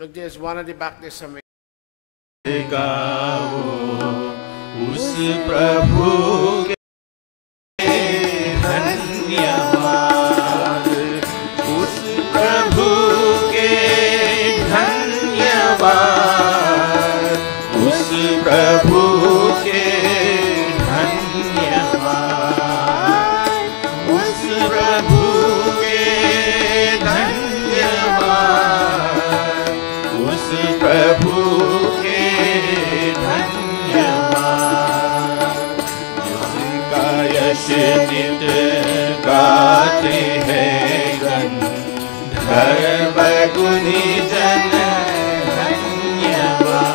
Look, there's one at the back, there's some. गाओ उस प्रभु के धन्यवाद, उस प्रभु के धन्यवाद, उस प्रभु के धन्यवाद, उस प्रभु के धन्यवाद, उस प्रभु नित गाते हैं गंधर्व गुनी जन धन्यवाद।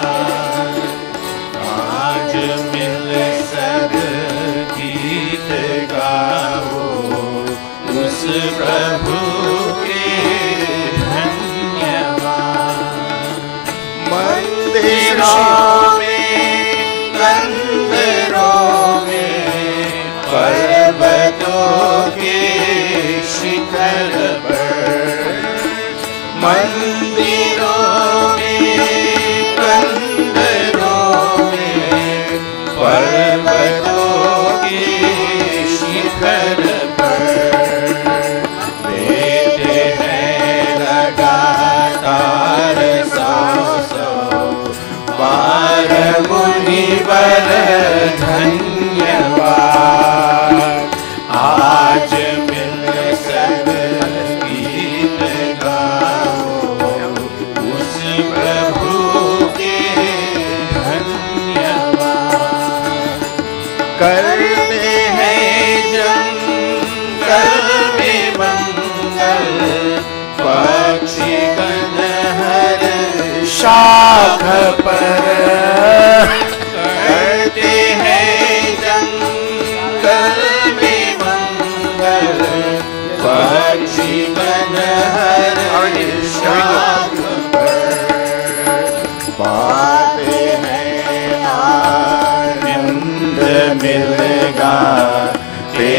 आज मिल सब गीत गाओ उस प्रभु के धन्यवाद। मंदिरों मंदिरों में कंदरों में पर्वतों के शिखर पर देते हैं लगातार 100 बार मुनिवर धन्यवाद। आज मिल सब गीत करते हैं जंगल में मंगल, पक्षी गण हर शाख पर। करते हैं जंगल में मंगल, पक्षी गण हर शाख पर। पाते हैं आनंद मिलेगा ते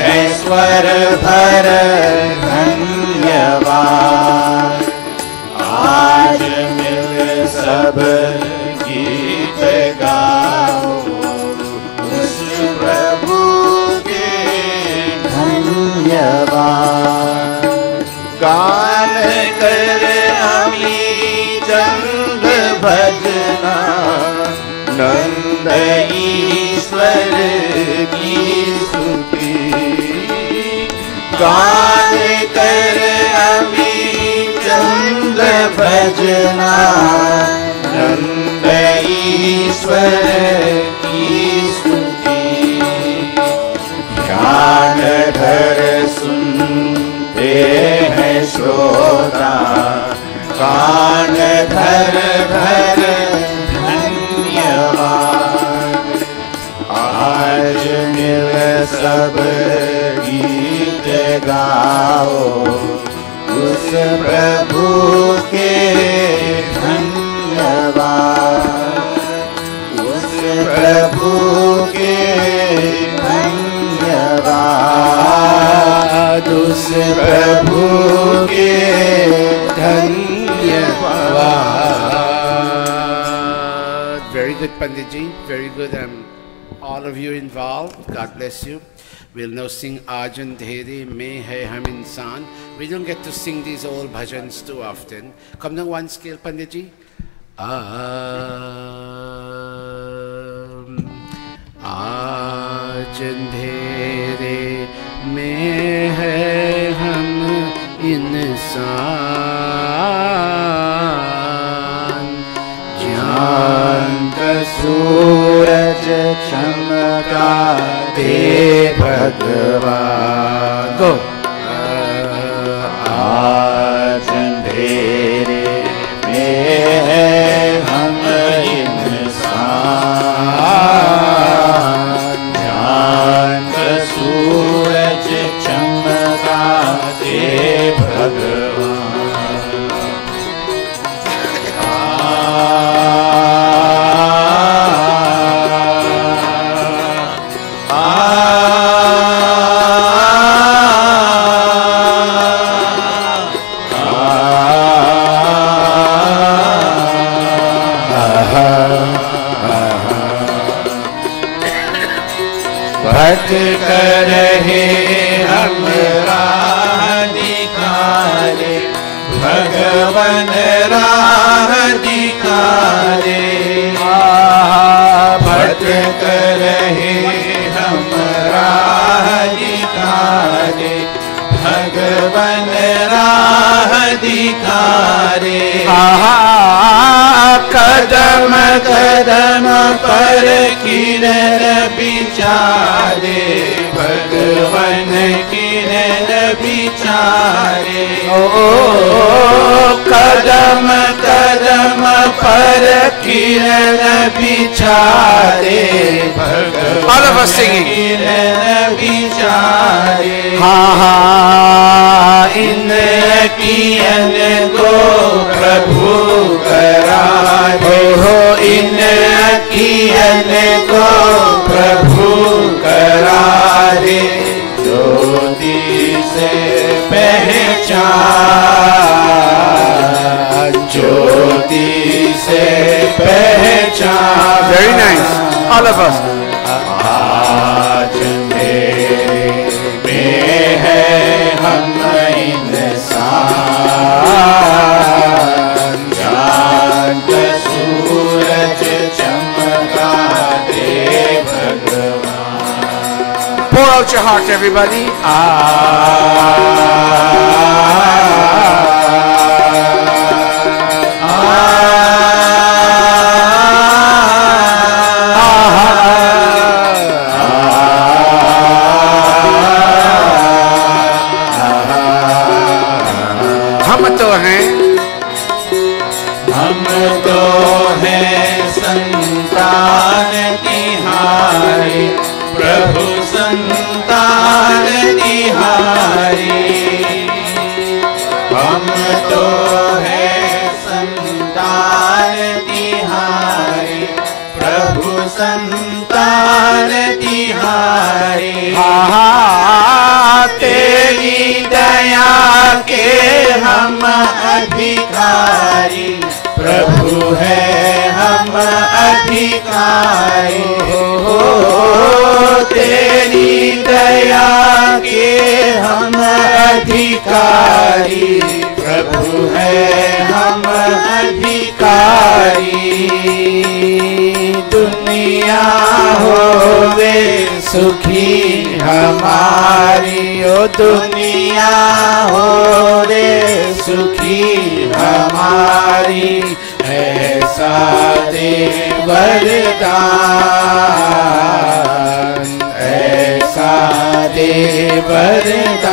है स्वर भर धन्यवाद। आज मिल सब गीत गाओ उस प्रभु के धन्यवाद। गान कर अमी चंद भजना नंद ईश्वर की स्तुति। गान कर अमी चंद भजना नंद ईश्वर की स्तुति। ध्यान धर सुनते हैं श्रोता, कान धर धर धन्यवाद। आज मिल सब गीत गाओ उस प्रभु के धन्यवाद, उस प्रभु के धन्यवाद, उस प्रभु के धन्यवाद। Very good, Panditji. Very good. All of you involved. God bless you. We'll now sing Ajan Dhere Mein Hai Hum Insan. We don't get to sing these old bhajans too often. Come down one scale, Panditji. Ajan Dhere Mein Hai Hum Insan. चांद सूरज चमका दे भगवान। गो आज अंधेरे में है हम इंसान। भटक रहे हम राह दिखारे भगवन राह दिखारे भटक रहे हम राह दिखारे भगवन राह दिखारे कदम कदम पर किरण बिचारे भगवन किरण बिचारे कदम कदम पर किरण बिचारे भगवन किरण बिचारे इन कियन को प्रभु करारे हो इन कियन को प्रभु करारे ज्योति से पहचान ज्योति से पहचान Very nice, all of us. आज अंधेरे में है हम इंसान चांद सूरज चमका दे भगवान Pour out your heart, everybody. हम तो हैं संतान तिहारी प्रभु संतान तिहारी हम तो हैं संतान तिहारी प्रभु संतान तिहारी तेरी दया के हम अधिकारी प्रभु है हम अधिकारी हो तेरी दया के हम अधिकारी प्रभु है हम अधिकारी दुनिया होवे सुखी हमारी ओ दुनिया हो रे सुखी हमारी ऐसा दे वरदान ऐसा दे वरदान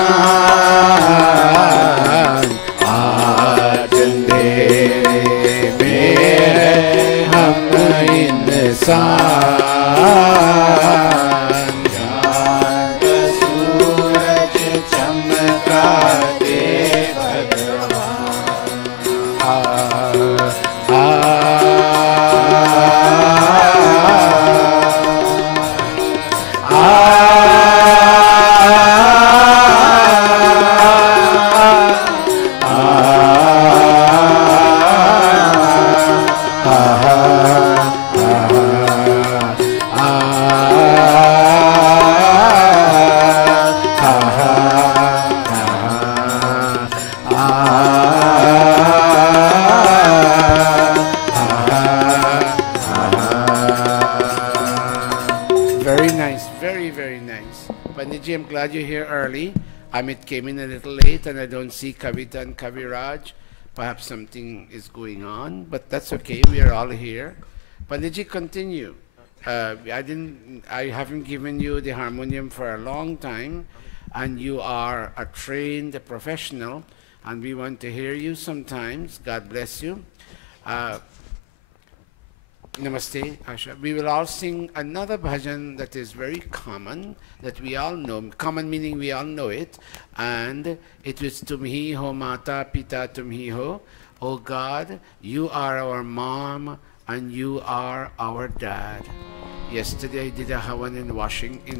आज अंधेरे में है हम इंसान चांद सूरज चमका दे Panditji, I'm glad you're here early. Amit came in a little late and I don't see Kavita and Kaviraj. Perhaps something is going on, but that's okay. We are all here. Panditji, continue. I haven't given you the harmonium for a long time, and you are a trained professional, and we want to hear you sometimes. God bless you. Namaste, Asha. We will all sing another bhajan that is very common, that we all know. Common meaning we all know it. And it is Tumhi Ho Mata Pita Tumhi Ho. Oh God, you are our mom and you are our dad. Yesterday I did a Hawan in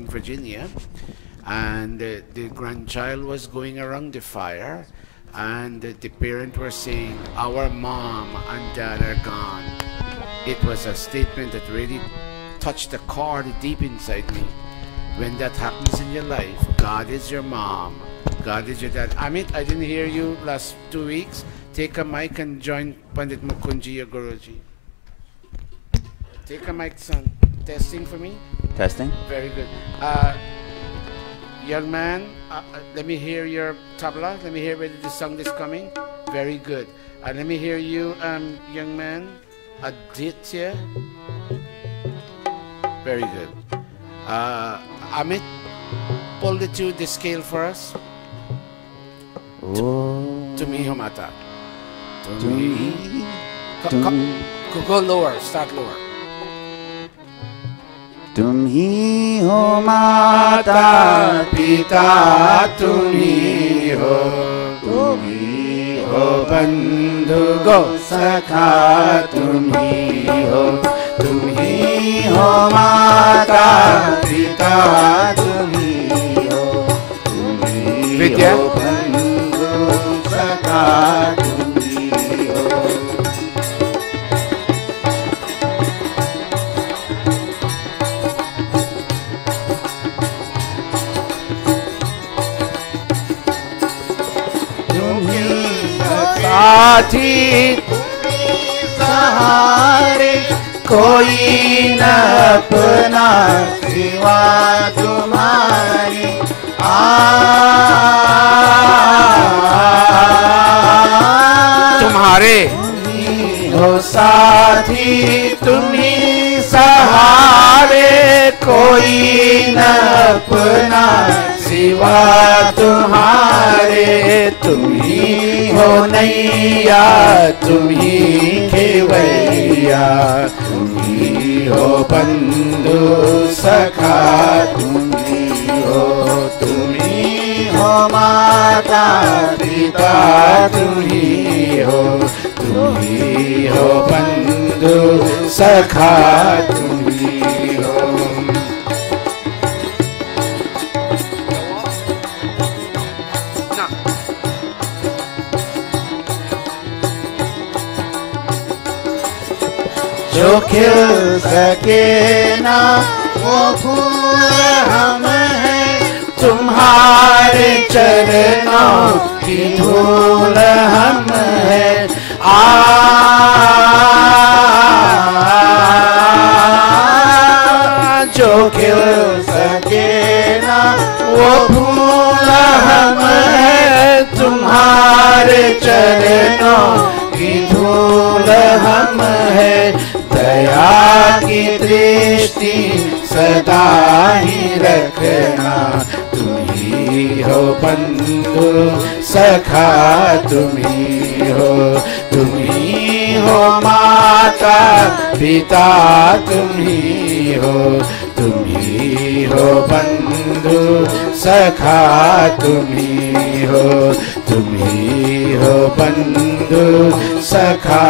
Virginia, and the grandchild was going around the fire, and the parent were saying, our mom and dad are gone. It was a statement that really touched a chord deep inside me. When that happens in your life, God is your mom, God is your dad. Amit, I didn't hear you last 2 weeks. Take a mic and join Pandit Mukunji, your Guruji. Take a mic, son. Testing for me? Testing. Very good. Young man, let me hear your tabla. Let me hear whether the song is coming. Very good. Let me hear you, young man. Aditya. Very good. Amit, pull the scale for us. To me, Homata. To me. Go lower. Start lower. तुम ही हो माता पिता, तुम ही हो बंधु गो सखा, तुम ही हो माता पिता, तुम ही हो विद्या बंधु सखा, तुम ही हो। साथी सहारे कोई न अपना सिवा तुम्हारी, तुम्हारे हो साथी तुम ही सहारे, कोई न अपना सिवा तुम्हारे, तुम ही हो नैया, तुम ही खेवैया, तुम ही हो बंधु सखा, तुम ही हो माता पिता, तुम ही हो बंधु सखा, तुम ही हो। जो खिल सके ना वो फूल हम हैं, तुम्हारे चरणों की धूल हम हैं। जो खिल सके ना वो फूल हम हैं, तुम्हारे चरणों की धूल हम हैं। दया की दृष्टि सदा ही रखना, तुम ही हो बंधु सखा, तुम ही हो माता पिता, तुम ही हो बंधु सखा, तुम ही हो बंधु सखा,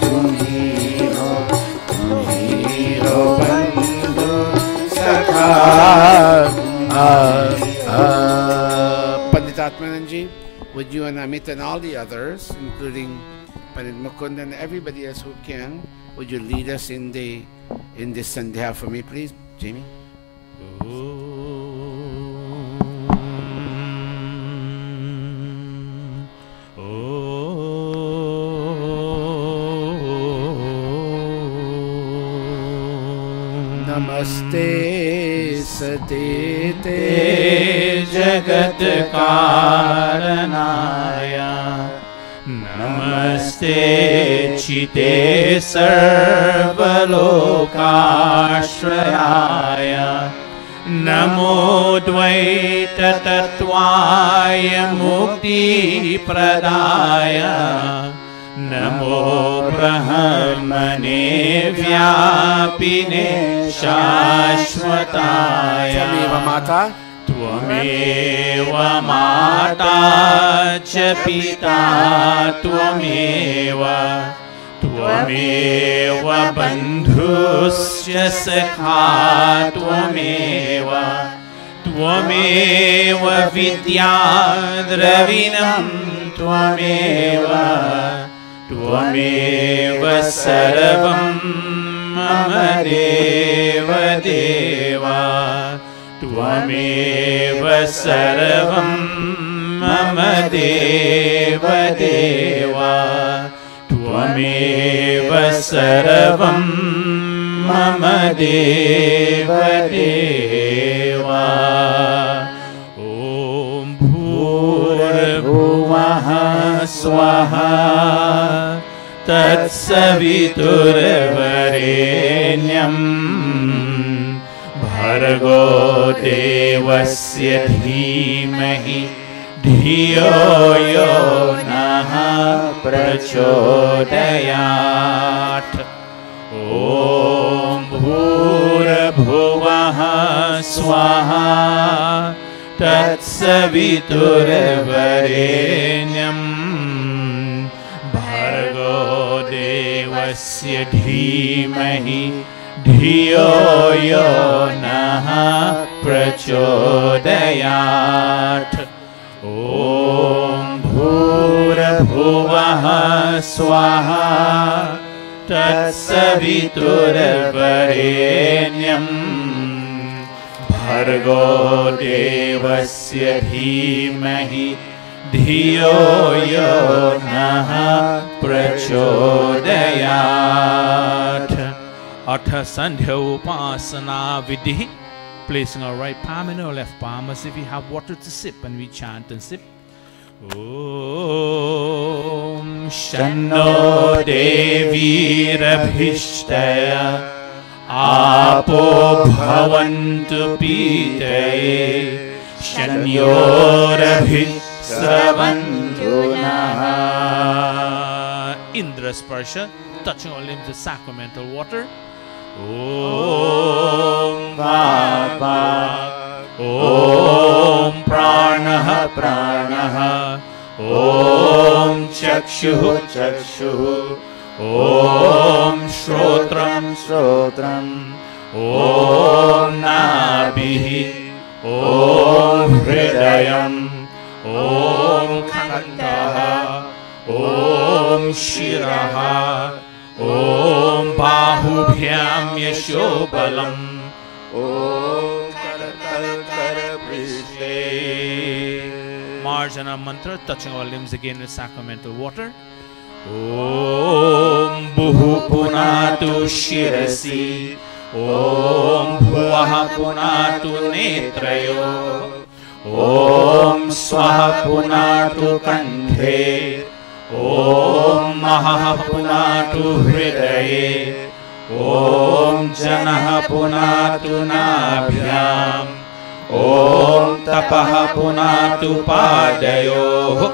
तुम ही हो बंधु सखा। Pandit Atmananji, would you and Amit and all the others, including Pandit Mukund and everybody else who can, would you lead us in this Sandhya for me, please, Jamie? Namaste Satete जगत कारणाय, नमस्ते चिते सर्वलोकाश्रयाय, नमो द्वैत तत्त्वाय मुक्तिप्रदाय, नमो ब्रह्मणे व्यापिने शाश्वताय। त्वमेव माता, त्वमेव माता च पिता, त्वमेव बन्धुश्च सखा, त्वमेव विद्या द्रविणं, त्वमेव सर्वं मम देव देवा, त्वमेव सर्वं मम देव देवा त्वमेव सर्वं मम देव देवा ॐ भूर्भुवः स्वः तत्सवितुर्वरेण्यम् भर्गो देवस्य धीमहि धियो यो नः प्रचोदयात् ॐ भूर्भुवः स्वः तत्सवितुर्वरेण्यम् भर्गो देवस्य धीमहि धियो यो नः प्रचोदयात् ॐ भूर्भुवः स्वः तत्सवितुर्वरेण्यम् भर्गो देवस्य धीमहि धियो यो नः प्रचोदयात् अथ संध्या upasana vidhi. Placing our right palm in our left palm as if we have water to sip, and we chant and sip. Om Shanno Devirabhishtaya Apo Bhavantu Pitaye Shanyorabhisravantu Naha. Indra Sparsha, touching our limbs with sacramental water. Om Baba, Om Pranaha Pranaha, Om Chakshuh Chakshuh, Om Shrotram Shrotram, Om Nabhi, Om Hridayam, Om Kantaha, Om Shiraha, Om Bahubhyam Yashobalam, Om Karaprishte. Marjana mantra, touching our limbs again with sacramental water. Om Buhu Punatu Shirasi, Om Bhuvaha Punatu Netrayo, Om Swaha Punatu Kanthe, Om Maha Punatu Hridaye, Om Janaha Punatu Nabhyam, Om Tapaha Punatu Padayo,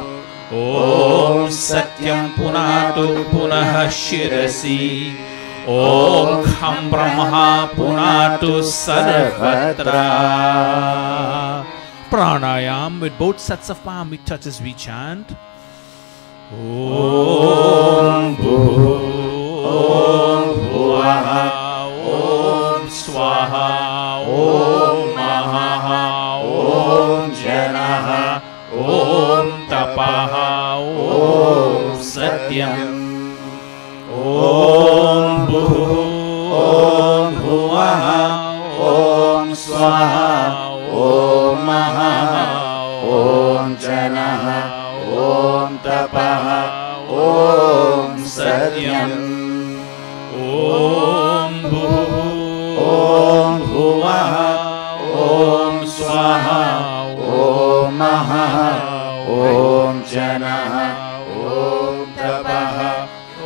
Om Satyam Punatu Punaha Shirasi, Om Kham Brahma Punatu Sarvatra. Pranayam with both sets of palm we touch as we chant. Om Bhu, Om Bhuvaha, Om Swaha, Om Maha, Om Janaha, Om Tapaha, Om Satyam. Om Bhu, Om Bhuvaha, Om Swaha, Om Maha, Om Janaha, Om Tapaha, Om Satyam. Om Bhu, Om Bhuvaha, Om Swaha, Om Maha, Om Janaha, Om Tapaha,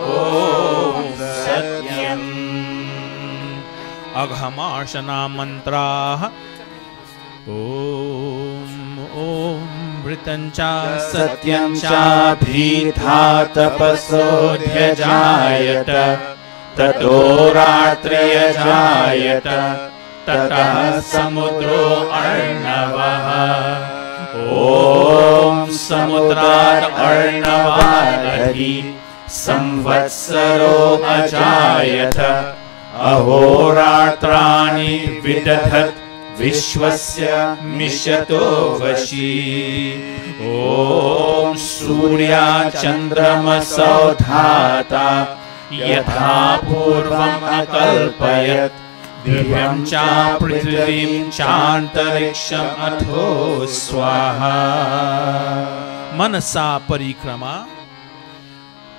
Om Satyam. Aghamarshana mantraha. Om Vritancha Satyam Cha Bhitha Tapasodhya Jayata Tato Ratriya Jayata Tata Samudro Arnavaha. Om Samudrat Arnavadhi Samvatsaro Ajayata Ahoratrani Vidadhat Vishwasya Mishato Vashi. Om Surya Chandrama Saudhata Yatha Purvam Akalpayat दिव्यं च पृथिवीं चान्तरिक्षम् अथो स्वाहा. Manasa parikrama,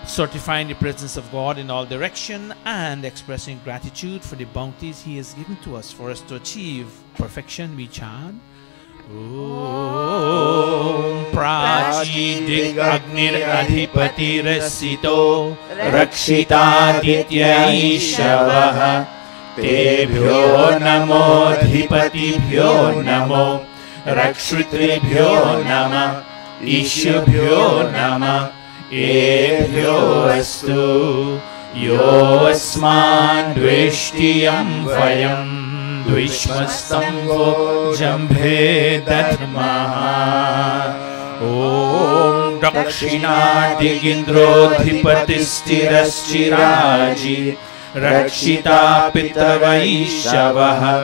certifying the presence of God in all direction and expressing gratitude for the bounties He has given to us for us to achieve perfection. We chant Om Prachidik Agnir Adhipati Rasito Rakshita Ditya Ishavaha Tebhyo Namo Dhipatibhyo Namo Rakshitribhyo Nama Ishubhyo Nama Ebhyo Astu Yosman Dvishtiyam Vayam Dvishmastam Vo Jambhe Dadmaha. Om Dakshina Digindro Dhipatistirashchiraji Rakshita Pitavaishavaha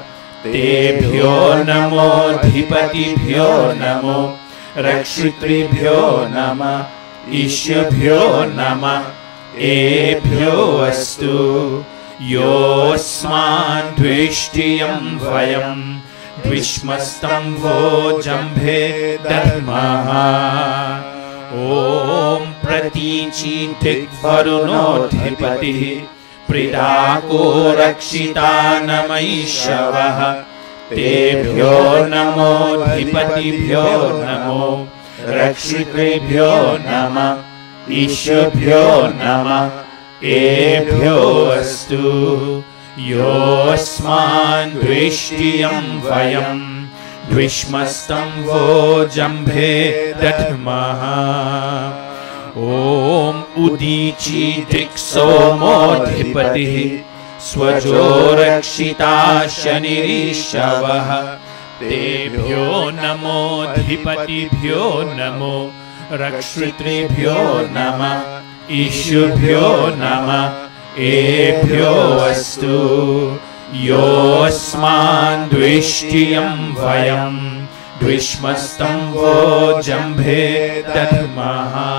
Tebhyo Namo Dhipatibhyo Namo Rakshitribhyo Nama Ishubhyo Nama Ebhyo Astu Yosman Dvishtiyam Vayam Dvishmastam Vo Jambhe Dadmaha. Om Pratichi Dikvaruno Dhipati Pridako Rakshita Namaishavaha Tebhyo Namo Dhipatibhyo Namo Rakshitribhyo Nama Ishubhyo Nama Ebhyo Astu Yosman Dvishtiyam Vayam Dvishmastam Vo Jambhe Dadmaha. Om Udichi Diksomo Dhipati Swajo Rakshita Shanirishavaha Tebhyo Namo Dhipatibhyo Namo Rakshitribhyo Nama Ishubhyo Nama Ebhyo Astu Yosman Dvishtiyam Vayam Dvishmastam Vo Jambhe Dadmaha.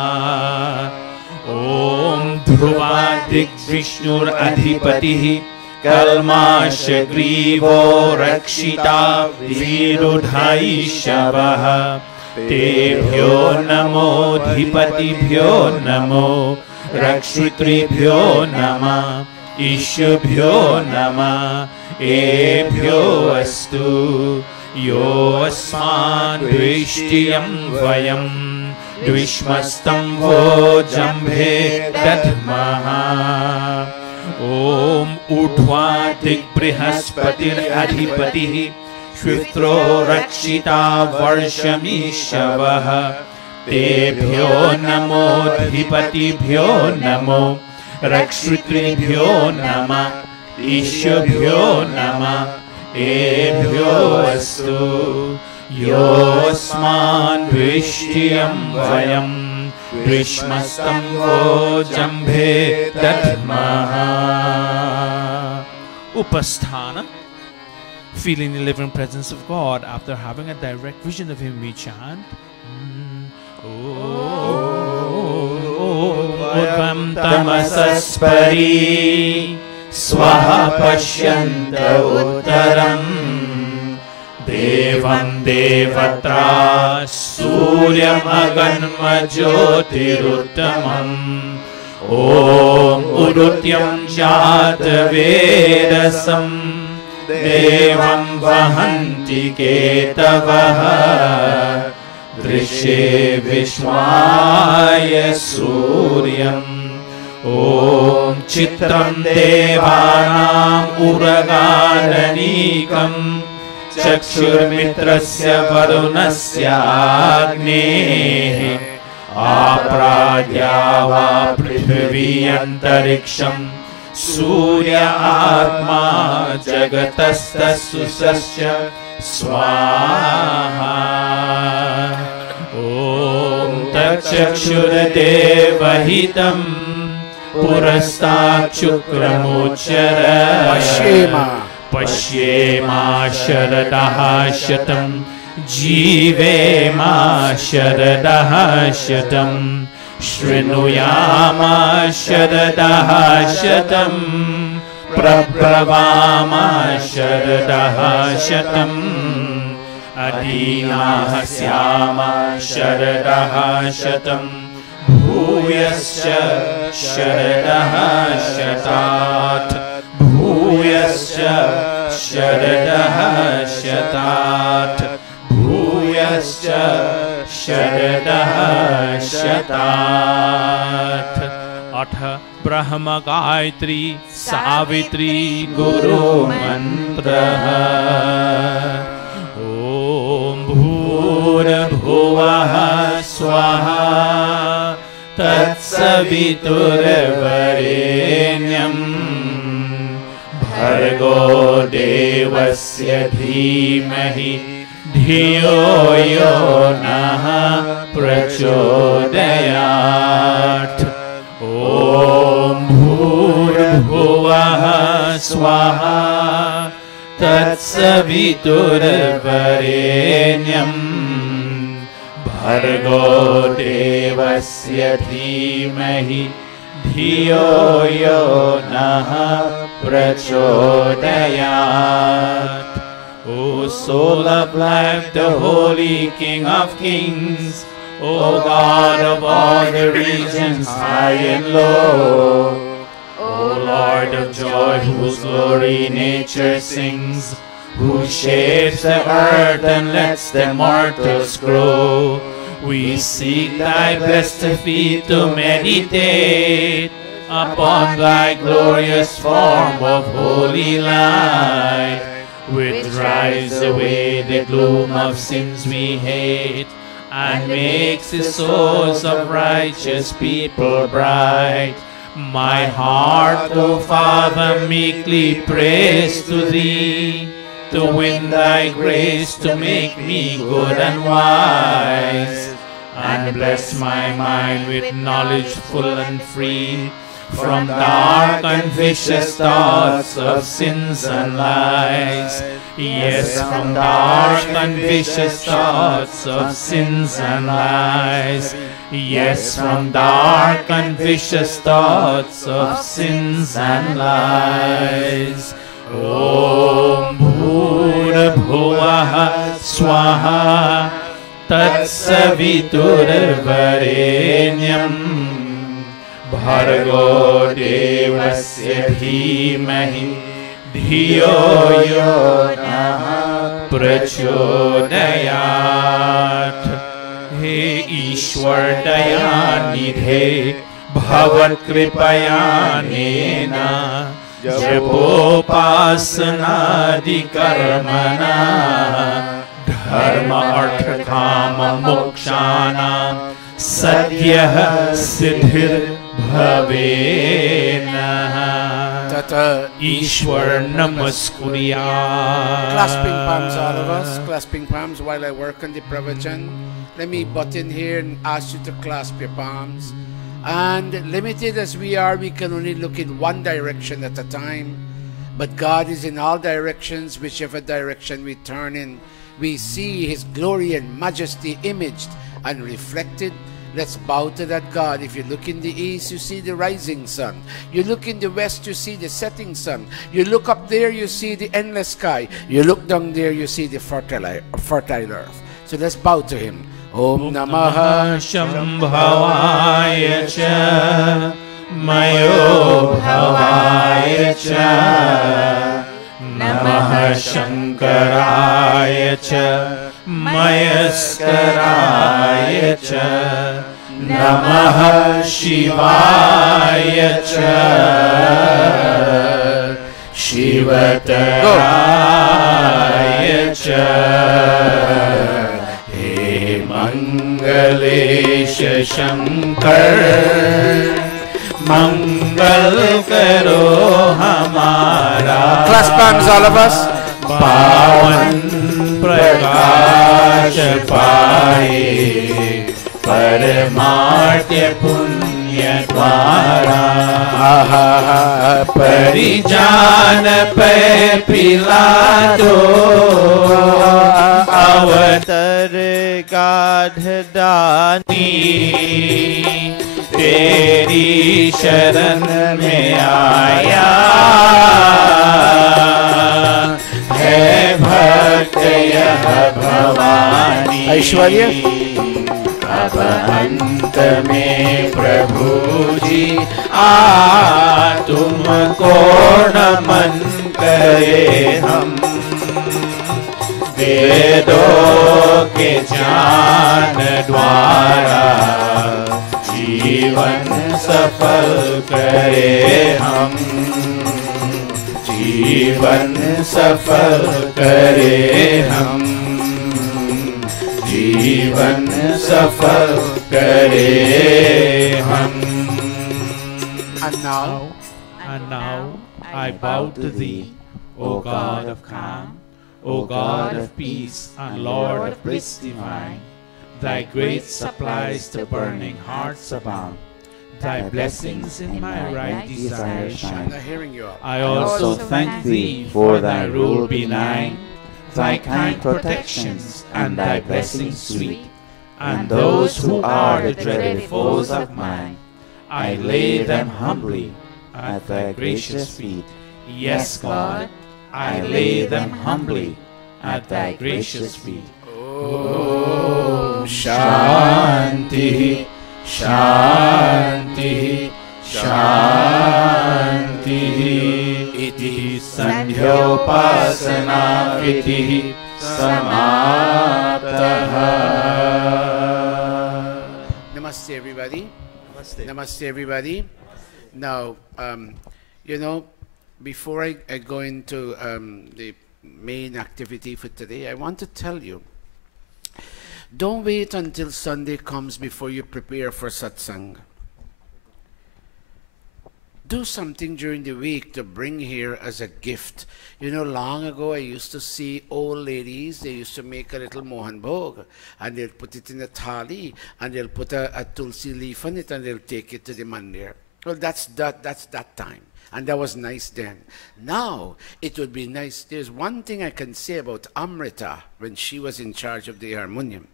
Om Dhruvadik Vishnur Adhipati Kalmasha Grivo Rakshita Virudhaishavaha Tebhyo Namo Dhipatibhyo Namo Rakshitribhyo Nama Ishubhyo Nama Ebhyo Astu Yosman Dvishtiyam Vayam Dvishmastam Vo Jambhe Dadmaha. Om Udhvadik Brihaspatir Adhipati Shvitro Rakshita Varshamishavah Tebhyo Namo Dhipatibhyo Namo Rakshitribhyo Nama Ishubhyo Nama Ebhyo Astu Yosman Dvishtiyam Vayam Dvishmastam Vo Jambhe Dadmaha. Upasthana, feeling the living presence of God after having a direct vision of Him, we chant Udvam Tamasaspari Swaha Pashyanta Uttaram Devam Devatra Suryam Aganma Jyotiruttamam Om Urutyam Jata Vedasam Devam Vahanti Ketavaha Drishe Vishwaya Suryam Om Chitram Devanam Uragananikam Chakshurmitrasya Varunasya Agnehi Apradyava Prithvi Antariksham Surya Atma Jagatasta Susasya Swaha. Om Takshakshuradevahitam Purastak Chukramochara Pashyema Sharadaha Shatam Jivema Sharadaha Shatam Shrinuyama Sharadaha Shatam प्रब्रवामा शरदः शतम् अदीनाः स्यामा शरदः शतम् भूयश्च शरदः शतात् भूयश्च शरदः शतात् भूयश्च शरदः शतात् अथ ब्रह्म गायत्री सावित्री गुरु मंत्रः ओम भूर्भुवः स्वाहा तत्सवितुर्वरेण्यं भर्गो देवस्य धीमहि धियो यो नः प्रचोदयात् ओम भूर्भुवः स्वाहा तत्सवितुर्वरेण्यं भर्गो देवस्य धीमहि धियो यो नः प्रचोदयात् O soul of life, the holy King of kings, O God of all the regions high and low, O Lord of joy, whose glory nature sings, who shapes the earth and lets the mortals grow, we seek thy blessed feet to meditate upon thy glorious form of holy light, which drives away the gloom of sins we hate and makes the souls of righteous people bright. My heart, O Father, meekly prays to thee, to win thy grace to make me good and wise, and bless my mind with knowledge full and free from dark and vicious thoughts of sins and lies. Yes, from dark and vicious thoughts of sins and lies. Yes, from dark and vicious thoughts of sins and lies. Om Bhurabhuvah Swaha Tatsaviturvarenyam Bhargo Devasya Dhimahi Dhiyo Yo Nah Prachodayat. He Ishwar Dayanidhe Bhavat Kripaya Nena Japopasana Di Karmana Dharma Artha Kama Mokshana Satyah Siddhir Bhavena Tata Ishwar Namaskuriya. Clasping palms, all of us. Clasping palms while I work on the pravachan. Let me butt in here and ask you to clasp your palms. And limited as we are, we can only look in one direction at a time. But God is in all directions. Whichever direction we turn in, we see His glory and majesty imaged and reflected. Let's bow to that God. If you look in the east, you see the rising sun. You look in the west, you see the setting sun. You look up there, you see the endless sky. You look down there, you see the fertile earth. So let's bow to Him. Om Namaha Shambhavaya Cha Mayo Bhavaya Cha Namaha Shankaraya Cha Mayaskaraya Cha Namaha Shivaya Cha Shivataraya Cha He Mangalesha Shankar Mangal Karo Hamara. Clasp hands, all of us. Pavan Prakash Paye Paramartya Punya Dwara Parijan Pe Pilato Avatar Gadhadani तेरी शरण में आया ऐश्वर्य अब अंत में प्रभु जी तुमको नमन करे हम। वेदों के ज्ञान द्वारा जीवन सफल करे हम। जीवन सफल करे हम। जीवन सफल करे हम। And now I bow to thee, O God of calm, O God of peace and Lord of bliss divine. Thy grace supplies to burning hearts abound. Thy blessings in my right desire shine. I also thank thee for thy rule benign, thy kind protections and thy blessings sweet. And those who are the dreaded foes of mine, I lay them humbly at thy gracious feet. Yes, God, I lay them humbly at thy gracious feet. Om Shanti, Shanti, Shanti. Iti Sandhyopasana Viti Samaptaha. Namaste, everybody. Namaste, everybody. Now, you know, before I go into the main activity for today, I want to tell you, don't wait until Sunday comes before you prepare for satsang. Do something during the week to bring here as a gift. You know, long ago I used to see old ladies, they used to make a little mohan bhog and they'll put it in a thali and they'll put a tulsi leaf on it and they'll take it to the mandir. Well, that's that time. And that was nice then. Now, it would be nice. There's one thing I can say about Amrita when she was in charge of the harmonium.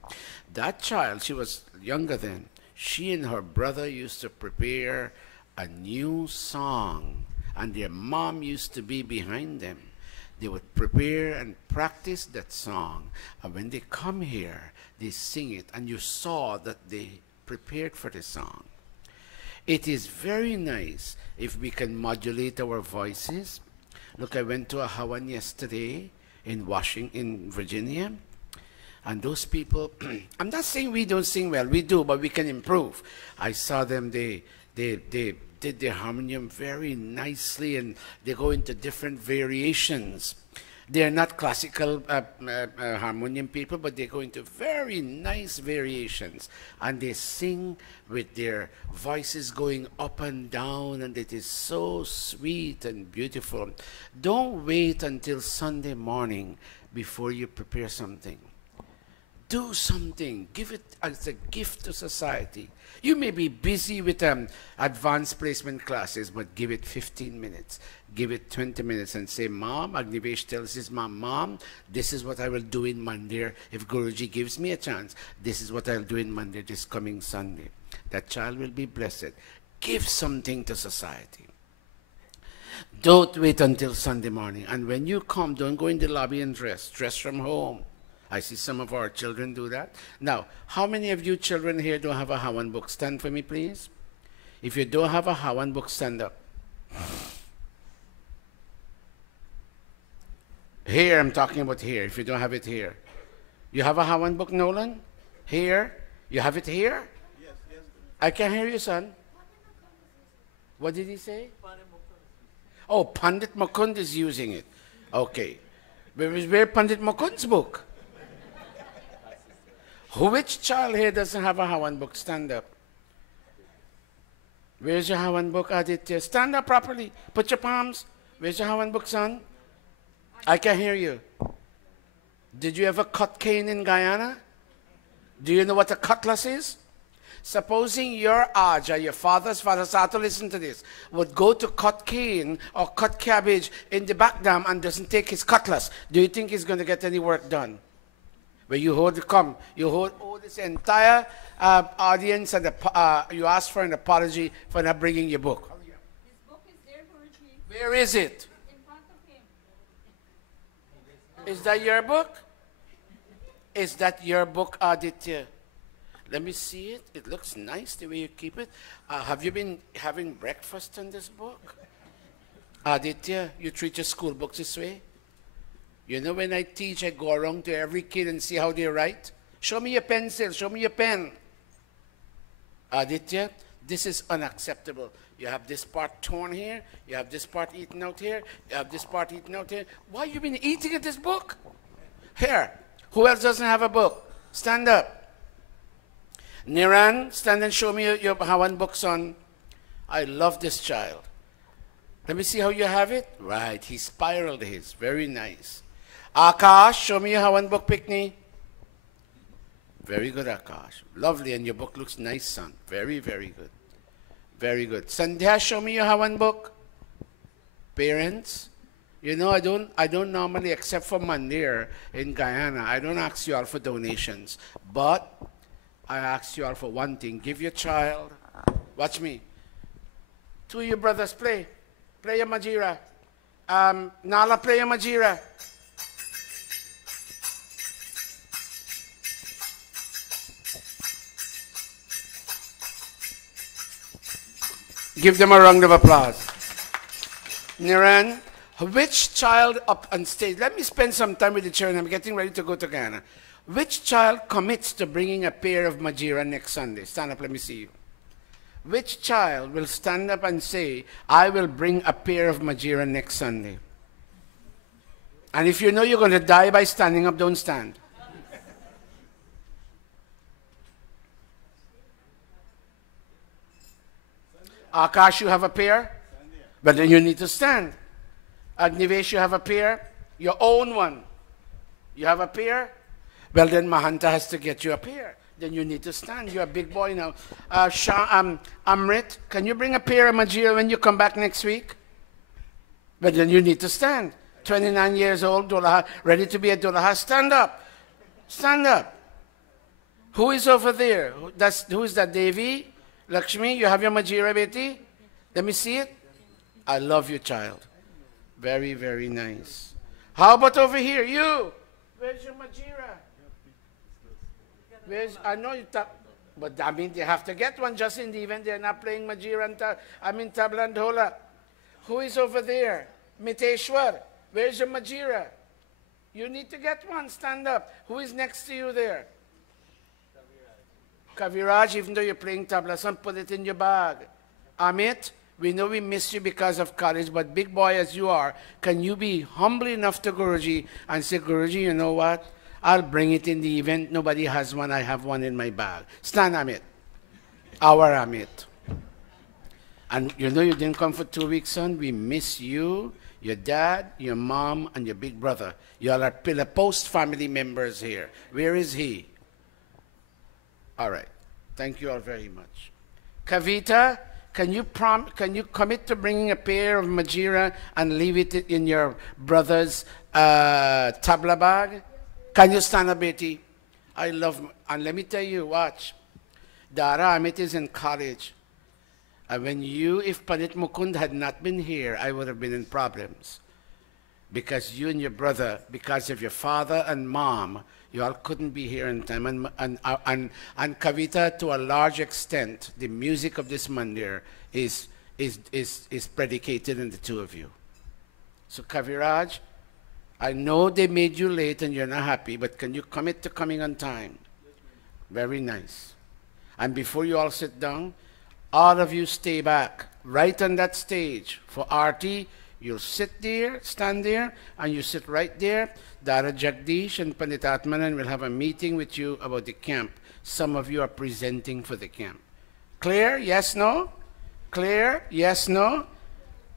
That child, she was younger then, she and her brother used to prepare a new song. And their mom used to be behind them. They would prepare and practice that song. And when they come here, they sing it. And you saw that they prepared for the song. It is very nice if we can modulate our voices. Look, I went to a Hawan yesterday in Virginia, and those people, I'm not saying we don't sing well, we do, but we can improve. I saw them, they did their harmonium very nicely, and they go into different variations. They are not classical harmonium people, but they go into very nice variations. And they sing with their voices going up and down, and it is so sweet and beautiful. Don't wait until Sunday morning before you prepare something. Do something. Give it as a gift to society. You may be busy with advanced placement classes, but give it 15 minutes. Give it 20 minutes and say, Mom, Agnivesh tells his mom, Mom, this is what I will do in Mandir. If Guruji gives me a chance, this is what I'll do in Mandir this coming Sunday. That child will be blessed. Give something to society. Don't wait until Sunday morning. And when you come, don't go in the lobby and dress. Dress from home. I see some of our children do that. Now, how many of you children here don't have a Hawan book? Stand for me, please. If you don't have a Hawan book, stand up. Here, I'm talking about here, if you don't have it here. You have a Hawan book, Nolan? Here? You have it here? Yes, yes. I can hear you, son. What did he say? Oh, Pandit Mukund is using it. Okay. Where Pandit Mukund's book? Which child here doesn't have a Hawan book? Stand up. Where's your Hawan book, Aditya? Stand up properly. Put your palms. Where's your Hawan book, son? I can hear you. Did you ever cut cane in Guyana? Do you know what a cutlass is? Supposing your Aja, your father's father, start to listen to this, would go to cut cane or cut cabbage in the back dam and doesn't take his cutlass. Do you think he's going to get any work done? Where you hold this entire audience and you ask for an apology for not bringing your book. His book is there, Guruji. Where is it? In front of him. Is that your book? Is that your book, Aditya? Let me see it. It looks nice the way you keep it. Have you been having breakfast on this book? Aditya, you treat your school books this way? You know, when I teach, I go around to every kid and see how they write. Show me your pencil. Show me your pen. Aditya, this is unacceptable. You have this part torn here. You have this part eaten out here. You have this part eaten out here. Why you been eating at this book? Here. Who else doesn't have a book? Stand up. Niran, stand and show me your Hawan books on. I love this child. Let me see how you have it. Right, he spiraled his. Very nice. Akash, show me your Hawan book, Pickney. Very good, Akash. Lovely, and your book looks nice, son. Very, very good. Very good. Sandhya, show me your Hawan book. Parents, you know, I don't normally, except for Mandir in Guyana, I don't ask you all for donations. But I ask you all for one thing. Give your child, watch me. Two of your brothers, play. Play your Majira. Nala, play your Majira. Give them a round of applause. Niran, which child up on stage, let me spend some time with the children, I'm getting ready to go to Ghana. Which child commits to bringing a pair of Majira next Sunday? Stand up, let me see you. Which child will stand up and say, I will bring a pair of Majira next Sunday? And if you know you're going to die by standing up, don't stand. Akash, you have a pair? But then you need to stand. Agnivesh, you have a pair? Your own one. You have a pair? Well, then Mahanta has to get you a pair. Then you need to stand. You're a big boy now. Amrit, can you bring a pair of Majira when you come back next week? But then you need to stand. 29 years old, Dulaha, ready to be a Dulaha. Stand up. Stand up. Who is over there? Who is that, Devi? Lakshmi, you have your Majira, Betty? Let me see it. I love you, child. Very, very nice. How about over here? You. Where's your Majira? I know you but I mean, they have to get one just in the event they're not playing Majira and Tabla and Dhola. Who is over there? Miteshwar. Where's your Majira? You need to get one. Stand up. Who is next to you there? Kaviraj, even though you're playing tabla, son, put it in your bag. Amit, we know we miss you because of college, but big boy as you are, can you be humble enough to Guruji and say, Guruji, you know what? I'll bring it in the event. Nobody has one. I have one in my bag. Stand, Amit. Our Amit. And you know you didn't come for 2 weeks, son. We miss you, your dad, your mom, and your big brother. You all are pillar post family members here. Where is he? All right. Thank you all very much. Kavita, can you commit to bringing a pair of Majira and leave it in your brother's tabla bag? Can you stand up, Betty? I love, and let me tell you, watch. Dara Amit is in college. And when if Pandit Mukund had not been here, I would have been in problems. Because you and your brother, because of your father and mom, you all couldn't be here in time. And Kavita, to a large extent, the music of this mandir is predicated in the two of you. So Kaviraj, I know they made you late and you're not happy, but can you commit to coming on time? Very nice. And before you all sit down, all of you stay back, right on that stage. For Aarti, you'll sit there, stand there, and you sit right there. Dara Jagdish and Pandit Atmanan will have a meeting with you about the camp. Some of you are presenting for the camp. Clear? Yes, no? Clear? Yes, no?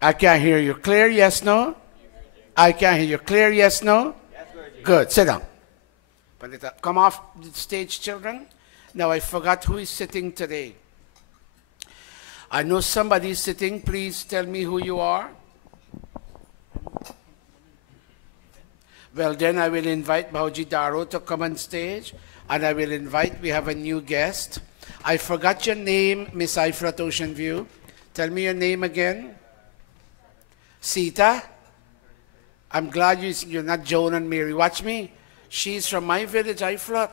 I can't hear you. Clear? Yes, no? I can't hear you. Clear? Yes, no? Yes, good. Sit down. Pandita, come off the stage, children. Now, I forgot who is sitting today. I know somebody is sitting. Please tell me who you are. Well, then I will invite Bhauji Daro to come on stage. And I will invite, we have a new guest. I forgot your name, Miss Ifrat Ocean View. Tell me your name again. Sita. I'm glad you're not Joan and Mary. Watch me. She's from my village, I float.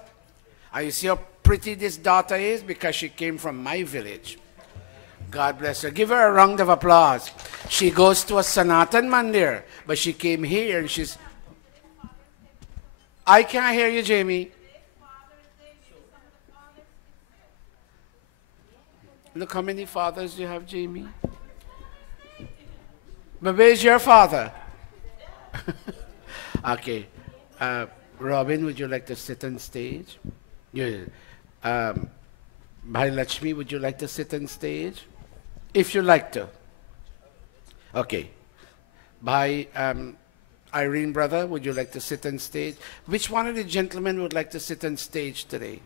And you see how pretty this daughter is? Because she came from my village. God bless her. Give her a round of applause. She goes to a Sanatan Mandir, but she came here and she's... I can't hear you, Jamie. Look how many fathers you have, Jamie. But where's your father? Okay. Robin, would you like to sit on stage? Bhai Lakshmi, would you like to sit on stage? If you like to. Okay. Bhai Irene, brother, would you like to sit on stage? Which one of the gentlemen would like to sit on stage today?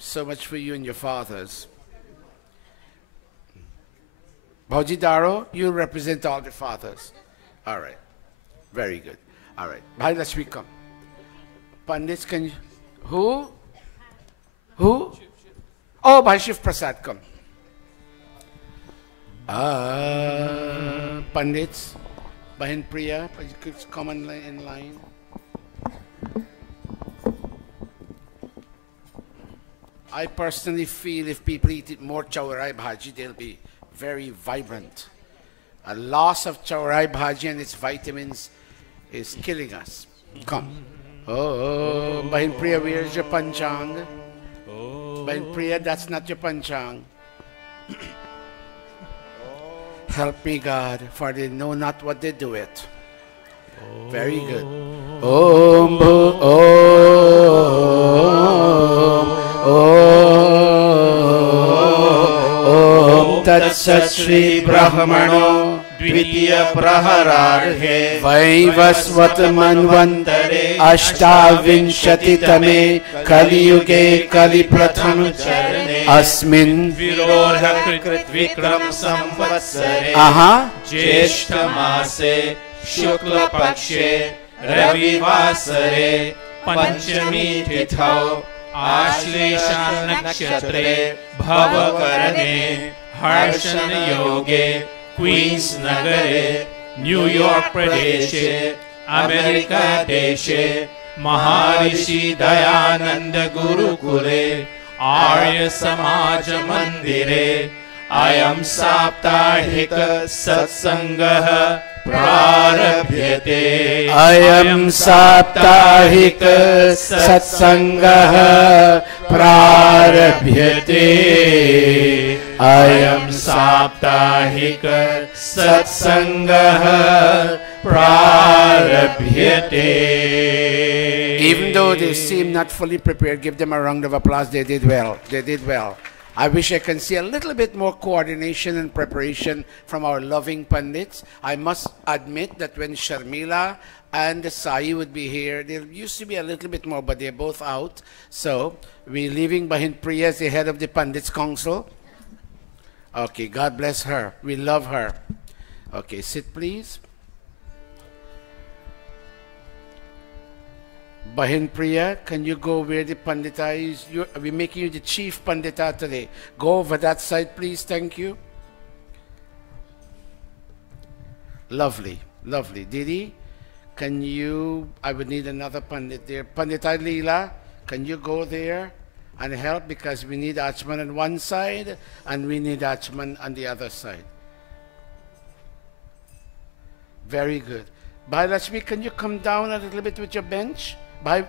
So much for you and your fathers. Bhauji Daro, you represent all the fathers. All right. Very good. All right. Bhai Lakshmi, come. Pandits, can you... Who? Who? Oh, Bhai Shiv Prasad, come. Pandits, Bahin Priya, come in line. I personally feel if people eat more chaurai bhaji, they'll be very vibrant. A loss of chaurai bhaji and its vitamins is killing us. Come. Oh, Bahin Priya, where's your panchang? Bahin Priya, that's not your panchang. Help me, God, for they know not what they do it. Very good. Om Bhu Om Tat Sat Shri Brahmano Dvitiya Prahararhe Vaivasvat Manvantare Ashtavinshati Tame Kali Yuge Kali Pratham Charane Asmin Virodha Krit Vikram Samvatsare Jeshta Mase Shukla Pakshe Ravivasare Panchami Tithau Ashlesha Nakshatre Bhavakarane Harshan Yoge Queens Nagare New York Pradesh America Deshe Maharshi Dayananda Gurukula Arya Samaj Mandire Ayam Saptahika Satsangah Prarabhyate Ayam Saptahika Satsangah Prarabhyate Ayam Saptahika Satsangah Prarabhyate. Even though they seem not fully prepared, give them a round of applause. They did well. They did well. I wish I can see a little bit more coordination and preparation from our loving Pandits. I must admit that when Sharmila and Sai would be here, there used to be a little bit more, but they're both out. So we're leaving Bahin Priya as the head of the Pandits Council. Okay, God bless her. We love her. Okay, sit please. Bahin Priya, can you go where the Pandita is? We're making you the chief Pandita today. Go over that side, please. Thank you. Lovely, lovely. Didi, can you... I would need another Pandit there. Pandita Leela, can you go there and help? Because we need Achman on one side and we need Achman on the other side. Very good. Bhai Lakshmi, can you come down a little bit with your bench? Shiv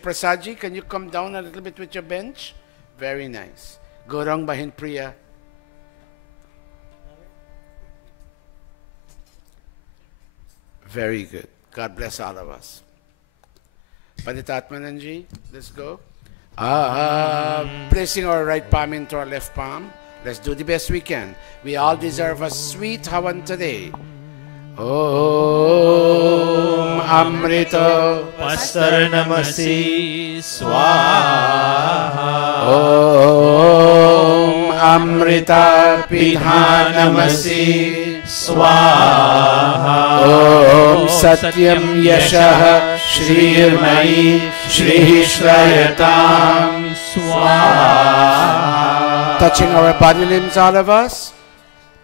Prasadji, can you come down a little bit with your bench? Very nice. Gaurang Bahin Priya. Very good. God bless all of us. Pandit Atmananji, let's go. Placing our right palm into our left palm. Let's do the best we can. We all deserve a sweet Havan today. Om Amrita Pastarnamasi Swaha Om Amrita Pidhanamasi Swaha Om Satyam Yashah Shrirmai Shri Shrayatam Swaha. Touching our body limbs, all of us.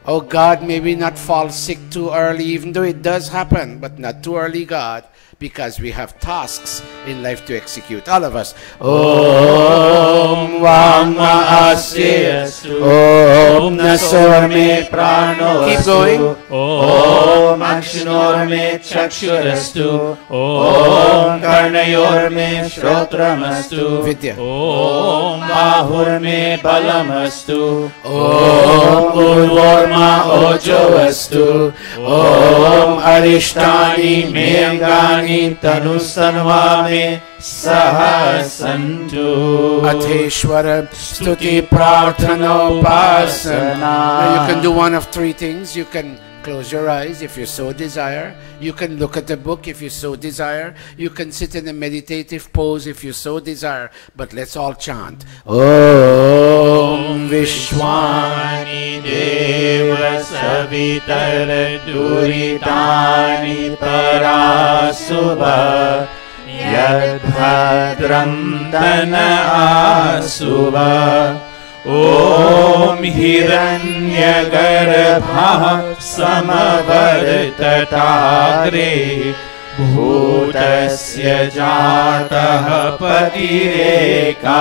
Oh God, may we not fall sick too early, even though it does happen, but not too early, God, because we have tasks in life to execute. All of us. Om Vama Asyastu Om Nasor Me Prano Keep going. Om Akshinor Me Chakshurastu Om Karnayor Me Shrotramastu Vidya. Om Bahur Me Balamastu Om Urvorma Ojovastu Om Arishtani Me Angani Tanusanva Me Sahasantu Atheshwara Stuti Prarthana Upasana. Now you can do one of three things. You can close your eyes if you so desire. You can look at the book if you so desire. You can sit in a meditative pose if you so desire. But let's all chant. Om Vishwani Deva Savitar Duritani Parasubha Yadbhadram Dana Asuva Om Hiranyagarbha Samavartatagre Bhutasya Jatah Patireka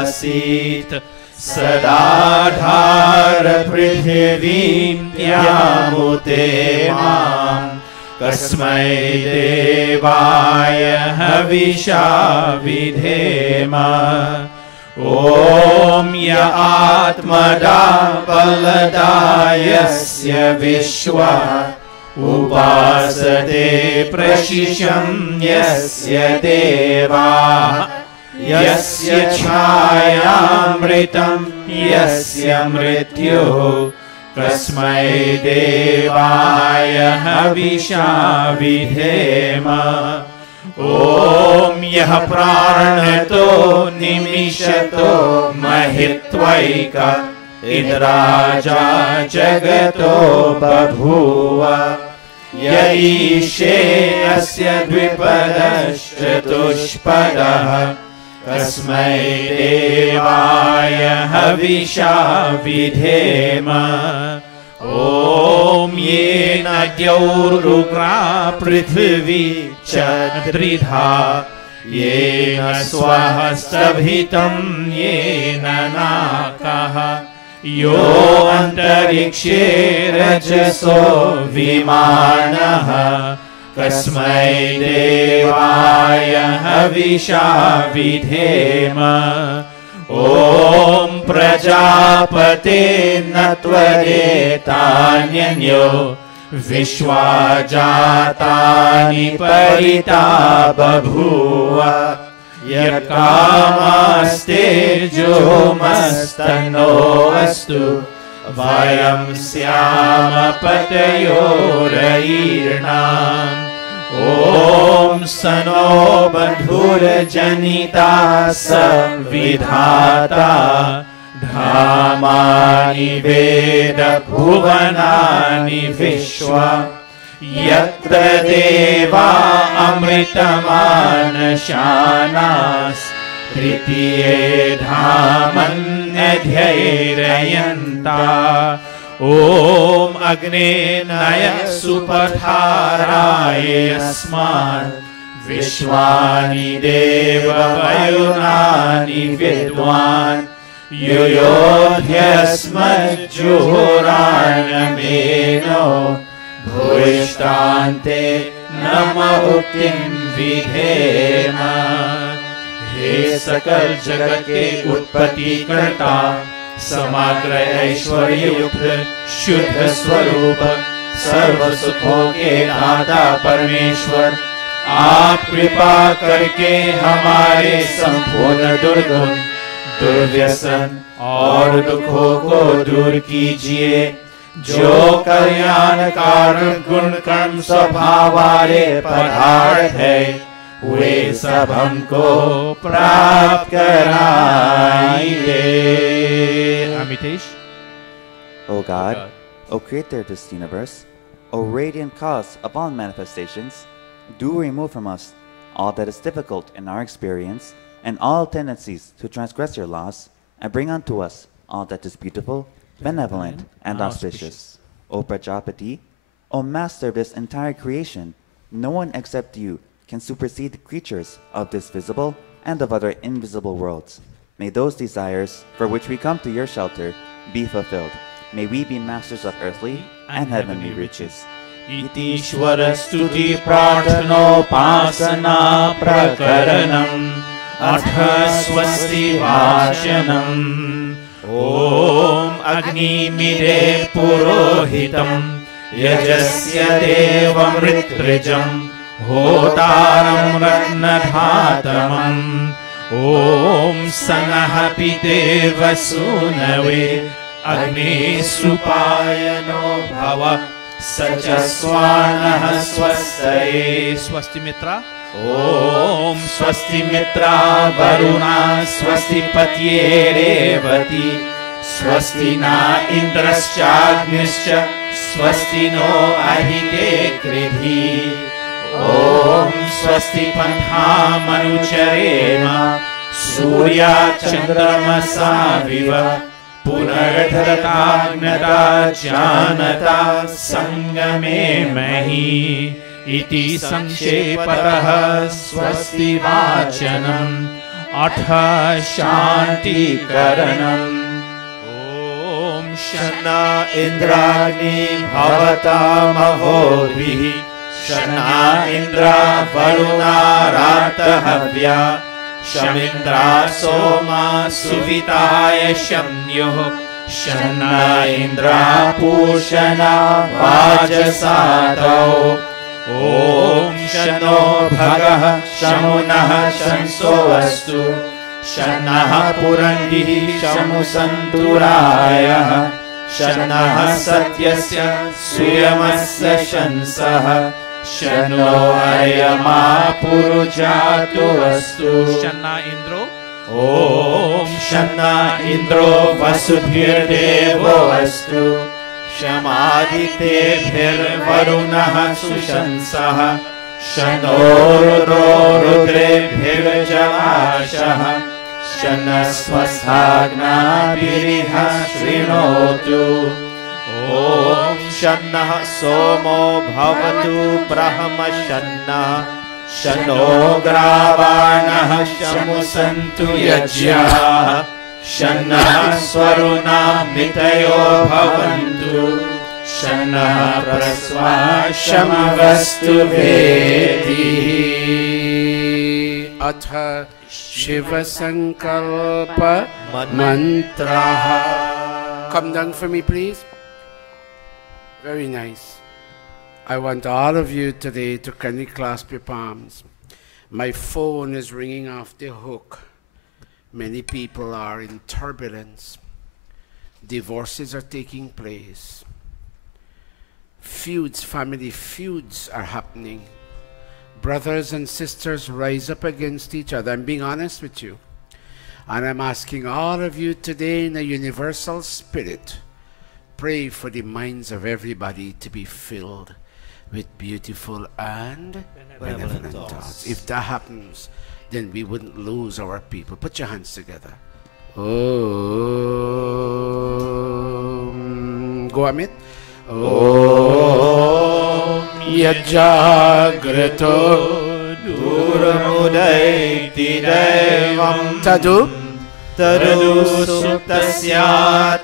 Asit Sadadhara Prithivim Yamute Mam Kasmai Devaya Havisha Vidhema Om Ya Atmada Baladayasya Vishwa Upasate Prashisham Yasya Deva Yasya Chayamritam Yasya Mrityu Kasmai Devaya Havisha Vidhema Om Yah Pranato Nimishato Mahitvaika Idraja Jagato Babhuva Yaishe Asya Dvipadashchatushpadaha Kasmai Devaya Havisha Vidhema Om Yena Gyaurukra Prithvi Chadridha Yena Swahastabhitam Yena Nakaha Yo Antarikshe Rajaso Vimanaha Kasmai Devaya Havisha Vidhema Om Prajapate Natvadetanyanyo Vishwajatani Parita Babhuva Yakamaste Jomastano Astu Vayam Syama Patayorairnam Om Sano Bandhura Janita Samvidhata Dhamani Veda Bhuvanani Vishwa Yatra Deva Amritamana Shanas Tritiye Dhaman Adhyairayanta Om Agne Naya Supatharaya Asman Vishwani Deva Vayunani Vidwan Yoyodhyasmat Juhuranameno Bhuishtante Namahuktim Vidhema He Sakal Jagat ke Utpati Karta समग्र ऐश्वर्य युक्त शुद्ध स्वरूप सर्व सुखों के दाता परमेश्वर आप कृपा करके हमारे संपूर्ण दुर्गुण दुर्व्यसन और दुखों को दूर कीजिए जो कल्याण कारण गुण कर्म स्वभाव वाले पदार्थ है वे सब हमको प्राप्त कराइए. Amitesh. O God, O Creator of this universe, O radiant cause of all manifestations, do remove from us all that is difficult in our experience and all tendencies to transgress your laws, and bring unto us all that is beautiful, benevolent, and auspicious. O Prajapati, O Master of this entire creation, no one except you can supersede the creatures of this visible and of other invisible worlds. May those desires for which we come to your shelter be fulfilled. May we be masters of earthly and heavenly riches. Itishwara stuti prarthanopasana prakaranam atha swasti vachanam. Om Agni mire purohitam yajasya devamritrijam hotaram ratnadhatamam. Om Sanahapite Vasunave Agni Supayano Bhava Sachaswanah Swastaye. Swasti Mitra. Om Swasti Mitra Varuna Swasti Patye Revati Swasti na Indrascha Agnischa Swasti no Ahite Kridhi. Om Swasti Pantha Manucharema Surya Chandramasa Viva Punardharata Gnata Janata Sangame Mahi. Iti Sanshepatah Swasti Vachanam Atha Shanti Karanam. Om Shana Indragni Bhavata Mahodhi Shana Indra Varuna Ratahavya Shamindra Soma Suvitaya Shamyo Shana Indra Pushana Vajasato. Om Shano Bhagah Shamunah Shanso Astu Shanah Purandihi Shamusanturaya Shanah Satyasya Suyamasya Shansah Shano Ayama Purujatu Astu. Shana Indro. Om Shana Indro Vasudhir Devo Astu Shamaditebhir Varunah Sushansah Shano Rudro Rudrebhir Jalashah Shana Swasthagna Biriha Shrinotu. Om Shannah Somo Bhavatu Brahma Shannah Shano Gravanah Shamusantu Yajya Shannah Swaruna Mitayo Bhavantu Shannah Prasva Shamavastu Vedi. Atha Shiva Sankalpa Mantraha. Come down for me, please. Very nice. I want all of you today to kindly clasp your palms. My phone is ringing off the hook. Many people are in turbulence. Divorces are taking place. Feuds, family feuds are happening. Brothers and sisters rise up against each other. I'm being honest with you. And I'm asking all of you today in a universal spirit, pray for the minds of everybody to be filled with beautiful and benevolent thoughts. If that happens, then we wouldn't lose our people. Put your hands together. Om. Go Amit. Om Yajagrato Duramudaiti Devam Tadu Tadu Suptasya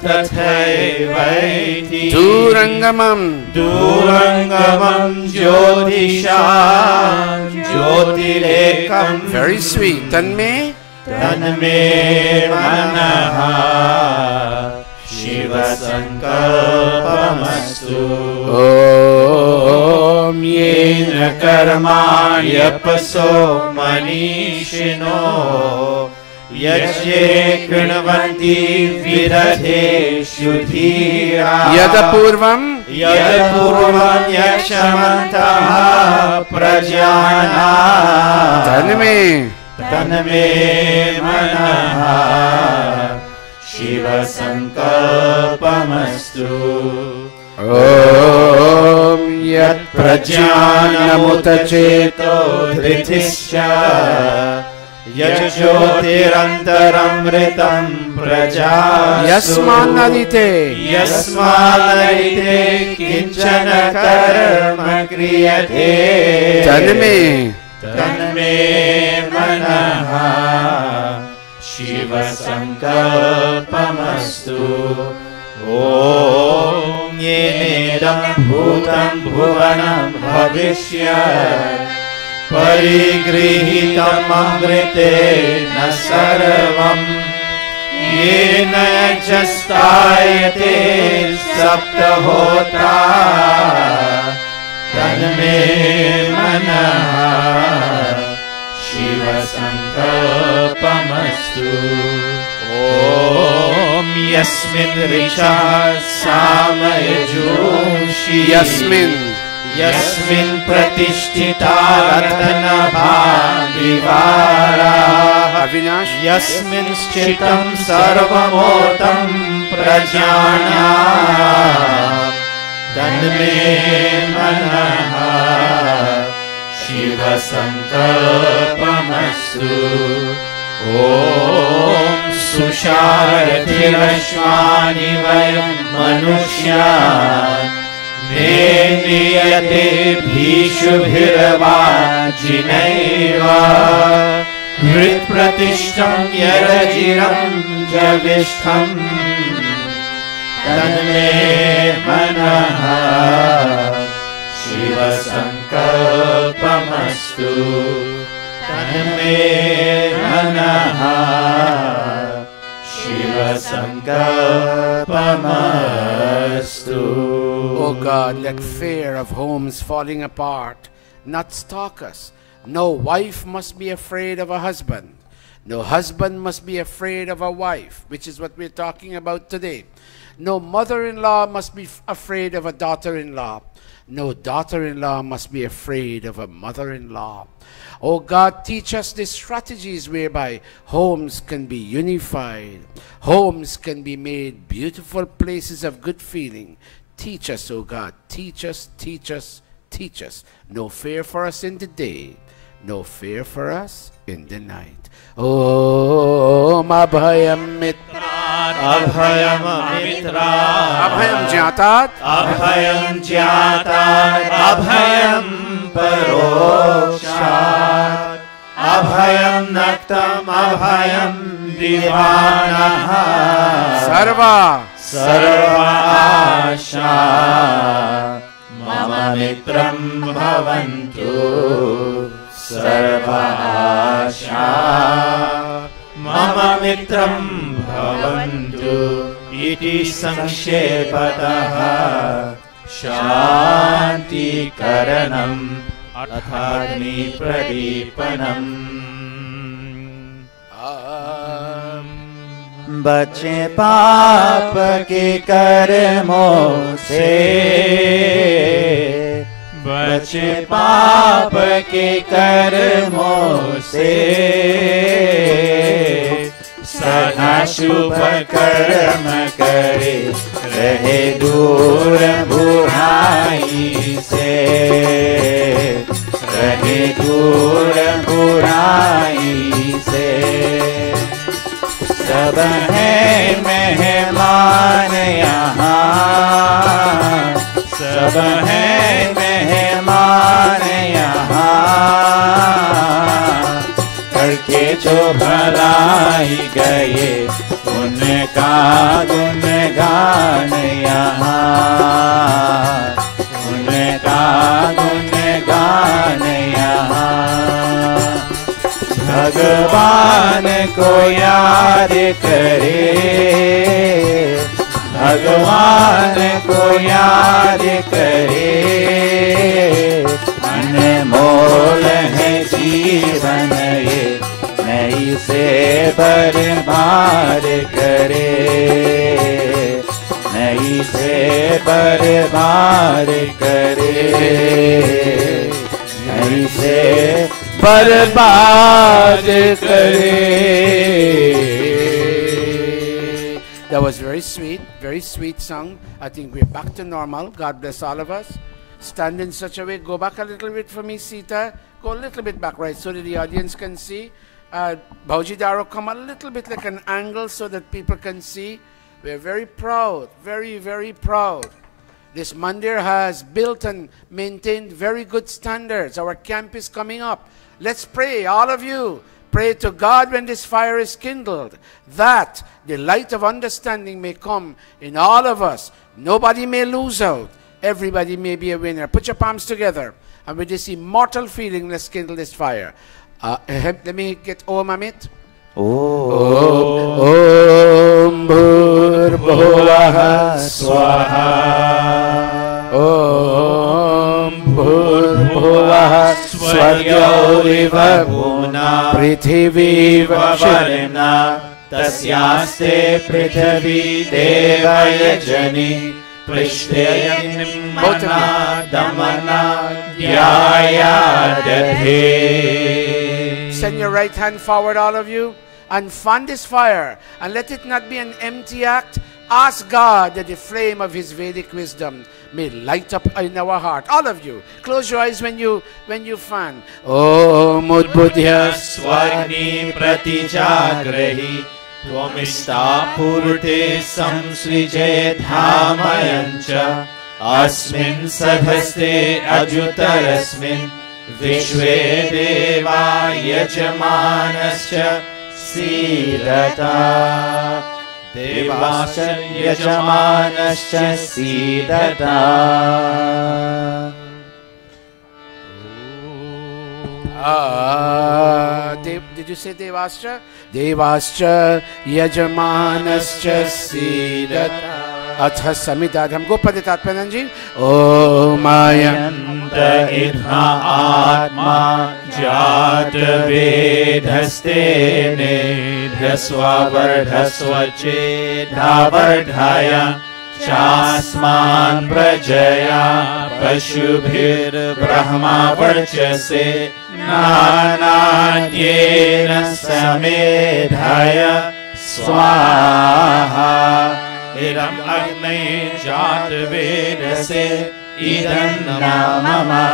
Tathaivaiti Durangamam Durangamam Jyotisha Jyotilekam. Very sweet. Tanme Tanme Manaha Shiva Sankalpamastu. Om Yena Karma Yapaso Manishino Yajye Krinavanti Vidadhe Shudhira Yadapurvam Yadapurvam Yakshamantaha Prajana. Tanme Tanme Manaha Shiva Sankalpamastu. Om Yat Prajanamuta-cheto Dhritischa Yajyotirantaramritam prajasu Yasmanarite Yasmanarite kinchana karma kriyate Tanme manaha Shiva sankalpamastu Om yenedam bhutam bhuvanam bhavishyat Parigrihitam amritena sarvam Yena yajastayate saptahotra Tanme manaha Shiva sankalpamastu Om yasmin richa samayajumshi Yasmin pratishtita ratnabha vivara Avinash Yasmin schitam sarvamotam prajana Tanme manaha Shiva sankalpamastu Om susharthirashvani vayam manushya Niyate bhishubhirvajinaiva Vrit pratishtam yarajiram javishtham Tanme manaha Shiva sankalpamastu Tanme manaha Shiva sankalpamastu Oh God, let fear of homes falling apart not stalk us. No wife must be afraid of a husband. No husband must be afraid of a wife, which is what we're talking about today. No mother-in-law must be afraid of a daughter-in-law. No daughter-in-law must be afraid of a mother-in-law. Oh God, teach us the strategies whereby homes can be unified. Homes can be made beautiful places of good feeling. Teach us, oh God, teach us, teach us, teach us. No fear for us in the day, no fear for us in the night. Om Abhayam Mitrat Abhayam Mitrat Abhayam Jatat Abhayam Jatat Abhayam Parokshat Abhayam Naktam Abhayam Divanaha Sarva Asha Mama Mitram Bhavantu Sarva Asha Mama Mitram Bhavantu Iti Sanshepataha Shanti Karanam Athagni Pradipanam बचे पाप के कर्मों से बचे पाप के कर्मों से सदा शुभ कर्म करे रहे दूर बुराई से रहे दूर बुराई से सब है मेहमान यहाँ सब है मेहमान यहाँ करके जो भलाई गए उनका गुणगान यहाँ उनका गुणगान यहाँ भगवान को याद करे भगवान को याद करे अनमोल है जीवन ये नई से बर्बाद करे नई से बर्बाद करे नई से बर्बाद करे. That was very sweet song. I think we're back to normal. God bless all of us. Stand in such a way. Go back a little bit for me, Sita. Go a little bit back, right, so that the audience can see. Bauji Daro, come a little bit like an angle so that people can see. We're very proud, very, very proud. This mandir has built and maintained very good standards. Our camp is coming up. Let's pray, all of you. Pray to God when this fire is kindled, that the light of understanding may come in all of us. Nobody may lose out. Everybody may be a winner. Put your palms together. And with this immortal feeling, let's kindle this fire. Let me get Om Amit. Om Bhurvah Swaha. Om Bhurvah Swargyoriva Bhuna Prithivi Vavarena Tasyaste Prithvi Devaya Jani Prishteyam Mana Damana Dhyaya Dadhe. Send your right hand forward, all of you, and fan this fire, and let it not be an empty act. Ask God that the flame of His Vedic wisdom may light up in our heart. All of you, close your eyes when you fan. Om Udbudhya Swagni Pratijagrahi Tvamista Purte Samsrijet Hamayancha Asmin Sadhaste Ajutarasmin Vishwe Deva Yajamanascha Sidata Devascha Yajamanascha Sidata. Did you say Devascha? Devascha Yajamanascha Sidata. Atha Samidadham. Go Paditat Penanji. Om Ayanta Idha Atma Jata Vedhaste Nedhasva Vardhasva Chedha Vardhaya Chasman Prajaya Pashubhir Brahma Varchase Nanadyena Samedhaya Swaha. Idam Agne Jat Vedase Idam Namama.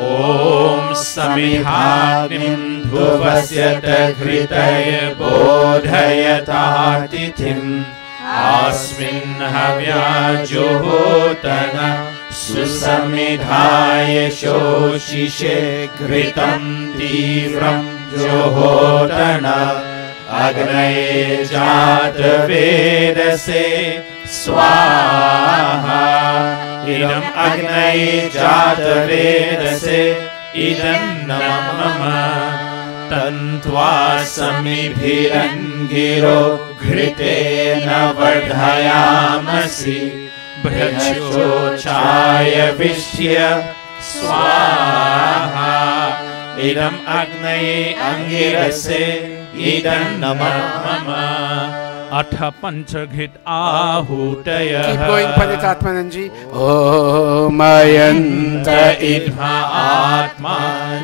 Om Samihagnim Dhuvasyata Kritaya Bodhayata Tithim Asmin Havya Johotana Susamidhaya Shoshishe Kritam Tivram Johotana Agnaye Jata Vedase Swaha. Idam Agnaye Jata Vedase Idam Namama. Tantva Samibhirangiro Gritena Vardhayamasi Bhracho Chaya Vishya Swaha. Idam Agnaye Angirase Idam Namama. Atha Panchagit Ahutaya. Keep going, Panditatmananji. Om Ayanta Idha Atma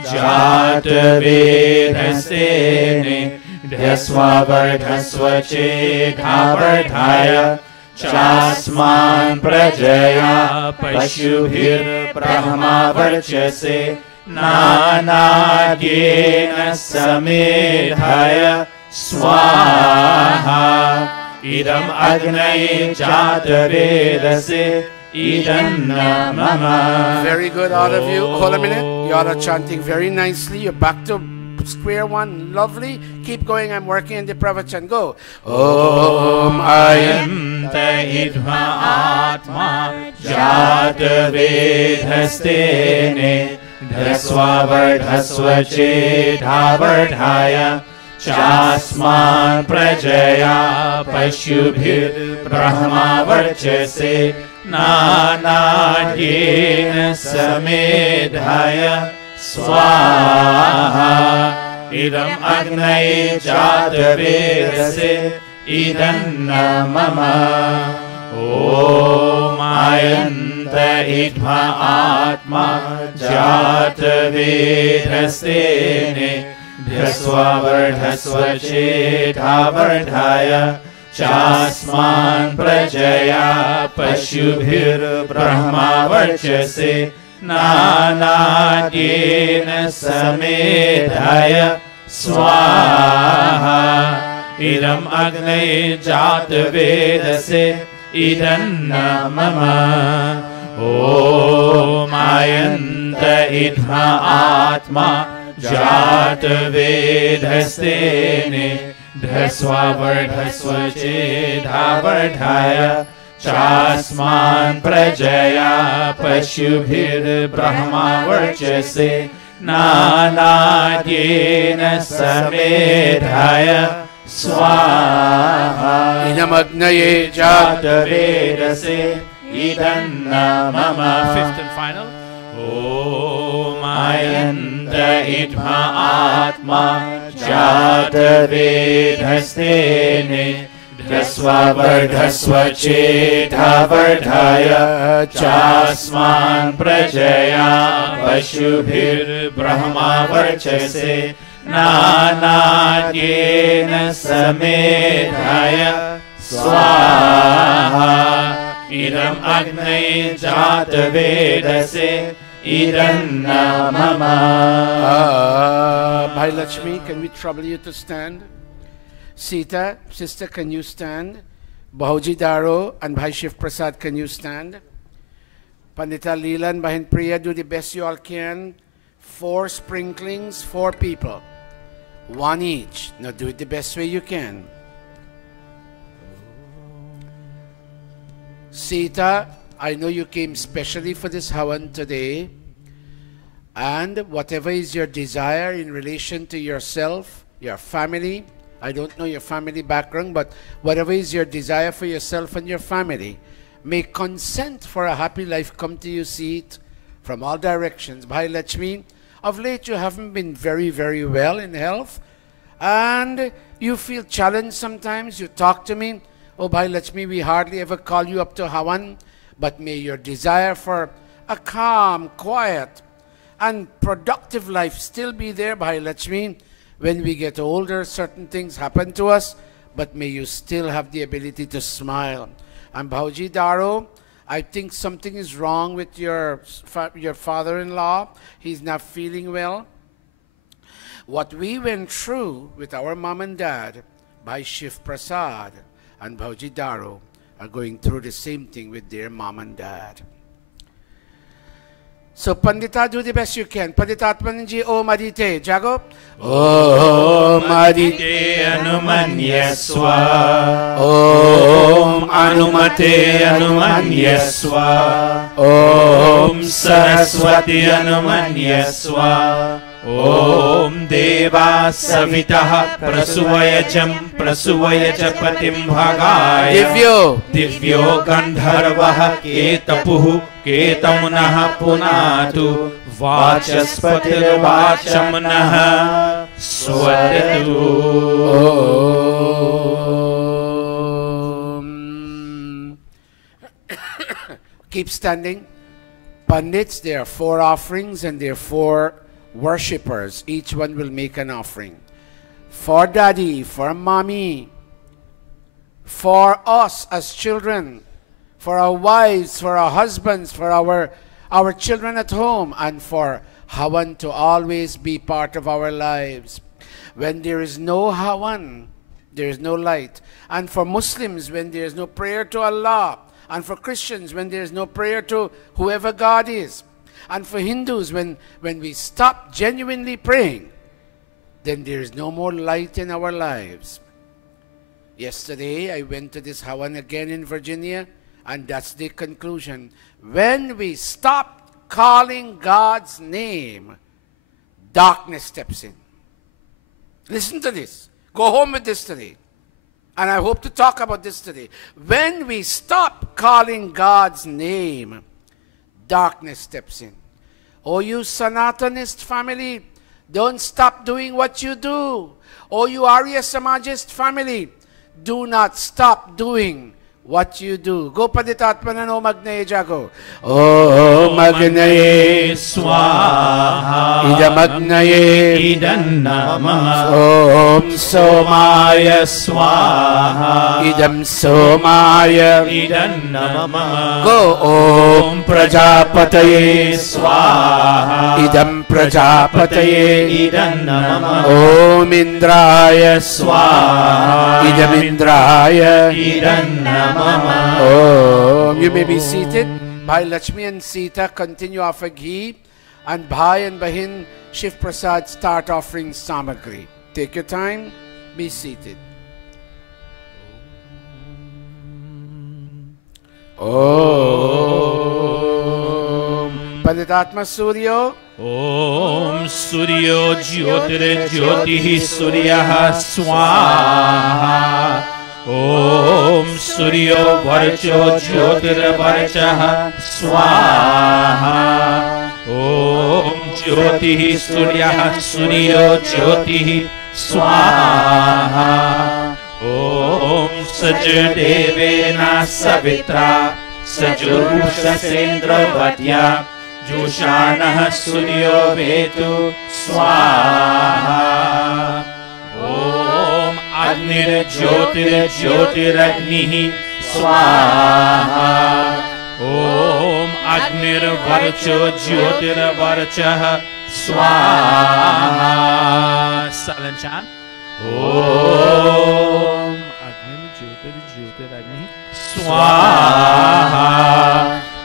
Jata Vedhastene Dhasva Vardhasva Chedha Vardhaya Chasman Prajaya Pashubhir Brahma Varchase Nanadyena Samedhaya Swaha. Idam Agnaye Jata Vedase Idam Namama. Very good, all of you. Hold a minute. You all are chanting very nicely. You're back to square one. Lovely. Keep going. I'm working in the pravachan. Go. Om Ayanta Idha Atma Jata Vedhastene Dhasva Vardhasva Chedha Vardhaya Chasman Prajaya Pashubhir Brahma Varchase Nanadyena Samedhaya Swaha. Idam Agnaye Jata Vedase Idam Namama. Om Ayanta Idha Atma Jata Vedhastene Dhasva Vardhasva Chedha Vardhaya Chasman Prajaya Pashubhir Brahma Varchase Nanadyena Samedhaya स्वाहा इदम् अग्नये जातवेदसे इदन्न मम ॐ आयन्त इद्म आत्मा जातवेदस्तेने ढस्वावर्धस्व चेधावर्धाय चास्मान् प्रजया पशुभिर्ब्रह्मा वर्चसे नानाद्येन समेधाय स्वाहा इदमग्नये जातवेदसे इदन्न मम fifth and final ॐ आयन्त इद्म आत्मा जातवेदस्तेने ढस्वावर्धस्व चेधावर्धाय चास्मान् प्रजया पशुभिर्ब्रह्मा वर्चसे नानाद्येन समेधाय स्वाहा इदम् अग्नये जातवेदसे इदन्न मम Bhai Lakshmi, can we trouble you to stand? Sita, sister, can you stand? Bhauji Daro and Bhai Shiv Prasad, can you stand? Pandita Leela and Bahin Priya, do the best you all can. 4 sprinklings, 4 people. 1 each. Now do it the best way you can. Sita, I know you came specially for this Havan today. And whatever is your desire in relation to yourself, your family, I don't know your family background, but whatever is your desire for yourself and your family, may consent for a happy life come to you, see it from all directions. Bhai Lakshmi, of late you haven't been very, very well in health, and you feel challenged sometimes. You talk to me, oh Bhai Lakshmi, we hardly ever call you up to Havan, but may your desire for a calm, quiet, and productive life still be there, Bhai Lakshmi. When we get older, certain things happen to us, but may you still have the ability to smile. And Bhauji Daro, I think something is wrong with your father-in-law. He's not feeling well. What we went through with our mom and dad, Bhai Shiv Prasad and Bhauji Daro, are going through the same thing with their mom and dad. So Pandita, do the best you can. Pandita Atmanji, Om Adite. Jago. Om Adite Anumanyaswa. Om Anumate Anumanyaswa. Om Saraswati Anumanyaswa. Om Deva Savitaha Prasuvayacham Prasuvayachpatim Bhagaya Divyo Gandharvaha Ketapuhu Ketamunaha Punatu Vachaspatir Vachamanaha Swadatu. Keep standing. Pandits, there are 4 offerings and there are 4 worshippers. Each one will make an offering. For daddy, for mommy, for us as children, for our wives, for our husbands, for our children at home, and for Havan to always be part of our lives. When there is no Havan, there is no light. And for Muslims, when there is no prayer to Allah, and for Christians, when there is no prayer to whoever God is, and for Hindus, when we stop genuinely praying, then there is no more light in our lives. Yesterday, I went to this Havan again in Virginia, and that's the conclusion. When we stop calling God's name, darkness steps in. Listen to this. Go home with this today. And I hope to talk about this today. When we stop calling God's name, darkness steps in. Oh, you Sanatanist family, don't stop doing what you do. Oh, you Arya Samajist family, do not stop doing what you do. Go Paditatmanan Om Agnaye Jago. Om Agnaye Swaha. Idam Agnaye Idam Namah. Om Somaya Swaha. Idam Somaya Idam Namah. Go Om Prajapataye Swaha. Idam Prajapataye Idam Namah. Om Indraya Swaha. Idam Indraya Idam Namah. Oh, you may be seated. Bhai Lakshmi and Sita continue offer ghee, and Bhai and Bahin Shiv Prasad start offering samagri. Take your time, be seated. Om Paditatma Suryo. Om Suryo Jyotir Jyotihi Suryaha Swaha. Om Suryo Varcho Jyotir Varchaha Swaha. Om Jyotihi Suryaha Suryo Jyotihi Swaha. Om Sajadevena Savitra Sajurusha Sendravadya Jushanah Suryo Vetu Swaha. Om Agnir Jyotir Jyotiragnihi Swaha. Om Agnir Varcho Jyotir Varchaha Swaha. Silent chant. Om Agnir Jyotir Jyotiragnihi Swaha.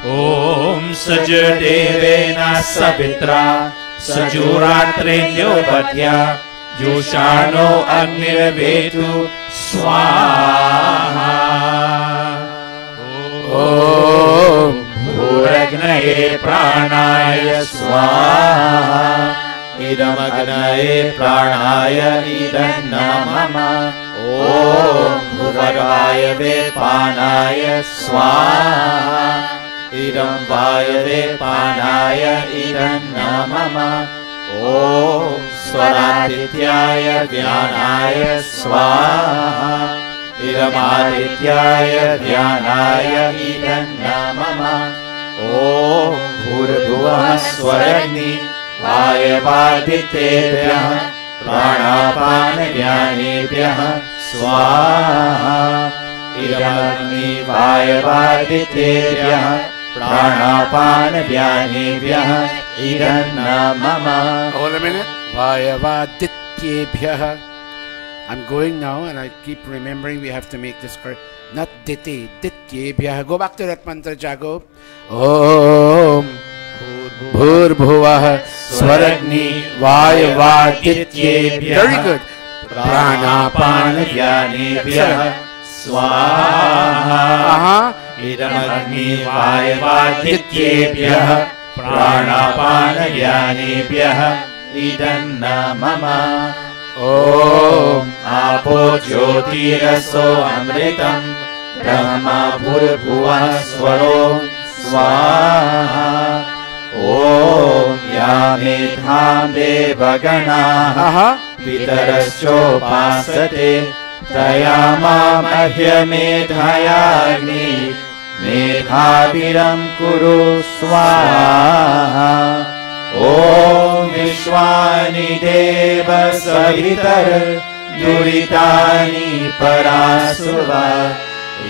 Om Sajadevena Savitra Sajuratrenyo Vadya Jushano Agnirvetu Swaha. Om Bhuragnaye Pranaya Swaha. Idam Agnaye Pranaya Idam Namah. Om Bhuragaya Panaya Swaha. Idam Vayave Panaya Idam Namah. Om Swaradityaya Dhyanaya Swaha. Idam Adityaya Dhyanaya Idam Namah. Om Bhurabhuvah Swaragni Vayavaditebhyah Pranapana Dhyanebhyah Swaha. Idam Agni Vayavaditebhyah Pranapana Dhyanebhyah Idam Namah. Hold a minute. Vayavadityebhyah. I'm going now, and I keep remembering we have to make this correct. Not diti, dityebhyah. Go back to that mantra, Jago. Om Bhurbhuvah Swaragni Vayavadityebhyah. Very good. Pranapana Dhyanebhyah Swaha. Idam Agni Vayavadityebhyah Pranapana Dhyanebhyah Idam Namah. Om Apo Jyotiraso Amritam Brahma Bhurbhuvah Swaro Swaha. Om Yamedham Devagana Pitarascho Pasate Dayama Madhya Medhayagni Medhaviram Kuru Swaha. Om Vishwani Deva Savitar Duritani Parasuva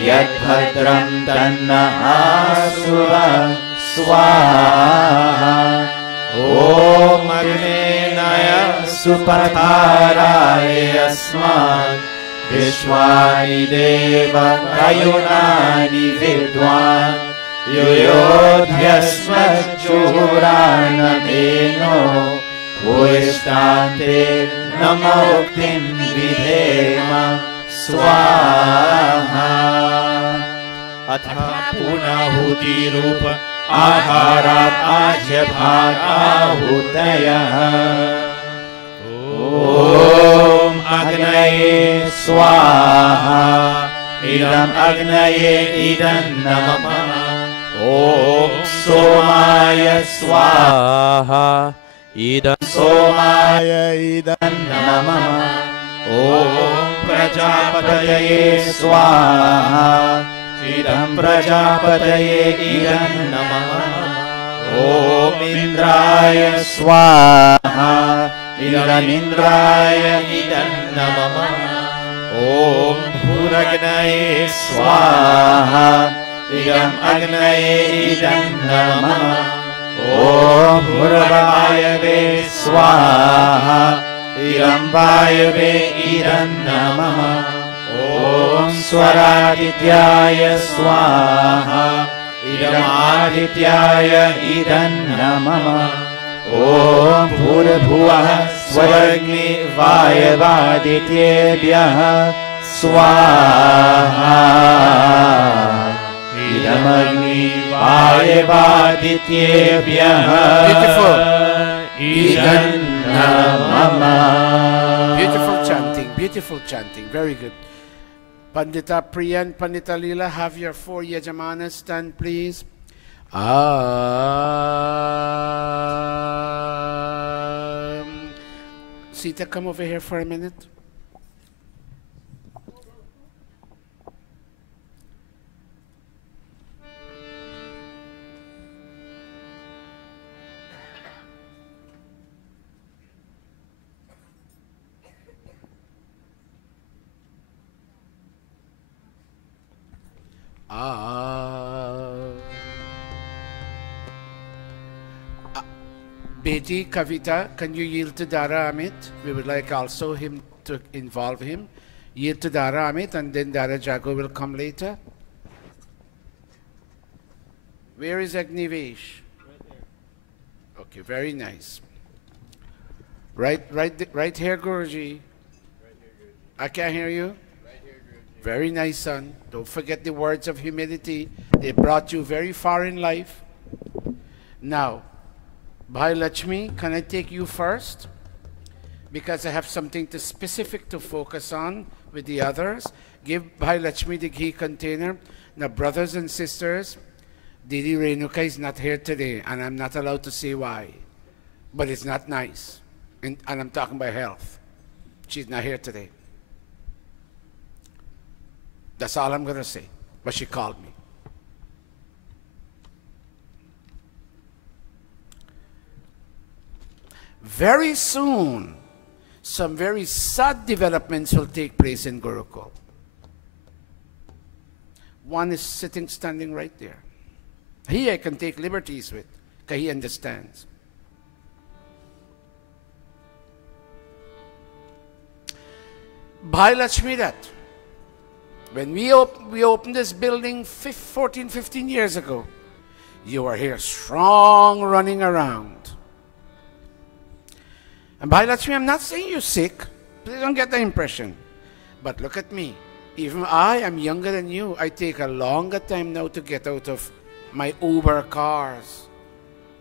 Yadbhadram Tanna Asuva Swaha. Om Agnenaya Supatharaya Asmat Vishwani Deva Ayunani Vidwan Yuyodhyasmat Churanameno Uistante Namoktim Vidhema Swaha. Atha Punahuti Rupa Aharat Ajyabhat Ahutayah. Om Agnaye Swaha. Idam Agnaye Idam Namah. Om Somaya Swaha. Idam Somaya Idam Namah. Om Prajapataye Swaha. idam prajapataye idam namah. Om Indraya Swaha, idam Indraya idam namah. Om Bhuragnaye Swaha, idam Agnaye idam namah. Om Bhuravayave Swaha, idam Vayave idam namah. Om Swaradityaya Swaha, idam Adityaya idam namah. Om Bhurabhuvah Swaragni Vayavadityebhyah Swaha, idam Agni Vayavadityebhyah idam namah. Beautiful chanting, beautiful chanting. Very good. Pandita Priya and Pandita Leela, have your 4 Yajamanas stand, please. Sita, come over here for a minute. Beti Kavita, can you yield to Dara Amit? We would like also him to involve him. Yield to Dara Amit, and then Dara Jago will come later. Where is Agnivesh? Okay, very nice. Right here, Guruji. I can't hear you. Very nice, son. Don't forget the words of humility. They brought you very far in life. Now, Bhai Lakshmi, can I take you first? Because I have something specific to focus on with the others. Give Bhai Lakshmi the ghee container. Now, brothers and sisters, Didi Renuka is not here today, and I'm not allowed to say why. But it's not nice. And I'm talking about health. She's not here today. That's all I'm going to say. But she called me. Very soon, some very sad developments will take place in Gurukul. One is standing right there. He I can take liberties with, because he understands. Bhai Lakshmi Dat. When we opened this building 14, 15 years ago, you were here strong, running around. And Bhai Lakshmi, I'm not saying you're sick. Please don't get the impression. But look at me. Even I am younger than you. I take a longer time now to get out of my Uber cars.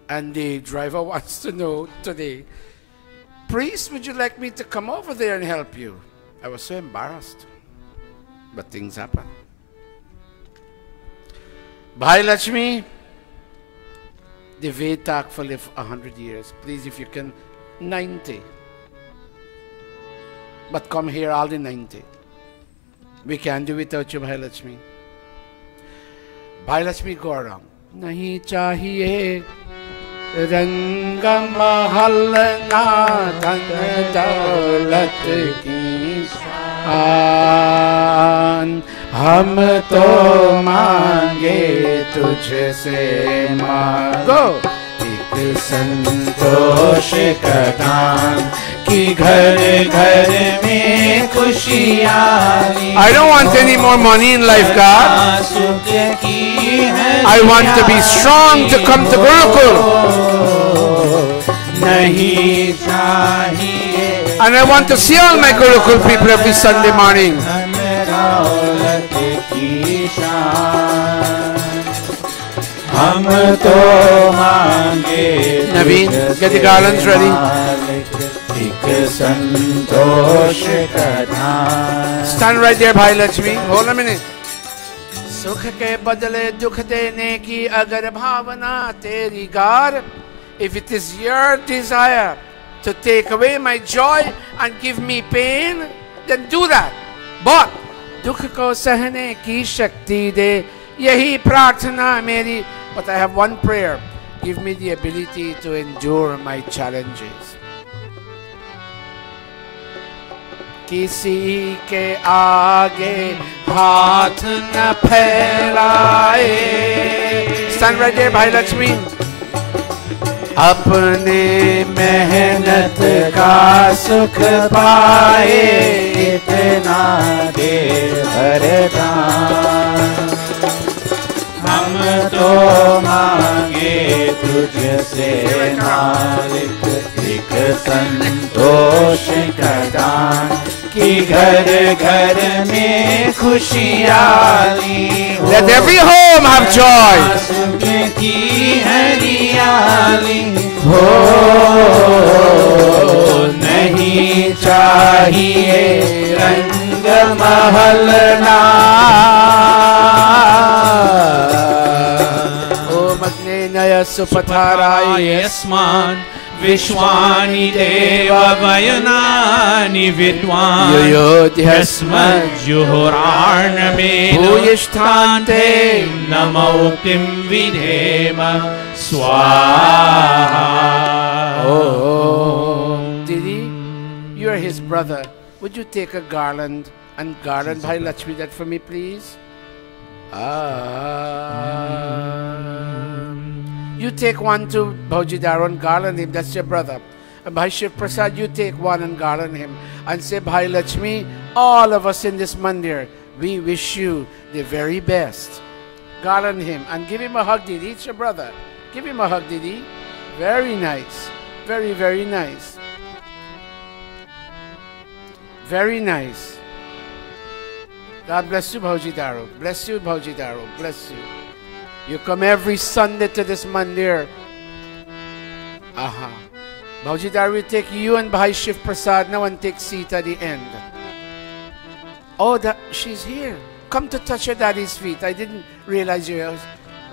And the driver wants to know today, priest, would you like me to come over there and help you? I was so embarrassed. But things happen. Bhai Lakshmi, the Vedak for live 100 years. Please, if you can, 90. But come here all the 90. We can't do without you, Bhai Lakshmi. Bhai Lakshmi, go around. Nahi chahiye ranga mahal na dhan daulat ki shan. हम तो मांगे तुझसे मांगो एक संतोष का दान कि घर घर में खुशियाँ. I don't want any more money in life, God. I want to be strong to come to Gurukul. नहीं चाहिए. And I want to see all my Gurukul people every Sunday morning. Naveen, get the garlands ready. Stand right there, Bhai Lakshmi. Hold a minute. सुख के बदले दुख देने की अगर भावना तेरी God, if it is your desire to take away my joy and give me pain, then do that. But दुख को सहने की शक्ति दे, यही प्रार्थना मेरी. But I have one prayer. Give me the ability to endure my challenges. किसी के आगे हाथ न फैलाए. Stand right there, भाई लक्ष्मी. अपने मेहनत का सुख पाए, इतना दे वरदान. हम तो मांगे तुझसे मालिक एक संतोष का दान, कि घर घर में खुशियाली. Let every home have joy. की हरियाली हो, नहीं चाहिए रंग महलना. ओम अग्नेय सुपथाराय यस्मान् विश्वानि देव वयनानि विद्वान् योयोध्यस्मज्जुहुरार्णमेन भूयिष्ठान्ते नमौक्तिं विधेम स्वाहा. Oh, Didi, you are his brother. Would you take a garland and garland Bhai Lakshmi that for me, please? You take one to Bhauji Daro and garland him. That's your brother. And Bhai Shiv Prasad, you take one and garland him. And say, Bhai Lakshmi, all of us in this mandir, we wish you the very best. Garland him and give him a hug, Didi. It's your brother. Give him a hug, Didi. Very nice. Very, very nice. Very nice. God bless you, Bhauji Daro. Bless you, Bhauji Daro. Bless you. You come every Sunday to this mandir. Aha. Bhauji Daro will take you and Bhai Shiv Prasad now and take seat at the end. Oh, she's here. Come to touch your daddy's feet. I didn't realize you.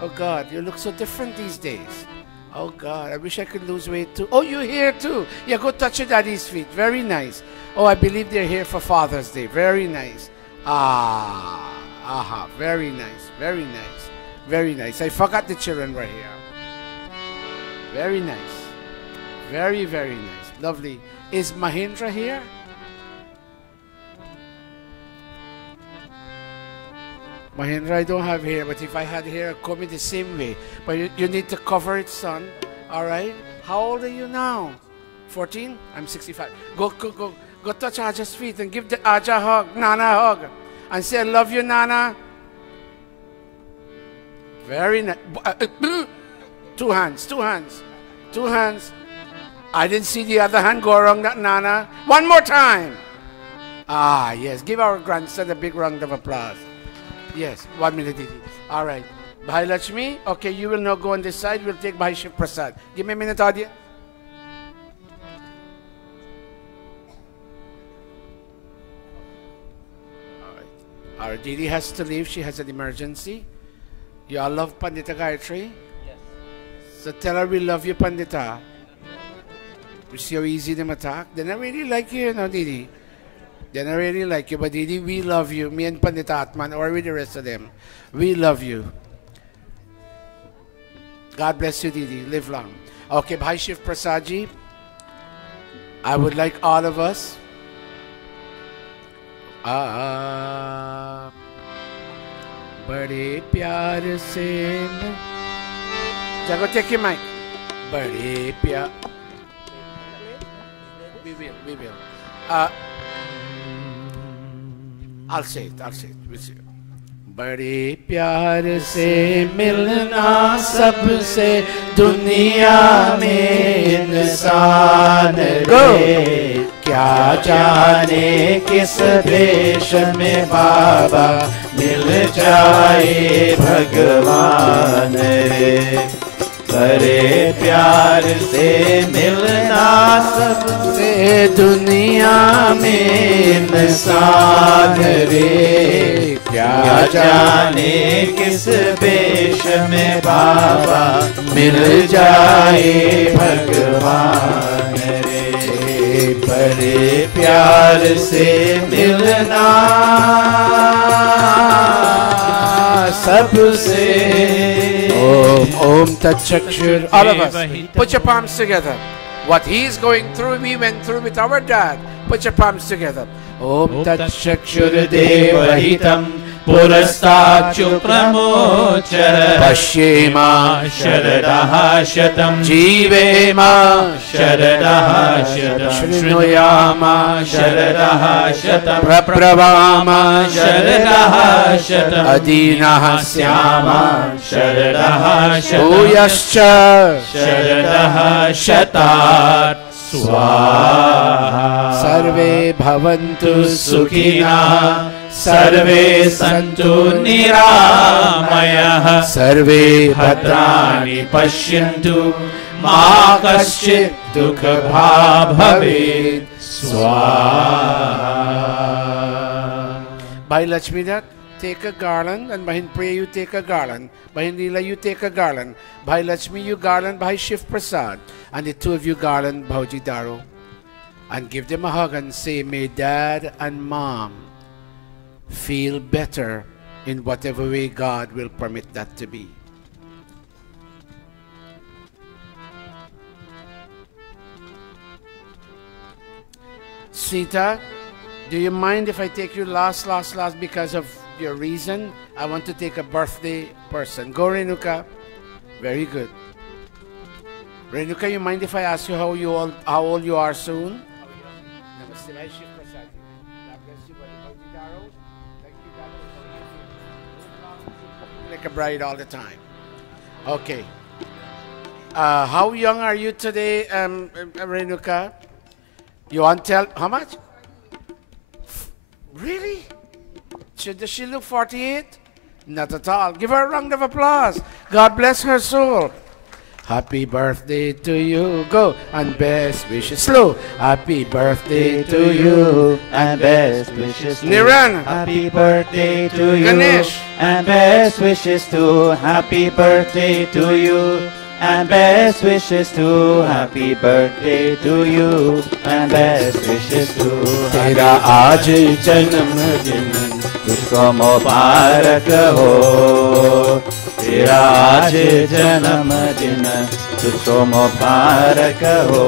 Oh God, you look so different these days. Oh God, I wish I could lose weight too. Oh, you're here too. Yeah, go touch your daddy's feet. Very nice. Oh, I believe they're here for Father's Day. Very nice. Aha. Very nice. Very nice. Very nice. I forgot the children were here. Very nice. Very, very nice. Lovely. Is Mahindra here? Mahindra, I don't have hair, but if I had hair, I'd comb it the same way. But you need to cover it, son. All right? How old are you now? 14? I'm 65. Go touch Aja's feet and give the Aja a hug, Nana a hug. And say, I love you, Nana. Very nice. Two hands. I didn't see the other hand go around that, Nana. One more time. Ah, yes. Give our grandson a big round of applause. Yes, 1 minute, Didi. All right. Bhai Lakshmi, okay, you will now go on this side. We'll take Bhai Shiv Prasad. Give me a minute, audience. All right. Our Didi has to leave. She has an emergency. You all love Pandita Gayatri? Yes. So tell her we love you, Pandita. You see how easy them attack? They don't really like you, no, Didi. They don't really like you, but Didi, we love you. Me and Pandita Atman, or with the rest of them. We love you. God bless you, Didi. Live long. Okay, Bhai Shiv Prasad ji, I would like all of us. बड़े प्यार से Jago, take your mic. बड़े प्यार. We will. I'll say it. We'll see it. बड़े प्यार से मिलना सबसे दुनिया में इंसान रे, क्या जाने किस देश में बाबा मिल जाए भगवान रे. बड़े प्यार से मिलना सबसे दुनिया में इंसान रे, क्या जाने किस देश में बाबा मिल जाए भगवान रे. बड़े प्यार प्यार से मिलना सबसे Om Tat Chakshur. All of us, put your palms together. What he's going through, we went through with our dad. Put your palms together. Om Tat Chakshur Devahitam Purastachu Pramochara Pashyema Sharadaha Shatam Jivema Sharadaha Shatam Shrinoyama Sharadaha Shatam Prapravama Sharadaha Shatam Adinaha Syama Sharadaha Shatam Bhuyascha Sharadaha Shatat Swaha Sarve Bhavantu Sukhina Sarve Santu Niramayah Sarve Bhadrani Pashyantu Ma Kaschit Dukha Bhavet Swaha. Bhai Lakshmidat, take a garland, and Bhain Priya, you take a garland. Bhain Leela, you take a garland. Bhai Lakshmi, you garland Bhai Shiv Prasad. And the two of you garland Bhauji Daro. And give them a hug and say, may Dad and Mom feel better in whatever way God will permit that to be. Sita, do you mind if I take you last because of your reason? I want to take a birthday person. Go, Renuka. Very good. Renuka, you mind if I ask you how old you are soon? Namaste, Bhai Shiv Prasad. God bless you, buddy. Bhauji Daro. Thank you, God bless you. Like a bride all the time. Okay. How young are you today, Renuka? You want to tell how much? Really? Does she look 48? Not at all. Give her a round of applause. God bless her soul. Happy birthday to you. Go. And best wishes. Slow. Happy birthday to you. And best wishes to Niran. Happy birthday to you. Ganesh. And best wishes to happy birthday to you. And best wishes to happy birthday to you. And best wishes to तेरा आज जन्मदिन तुझको मुबारक हो. तेरा आज जन्मदिन तुझको मुबारक हो.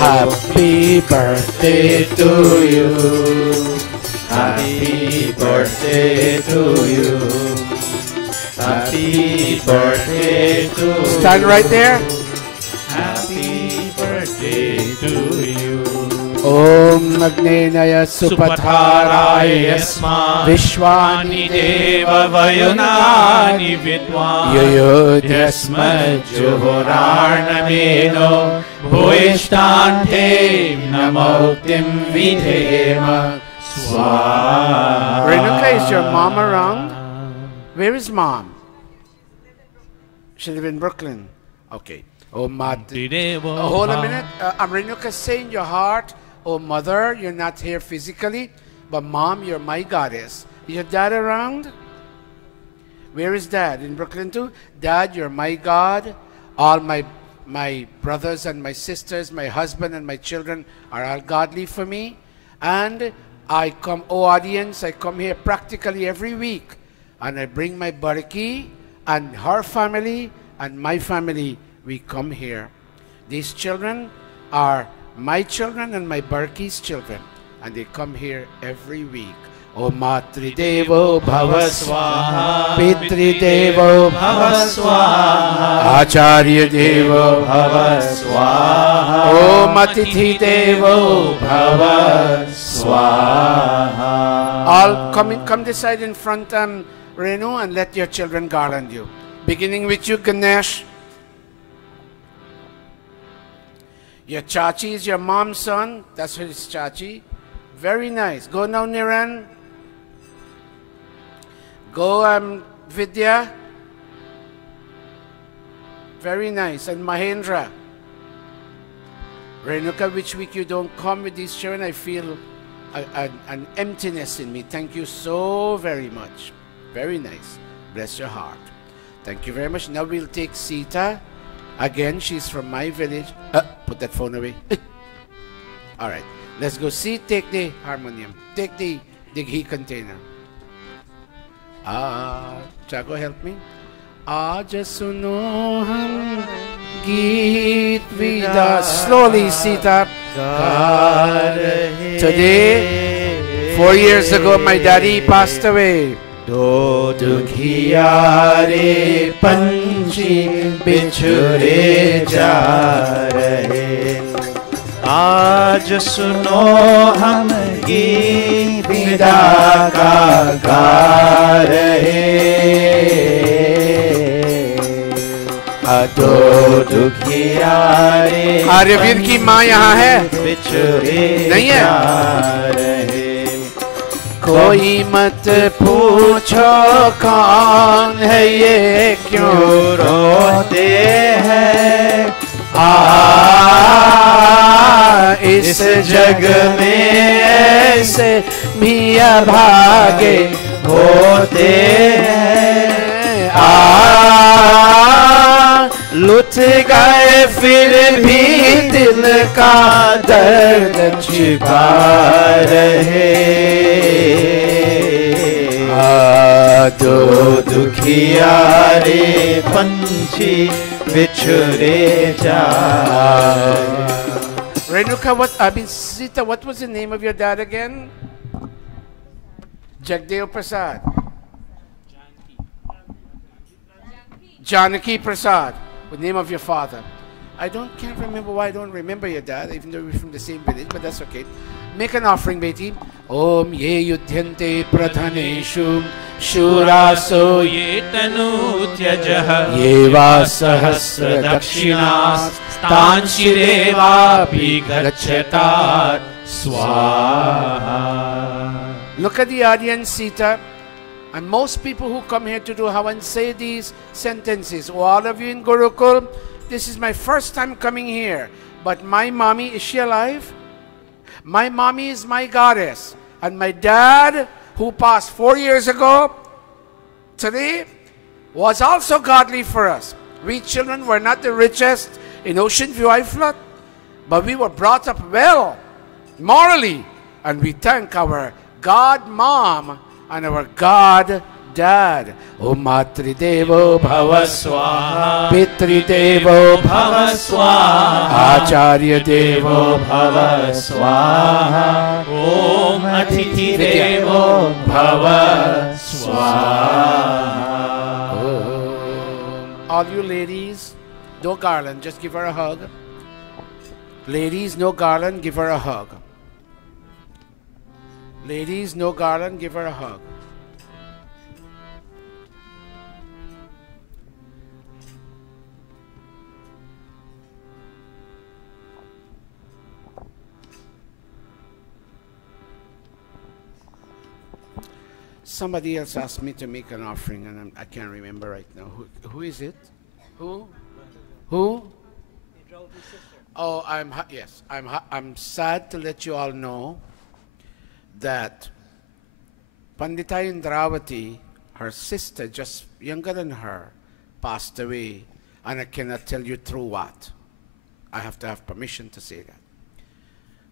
Happy birthday to you. Happy birthday to you. Happy birthday to you. Stand right there. Happy birthday to you. Om Agnenaya Supatharaya Yasma Vishwani Deva Vayunani Vidwan Yuyudhyasma Juhurarnameno Bhuishtante Namoktim Vidhema Swaha. Renuka, is your mom around? Where is mom? She live in Brooklyn. Okay. Oh, hold a minute. Renuka, say in your heart, oh, mother, you're not here physically, but mom, you're my goddess. Is your dad around? Where is dad? In Brooklyn too? Dad, you're my God. All my brothers and my sisters, my husband and my children are all godly for me. And I come, oh audience, I come here practically every week. And I bring my baraki and her family and my family. We come here. These children are my children and my Barki's children. And they come here every week. O Matri Devo Bhava Swaha, Pitri Devo Bhava Swaha, Acharya Devo Bhava Swaha, O Matithi Devo Bhava Swaha. All come this side in front, Renu, and let your children garland you. Beginning with you, Ganesh. Your chachi is your mom's son. That's his chachi. Very nice. Go now, Niran. Go, Vidya. Very nice. And Mahendra. Renuka, which week you don't come with these children, I feel an emptiness in me. Thank you so very much. Very nice. Bless your heart. Thank you very much. Now we'll take Sita. Again, she's from my village. Put that phone away. All right. Let's go. See, take the harmonium. Take the ghee container. Chago, help me. Aaj suno hum geet vida. Slowly, Sita. Today, 4 years ago, my daddy passed away. दो दुखियारे पंछी बिछुड़े जा रहे, आज सुनो हम गीत विदा का गा रहे। दो दुखियारे आर्यवीर की माँ यहाँ है? बिछुड़े नहीं है? जा रहे। कोई मत पूछो कौन है ये, क्यों रोते हैं। इस जग में ऐसे भी अभागे होते हैं। लुट गए फिर भी दिल का दर्द छिपा रहे। दो दुखियारे पंछी बिछुड़े जा। Renuka, Sita, what was the name of your dad again? Jagdeo Prasad. Janaki Prasad. The name of your father. Can't remember why I don't remember your dad, even though we're from the same village, but that's okay. Make an offering, Beti. Om ye yudhyante pradhaneshu shuraso ये तनु त्यजः ye va sahasra दाक्षिणास् तांशिरेवापि गच्छतात् स्वाहा. Look at the audience, Sita. And most people who come here to do Havan say these sentences. Oh, all of you in Gurukul, this is my first time coming here. But my mommy, is she alive? My mommy is my goddess. And my dad, who passed 4 years ago, today, was also godly for us. We children were not the richest in Ocean View Iflat, but we were brought up well, morally. And we thank our God mom and our God dad. Om Matri Devo Bhava Swaha, Pitri Devo Bhava Swaha, Acharya Devo Bhava Swaha, Om Atithi Devo Bhava Swaha. All you ladies, no garland, just give her a hug. Ladies, no garland, give her a hug. Ladies, no garland, give her a hug. Somebody else asked me to make an offering, and I can't remember right now. Who is it? Who? Oh, I'm sad to let you all know that Pandita Indravati, her sister, just younger than her, passed away, and I cannot tell you through what. I have to have permission to say that.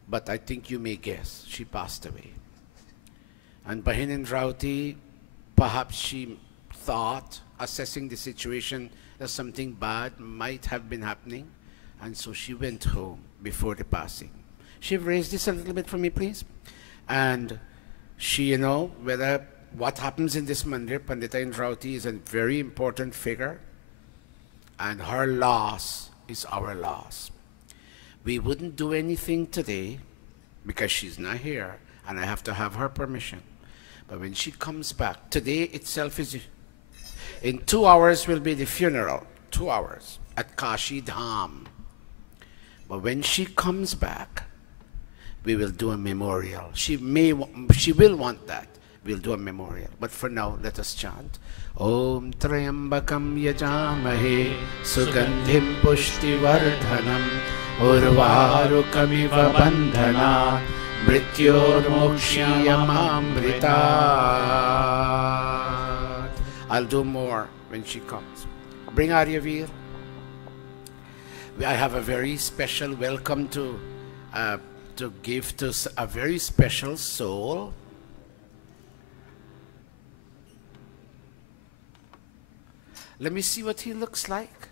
But I think you may guess, she passed away. And Bahin Indravati, perhaps she thought, assessing the situation, that something bad might have been happening, and so she went home before the passing. She raised this a little bit for me, please. And she, you know, what happens in this mandir, Pandita Indravati is a very important figure, and her loss is our loss. We wouldn't do anything today because she's not here, and I have to have her permission. But when she comes back, today itself is, in 2 hours will be the funeral, 2 hours at Kashi Dham. But when she comes back, we will do a memorial. She will want that. We'll do a memorial. But for now, let us chant. Om Trayambakam Yajamahe Sugandhim Pushti Vardhanam Urvarukamiva Bandhana Mrityor Mokshiyamamrita. I'll do more when she comes. Bring Aryavir. I have a very special welcome to to give to a very special soul. Let me see what he looks like.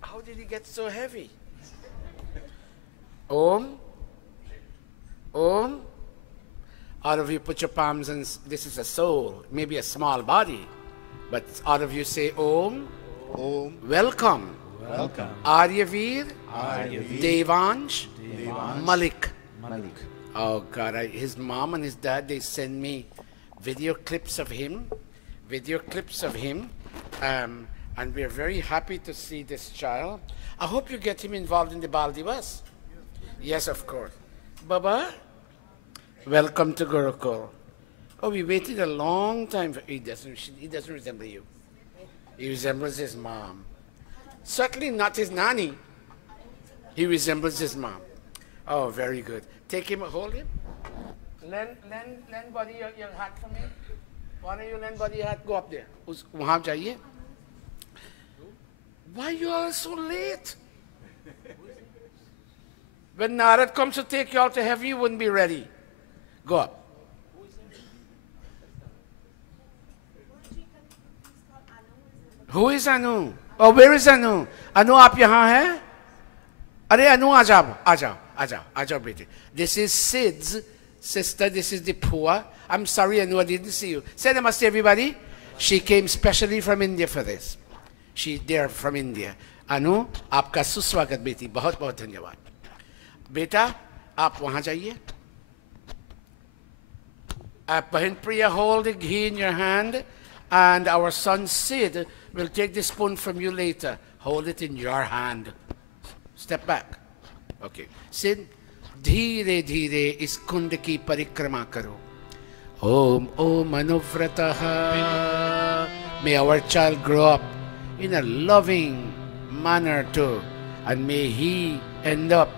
How did he get so heavy? Om. Om. All of you put your palms and this is a soul, maybe a small body. But all of you say Om. Om. Welcome. Welcome. Aryavir. Aryavir. Devansh. Devansh. Malik. Malik. Oh God, his mom and his dad, they send me video clips of him. And we're very happy to see this child. I hope you get him involved in the Bal Divas. Yes, of course. Baba, welcome to Gurukul. Oh, we waited a long time for he doesn't resemble you. He resembles his mom. Certainly not his nanny. He resembles his mom. Oh, very good. Take him, hold him. Lend Buddy your hat for me. Why don't you lend Buddy your hat? Go up there. Wहाँ जाइए. Why you all so late? When Narad comes to take you out to heaven, you wouldn't be ready. Go up. Who is Anu? Oh, where is Anu? Anu, आप यहाँ हैं? अरे Anu, आ जाओ बेटे. This is Sid's sister. This is the poor. I'm sorry, Anu, I didn't see you. Say namaste, everybody. She came specially from India for this. They're from India. Anu, आपका सुस्वागत बेटी. बहुत बहुत धन्यवाद. बेटा, आप वहाँ जाइए. Bahin Priya, hold the ghee in your hand, and our son Sid will take the spoon from you later. Hold it in your hand. Step back. Okay. Sid, धीरे धीरे इस कुंड की परिक्रमा करो. Om Om Anuvrataha. May our child grow up in a loving manner too, and may he end up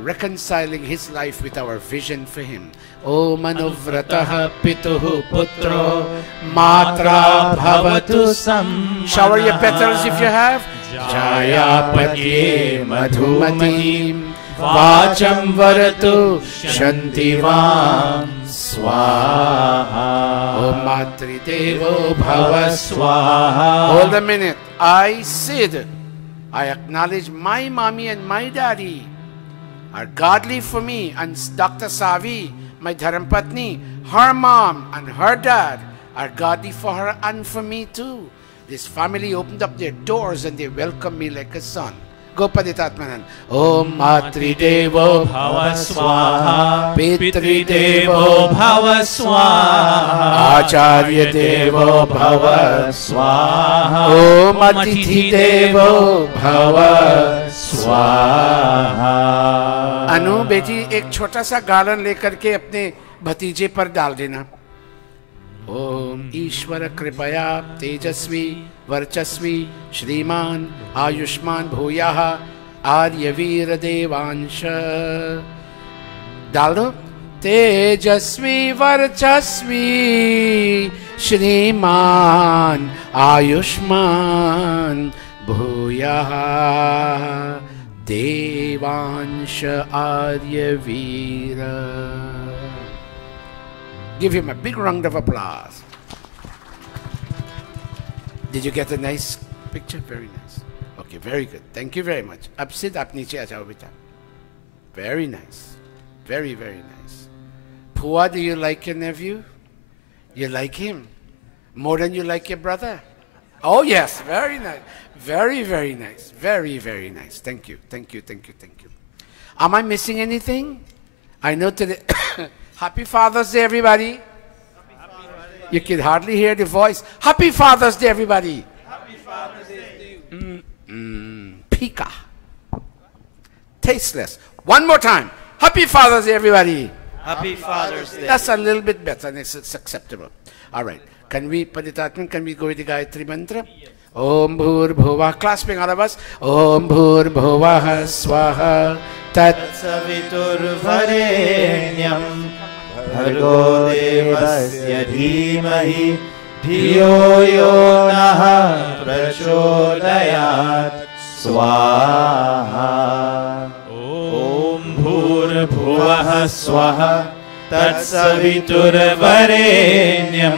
reconciling his life with our vision for him. Om Anuvrataha Pituhu Putro Matra Bhavatu Sam. Shower your petals if you have. Jaya Patye Madhumatim Vacham Varatu Shantivam Swaha. Om Matri Devo Bhava Swaha. Hold a minute. I, Sid, I acknowledge my mommy and my daddy are godly for me, and Dr. Savi, my Dharampatni, her mom and her dad are godly for her and for me too. This family opened up their doors and they welcomed me like a son. Go Paditatmanan. Om Matri Devo Bhava Swaha. Pitri Devo Bhava Swaha. Acharya Devo Bhava Swaha. Om Atithi Devo Bhava Swaha. अनु बेटी एक छोटा सा गालन लेकर के अपने भतीजे पर डाल देना. ओम ईश्वर कृपया तेजस्वी वर्चस्वी श्रीमान आयुष्मान भूयाः आर्यवीर देवांश. डाल दो. तेजस्वी वर्चस्वी श्रीमान Ayushman भूयाः Devansh Aryaveer. Give him a big round of applause. Did you get a nice picture? Very nice. Okay, very good. Thank you very much. Ab sit, aap niche aa jao beta. Very nice. Very, very nice. Pua, do you like your nephew? You like him? More than you like your brother? Oh yes, very nice. Very, very nice. Very, very nice. Thank you. Thank you, thank you, thank you. Am I missing anything? I know today... Happy Father's Day, everybody. You can hardly hear the voice. Happy Father's Day, everybody. Happy Father's Day to you. Pika. Tasteless. One more time. Happy Father's Day, everybody. Happy Father's Day. That's a little bit better and it's acceptable. All right. Can we, Paditatman, can we go with the Gayatri Mantra? Om Bhur Bhuvah. Clasping all of us. Om Bhur Bhuvah Swaha Tat Savitur Varenyam Bhargo Devasya Dhimahi धियो यो नः प्रचोदयात् स्वाहा ॐ भूर्भुवः स्वः तत्सवितुर्वरेण्यं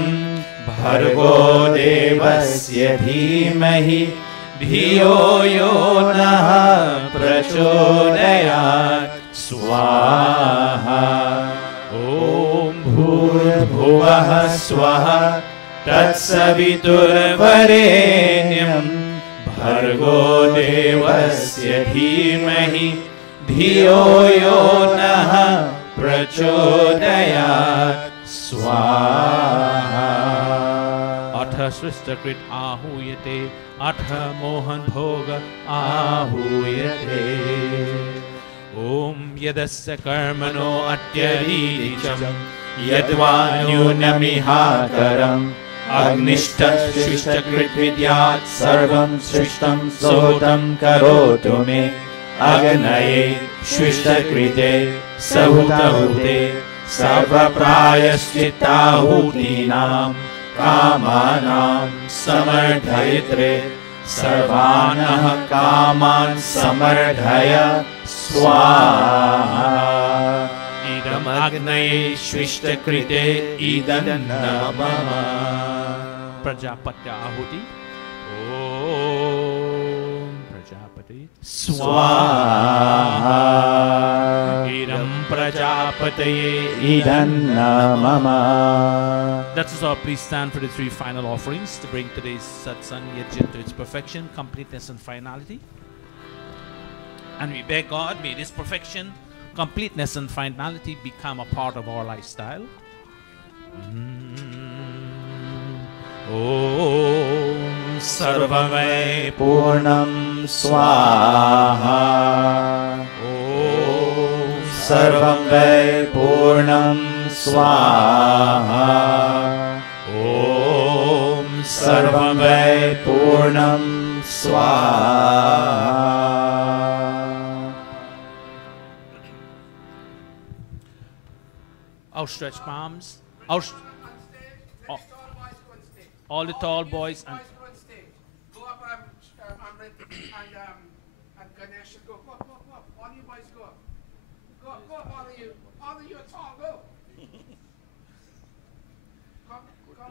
भर्गो देवस्य धीमहि धियो यो नः प्रचोदयात् स्वाहा ॐ भूर्भुवः स्वः तत्सवितुर्वरेण्यं भर्गो देवस्य धीमहि धियो यो नः प्रचोदयात् स्वाहा अथ सृष्टकृत आहूयते अथ मोहन भोग आहूयते ॐ यदस्य कर्मणो अत्यरीरिचं यद्वा न्यूनमिहाकरम् अग्निष्टशिष्टकृद्विद्यात् सर्वं सृष्टं सोतं करोतु मे अग्नये शिष्टकृते सहुतहुते सर्वप्रायश्चित्ताहुतीनां कामानां समर्धयित्रे सर्वानः कामान् समर्धय स्वाहा इदमग्नये शिष्टकृते इदं नमः प्रजापत्य आहुति ॐ प्रजापति स्वाहा इदं प्रजापतये इदं नमः. Let us all please stand for the three final offerings to bring today's satsang yajna to its perfection, completeness and finality. And we beg God, may this perfection, completeness and finality become a part of our lifestyle. Om Sarvamay पूर्णं स्वाहा Om सर्वं वै पूर्णं स्वाहा Om सर्वं वै पूर्णं स्वाहा. Outstretched palms. All the tall boys and Go up, Amrit and Ganesh. Go up. All you boys go up. Go up, all of you. All of you are tall, go. Come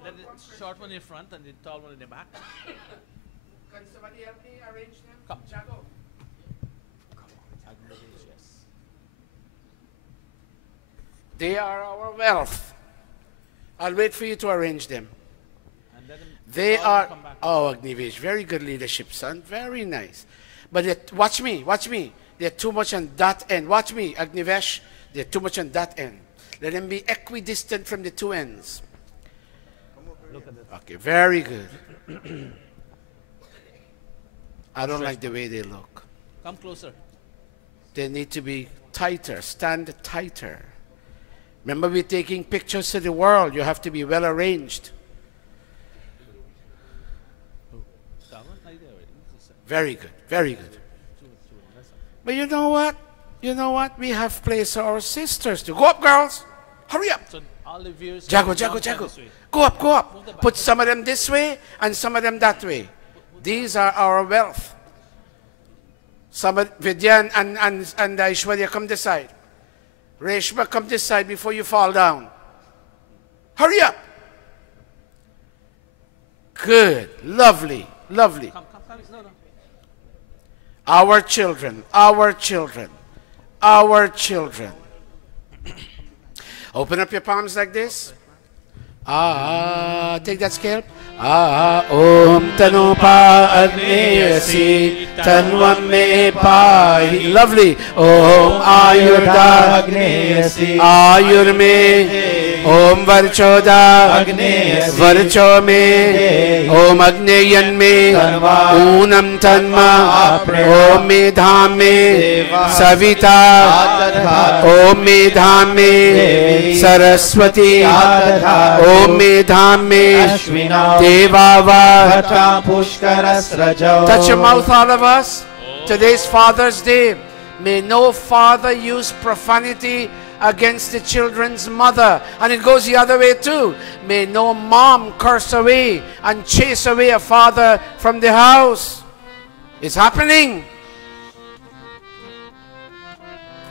let up, the one person. short one in front and the tall one in the back. Can somebody help me arrange them? Come. Jago. Yes. They are our wealth. I'll wait for you to arrange them. And let them They all are, come back. oh, Agnivesh, very good leadership, son. Very nice. But watch me. They're too much on that end. Watch me, Agnivesh. They're too much on that end. Let them be equidistant from the two ends. Look at this. Okay, very good. I don't like the way they look. Come closer. They need to be tighter, stand tighter. Remember, we're taking pictures to the world. You have to be well arranged. That one? Like there already. Very good, very good. But you know what? We have place for our sisters to go up, girls. Hurry up. So all the viewers. Jago. come this way. Go up. Put some of them this way and some of them that way. These are our wealth. Some of Vidya and Aishwarya, come this side. Reshma, come this side before you fall down. Hurry up. Good. Lovely. Come. No. Our children. Open up your palms like this. Take that scale. Om Tanupa Agneyasi Tanvam Me Pahi. Lovely. Om Ayurda Agneyasi Ayur Me. Om Varchoda Agneyasi Varcho Me. Om Agneyan Me. Unam Tanma. Om Medham Me. Savita. Om Medham Me. Saraswati. Om Medham Me. Devava. Touch your mouth, all of us. Today's Father's Day. May no father use profanity against the children's mother. And it goes the other way too. May no mom curse away and chase away a father from the house. It's happening.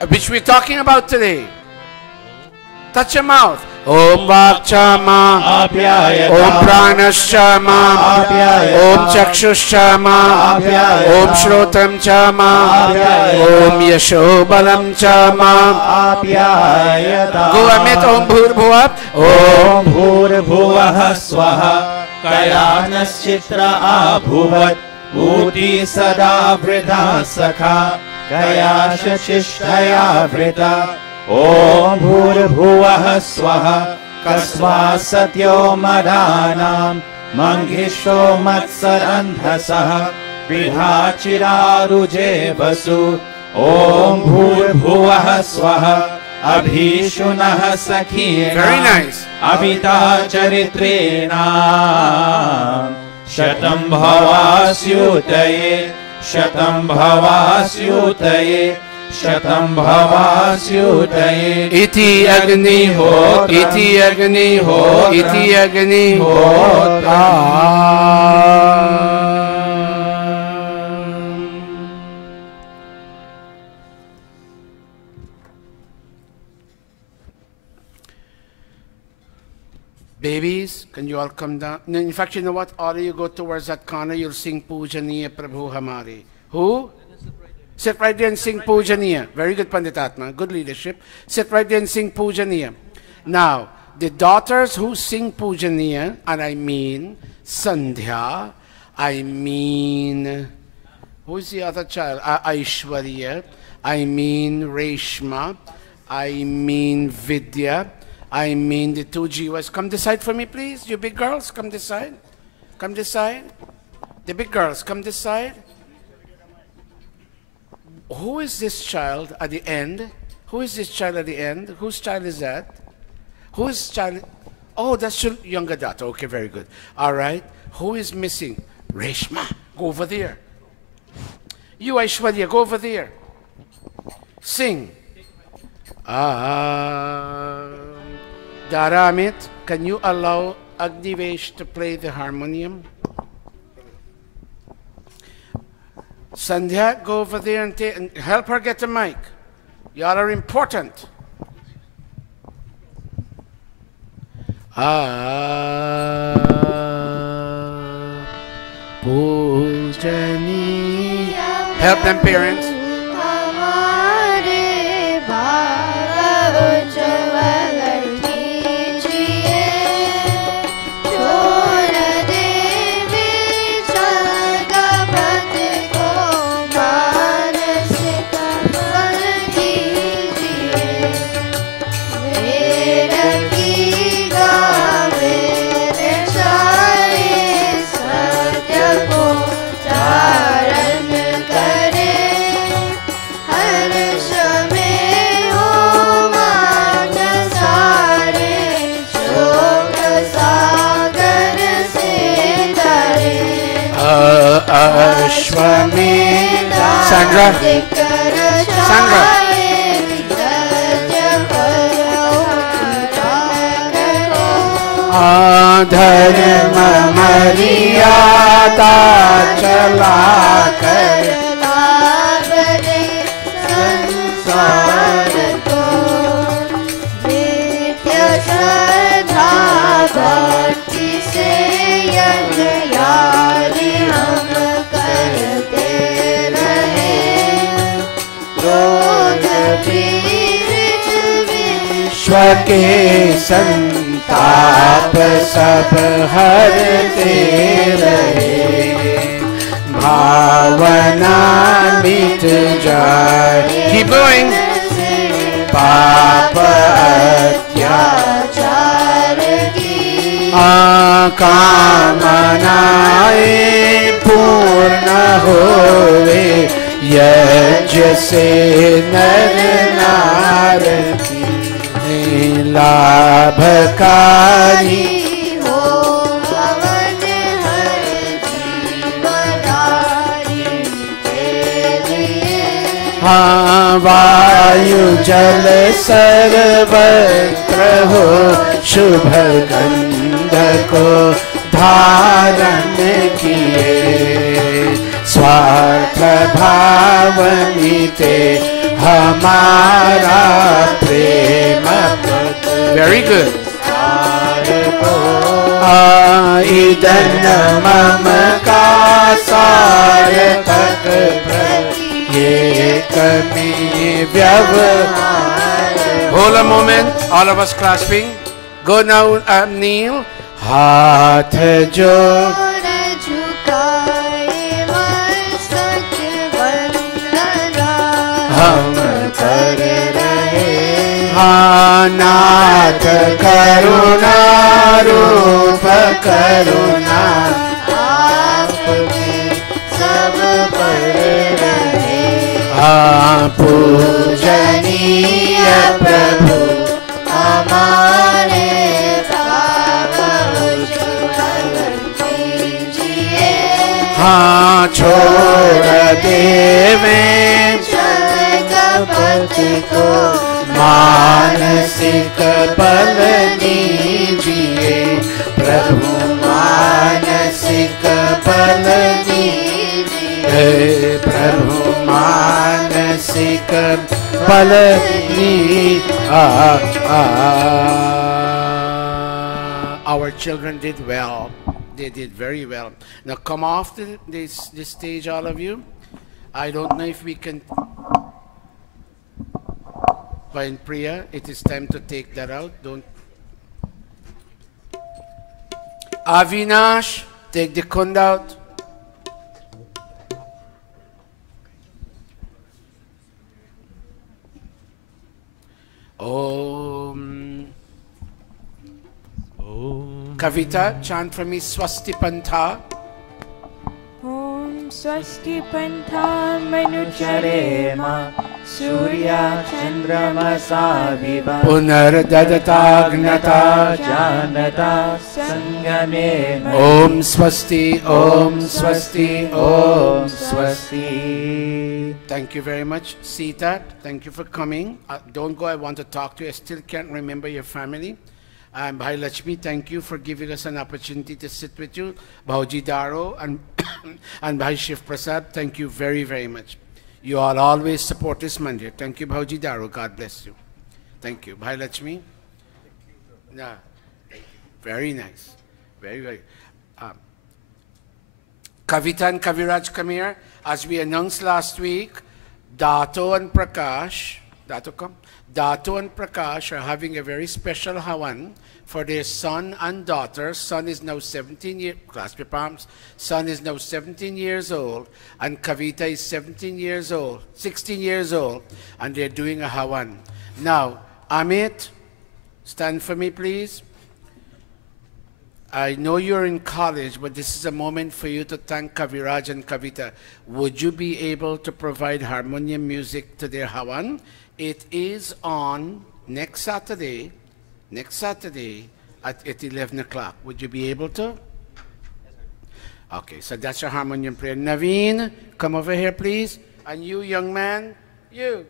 Which we're talking about today. Touch your mouth. Om Vakchama, Om Pranashama, Om Chakshushama, Om Shrotam Chama, Om Yashobalam Chama. Go Amit Om Bhurbhuva. Om Bhurbhuvah Swaha Kayanaschitra Abhuvat Uti Sada Vridha Sakha Kayasha Chishtaya Vrita. Om Bhurbhuvah Swaha Kasva Satyo Madhanam Manghisho Matsarandhasaha Vidhachiraruje Vasu. Om Bhurbhuvah Swaha Abhishunah Sakhina. Very nice. Avita Charitrena Shatam Bhavasyutaye Shatam Bhavasyutaye Shatam Bhavasyutaye. Iti Agni Hot, Iti Agni Hot, Iti Agni Hot. Babies, can you all come down? No, in fact, you know what? All of you go towards that corner, you'll sing Pujaniya Prabhu Hamari. Who? Sit right there and sing Pujaniya. Very good, Panditatma. Good leadership. Sit right there and sing Pujaniya. Now, the daughters who sing Pujaniya, and I mean Sandhya, I mean, who's the other child? Aishwarya, I mean Reshma, I mean Vidya, I mean the two Jivas. Come this side for me, please. You big girls, come this side. Come this side. The big girls, come this side. Who is this child at the end? Who is this child at the end? Whose child is that? Whose child? Oh, that's your younger daughter. Okay, very good. All right. Who is missing? Reshma, go over there. You, Aishwarya, go over there. Sing. Dharamit, can you allow Agnivesh to play the harmonium? Sandhya, go over there and help her get a mic. Y'all are important. Pujani. Help them, parents. Sandra. Sandra. धर्म मर्यादा चला कर संसार को नित्य श्रद्धा भक्ति से यज्ञ यारी हम करते रहे। क्रोध पीड़ित विश्व के संताप सब हरते रहे। भावना मिट जाए। Keep going. पाप अत्याचार की कामनाएं पूर्ण होवे। यज्ञ से नर नार की लाभकारी हो हवन हर जीवधारी के लिए। हाँ वायु जल सर्वत्र हो शुभ गंध को धारण किए स्वार्थ भाव नीते हमारा प्रेम वेरी गुड इदन मम का सार्थक ये कमी व्यवहार. Hold a moment, all of us clasping. Go now, kneel. हाथ जो हम कर रहे हाँ नाथ करुणा रूप करुणा आपके सब पर रहे हाँ पूजनीय प्रभु हमारे पाप उज्ज्वल कीजिए हाँ छोड़ देवें को मानसिक बल दीजिए प्रभु मानसिक बल दीजिए प्रभु मानसिक बल Our children did well. They did very well. Now come off this stage, all of you. I don't know if we can. But in prayer, it is time to take that out. Don't. Avinash, take the kund out. Om. Kavita, chant for me Swasti Pantha. Om Swasti Pantha Manucharema Surya Chandramasa Viva Punardadagnata Janata Sangame Om Swasti, Om Swasti, Om Swasti. Thank you very much, Sita. Thank you for coming. Don't go, I want to talk to you. I still can't remember your family. Bhai Lakshmi, thank you for giving us an opportunity to sit with you. Bhauji Daro and, and Bhai Shiv Prasad, thank you very, very much. You all always support this mandir. Thank you, Bhauji Daro. God bless you. Thank you. Bhai Lakshmi. Yeah. Very nice. Very, very. Kavita and Kaviraj, come here. As we announced last week, Dato and Prakash, Dato come. Dato and Prakash are having a very special Havan for their son and daughter. Son is now 17 years, clasp your palms. Son is now 17 years old, and Kavita is 16 years old, and they're doing a Havan. Now, Amit, stand for me, please. I know you're in college, but this is a moment for you to thank Kaviraj and Kavita. Would you be able to provide harmonium music to their Havan? It is on next Saturday at 11 o'clock. Would you be able to? Okay, so that's your harmonium prayer. Naveen, come over here, please. And you, young man, you.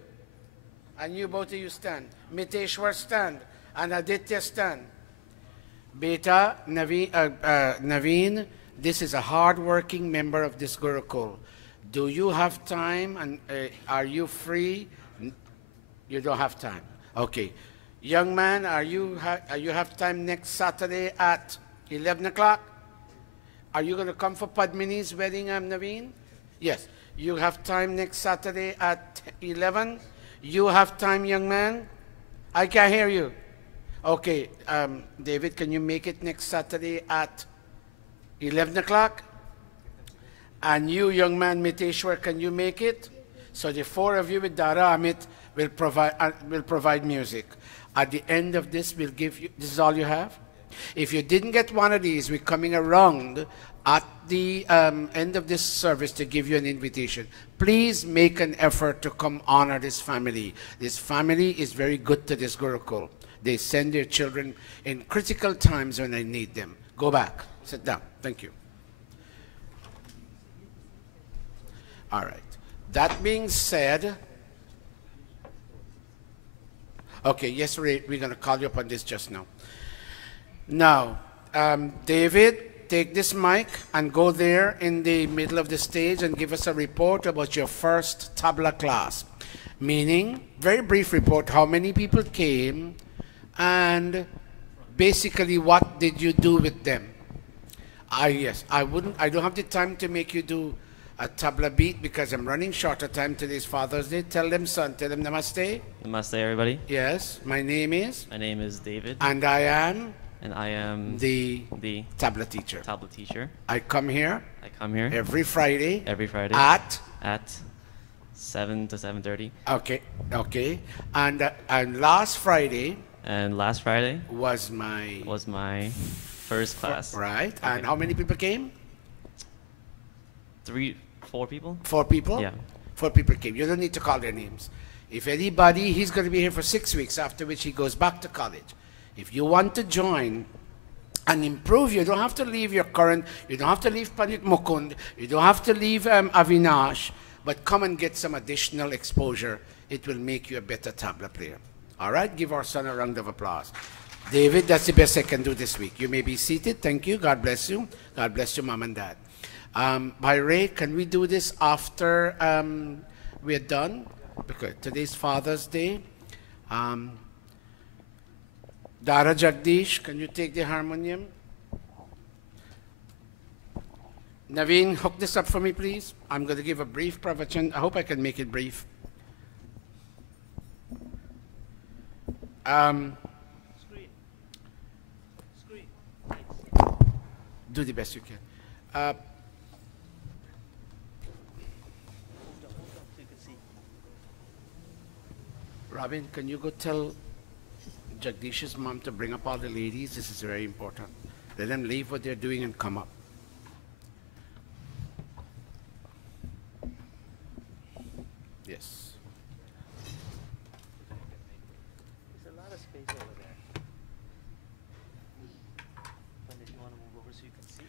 And you, both of you stand. Miteshwar, stand. And Aditya, stand. Beta, Naveen, this is a hard-working member of this Gurukul. Do you have time, and are you free? You don't have time. Okay. Young man, you have time next Saturday at 11 o'clock? Are you going to come for Padmini's wedding, Naveen? Yes. You have time next Saturday at 11? You have time, young man? I can't hear you. Okay. David, can you make it next Saturday at 11 o'clock? And you, young man, Miteshwar, can you make it? So the four of you with Dara Amit will provide music. At the end of this, we'll give you, this is all you have? If you didn't get one of these, we're coming around at the end of this service to give you an invitation. Please make an effort to come honor this family. This family is very good to this Gurukul. They send their children in critical times when they need them. Go back. Sit down. Thank you. All right. That being said, Okay, yes, we're going to call you up on this just now. Now, David, take this mic and go there in the middle of the stage and give us a report about your first tabla class. Meaning, very brief report, how many people came and basically what did you do with them? Yes, I don't have the time to make you do a tabla beat because I'm running short of time. Today's Father's Day. Tell them, son, tell them namaste. Namaste, everybody. Yes, my name is? My name is David. And I am? And I am the tabla teacher. Tabla teacher. I come here every Friday. Every Friday. At 7 to 7:30. Okay. And last Friday. And last Friday was my first class. Right. Okay. And how many people came? 4 people. 4 people? Yeah. 4 people came. You don't need to call their names. If anybody, he's going to be here for 6 weeks, after which he goes back to college. If you want to join and improve, you don't have to leave your current, you don't have to leave Pandit Mukund, you don't have to leave Avinash, but come and get some additional exposure. It will make you a better tabla player. All right? Give our son a round of applause. David, that's the best I can do this week. You may be seated. Thank you. God bless you. God bless you, Mom and Dad. By Ray, can we do this after we're done? Because today's Father's Day. Dara Jagdish, can you take the harmonium? Naveen, hook this up for me, please. I'm going to give a brief pravachan. I hope I can make it brief. Do the best you can. Robin, can you go tell Jagdish's mom to bring up all the ladies? This is very important. Let them leave what they're doing and come up. Yes. There's a lot of space over there. But if you want to move over so you can see.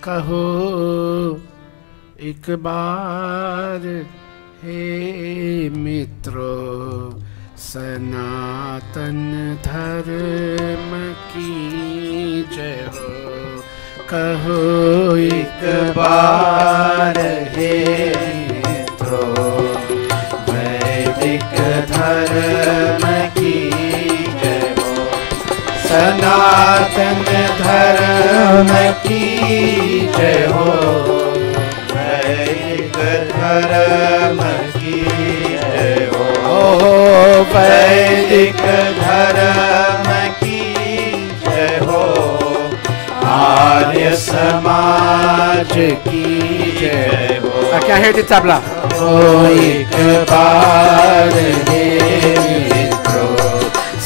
कहो एक बार हे मित्रों सनातन धर्म की जय हो कहो एक बार हे मित्रों वैदिक धर्म की जय हो सनातन धर्म की जय हो वैदिक धर्म की जय हो वैदिक धर्म की जय हो आर्य समाज की जय हो क्या है दी तबला एक बार हे मित्रों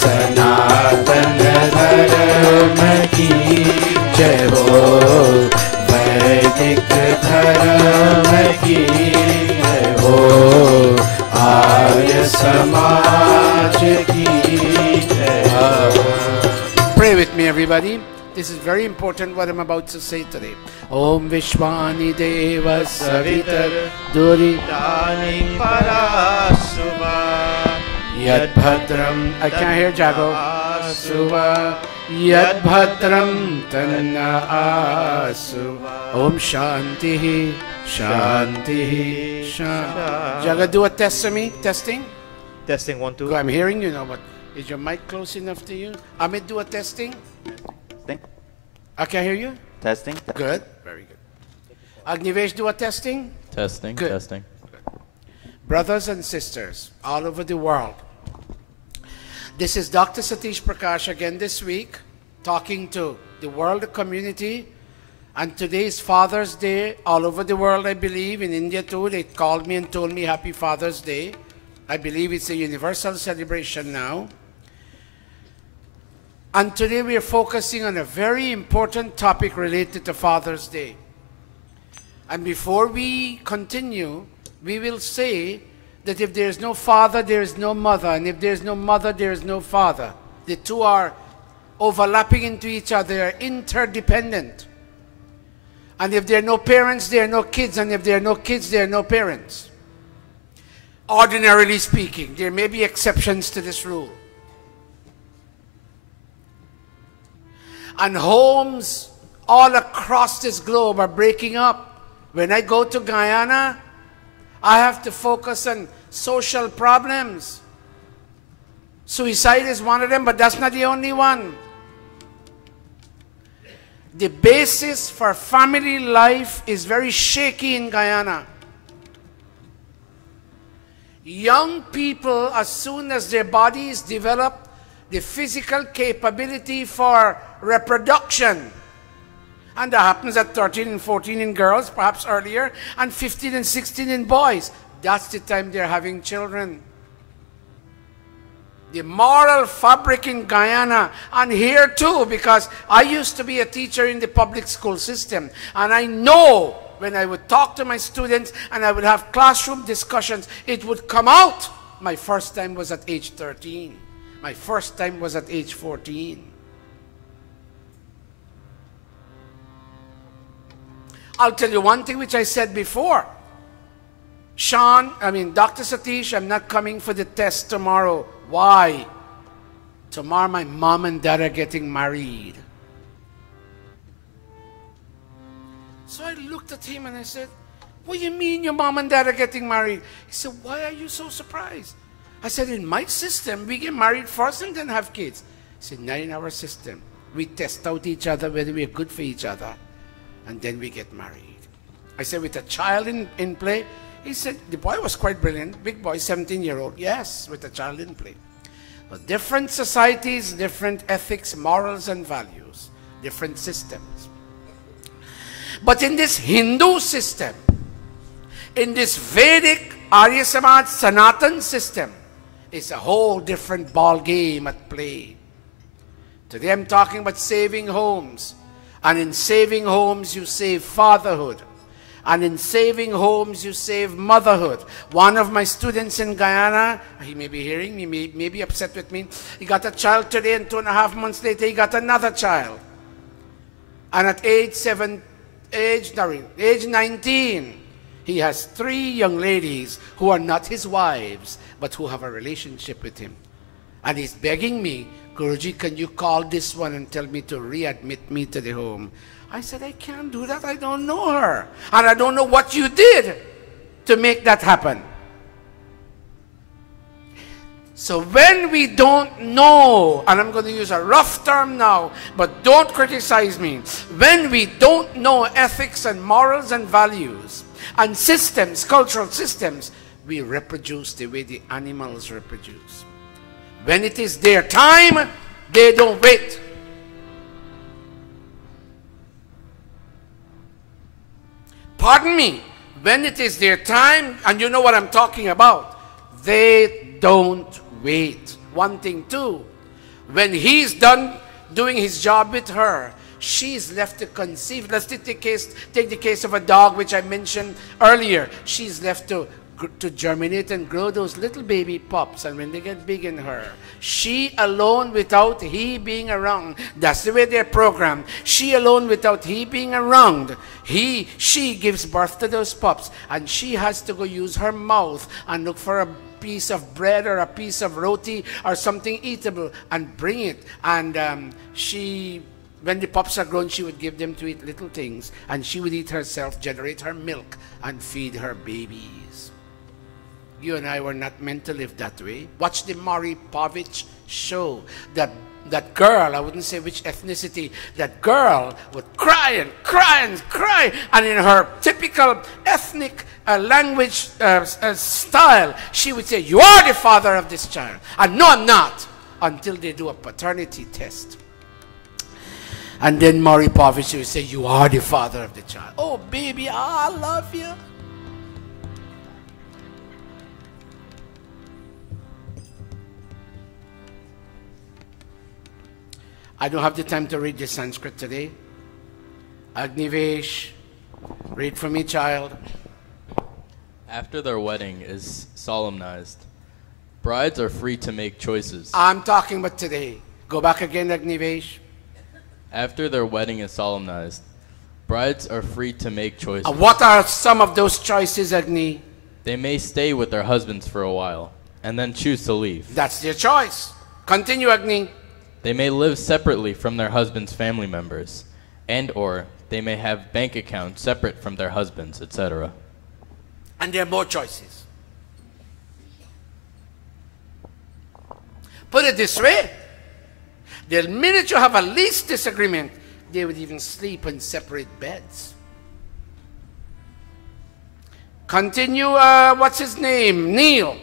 सनातन धर्म की जय हो वैदिक धर्म की जय हो आर्य समाज की जय हो. Pray with me, everybody. This is very important what I'm about to say today. Om Vishwani Deva Savitar Duritani Parasuva Yad Bhadram. I can't hear Jago. Suva Yad Bhadram Tanna Asuva. Om Shanti Shanti Shanti. Jaga, do a test for me. Testing. Testing 1 2. I'm hearing you now, but is your mic close enough to you? Amit, do a testing. I can hear you. Testing. Good. Very good. Agnivesh, do a testing. Testing. Good. Testing. Good. Brothers and sisters all over the world, this is Dr. Satish Prakash again this week, talking to the world community. And today is Father's Day all over the world, I believe. In India too, they called me and told me Happy Father's Day. I believe it's a universal celebration now. And today we are focusing on a very important topic related to Father's Day. And before we continue, we will say that if there is no father, there is no mother. And if there is no mother, there is no father. The two are overlapping into each other, interdependent. And if there are no parents, there are no kids. And if there are no kids, there are no parents. Ordinarily speaking, there may be exceptions to this rule. And homes all across this globe are breaking up. When I go to Guyana, I have to focus on social problems. Suicide is one of them, but that's not the only one. The basis for family life is very shaky in Guyana. Young people, as soon as their bodies develop the physical capability for reproduction, and that happens at 13 and 14 in girls, perhaps earlier, and 15 and 16 in boys, that's the time they're having children. The moral fabric in Guyana, and here too, because I used to be a teacher in the public school system, and I know when I would talk to my students and I would have classroom discussions, it would come out. My first time was at age 13. My first time was at age 14. I'll tell you one thing which I said before. Dr. Satish, I'm not coming for the test tomorrow. Why? Tomorrow my mom and dad are getting married. So I looked at him and I said, what do you mean your mom and dad are getting married? He said, why are you so surprised? I said, in my system, we get married first and then have kids. He said, not in our system. We test out each other, whether we are good for each other, and then we get married. I said, with a child in play? He said, the boy was quite brilliant. Big boy, 17-year-old. Yes, with a child in play. But different societies, different ethics, morals, and values. Different systems. But in this Hindu system, in this Vedic Arya Samaj Sanatan system, it's a whole different ball game at play. Today I'm talking about saving homes. And in saving homes, you save fatherhood. And in saving homes, you save motherhood. One of my students in Guyana, he may be hearing me, may be upset with me. He got a child today, and 2.5 months later, he got another child. And at age 19, he has 3 young ladies who are not his wives, but who have a relationship with him. And he's begging me, Guruji, can you call this one and tell me to readmit me to the home? I said, I can't do that. I don't know her. And I don't know what you did to make that happen. So when we don't know, and I'm going to use a rough term now, but don't criticize me. When we don't know ethics and morals and values and systems, cultural systems, we reproduce the way the animals reproduce. When it is their time, they don't wait. Pardon me, when it is their time, and you know what I'm talking about, they don't wait. One thing too, when he's done doing his job with her, she's left to conceive. Let's take the case of a dog which I mentioned earlier. She's left to germinate and grow those little baby pups, and when they get big in her, she alone without he being around, that's the way they're programmed. She alone without he being around, she gives birth to those pups, and she has to go use her mouth and look for a piece of bread or a piece of roti or something eatable and bring it, and when the pups are grown, she would give them to eat little things, and she would eat herself, generate her milk, and feed her babies. You and I were not meant to live that way. Watch the Maury Povich show. That girl, I wouldn't say which ethnicity, that girl would cry and cry and cry, and in her typical ethnic language style, she would say, you are the father of this child. And no, I'm not, until they do a paternity test. And then Maury Povich would say, you are the father of the child. Oh, baby, I love you. I don't have the time to read the Sanskrit today. Agnivesh, read for me, child. After their wedding is solemnized, brides are free to make choices. I'm talking about today. Go back again, Agnivesh. After their wedding is solemnized, brides are free to make choices. What are some of those choices, Agni? They may stay with their husbands for a while and then choose to leave. That's their choice. Continue, Agni. They may live separately from their husband's family members, and or they may have bank accounts separate from their husbands, etc. And there are more choices. Put it this way. The minute you have a least disagreement, they would even sleep in separate beds. Continue, what's his name? Neil.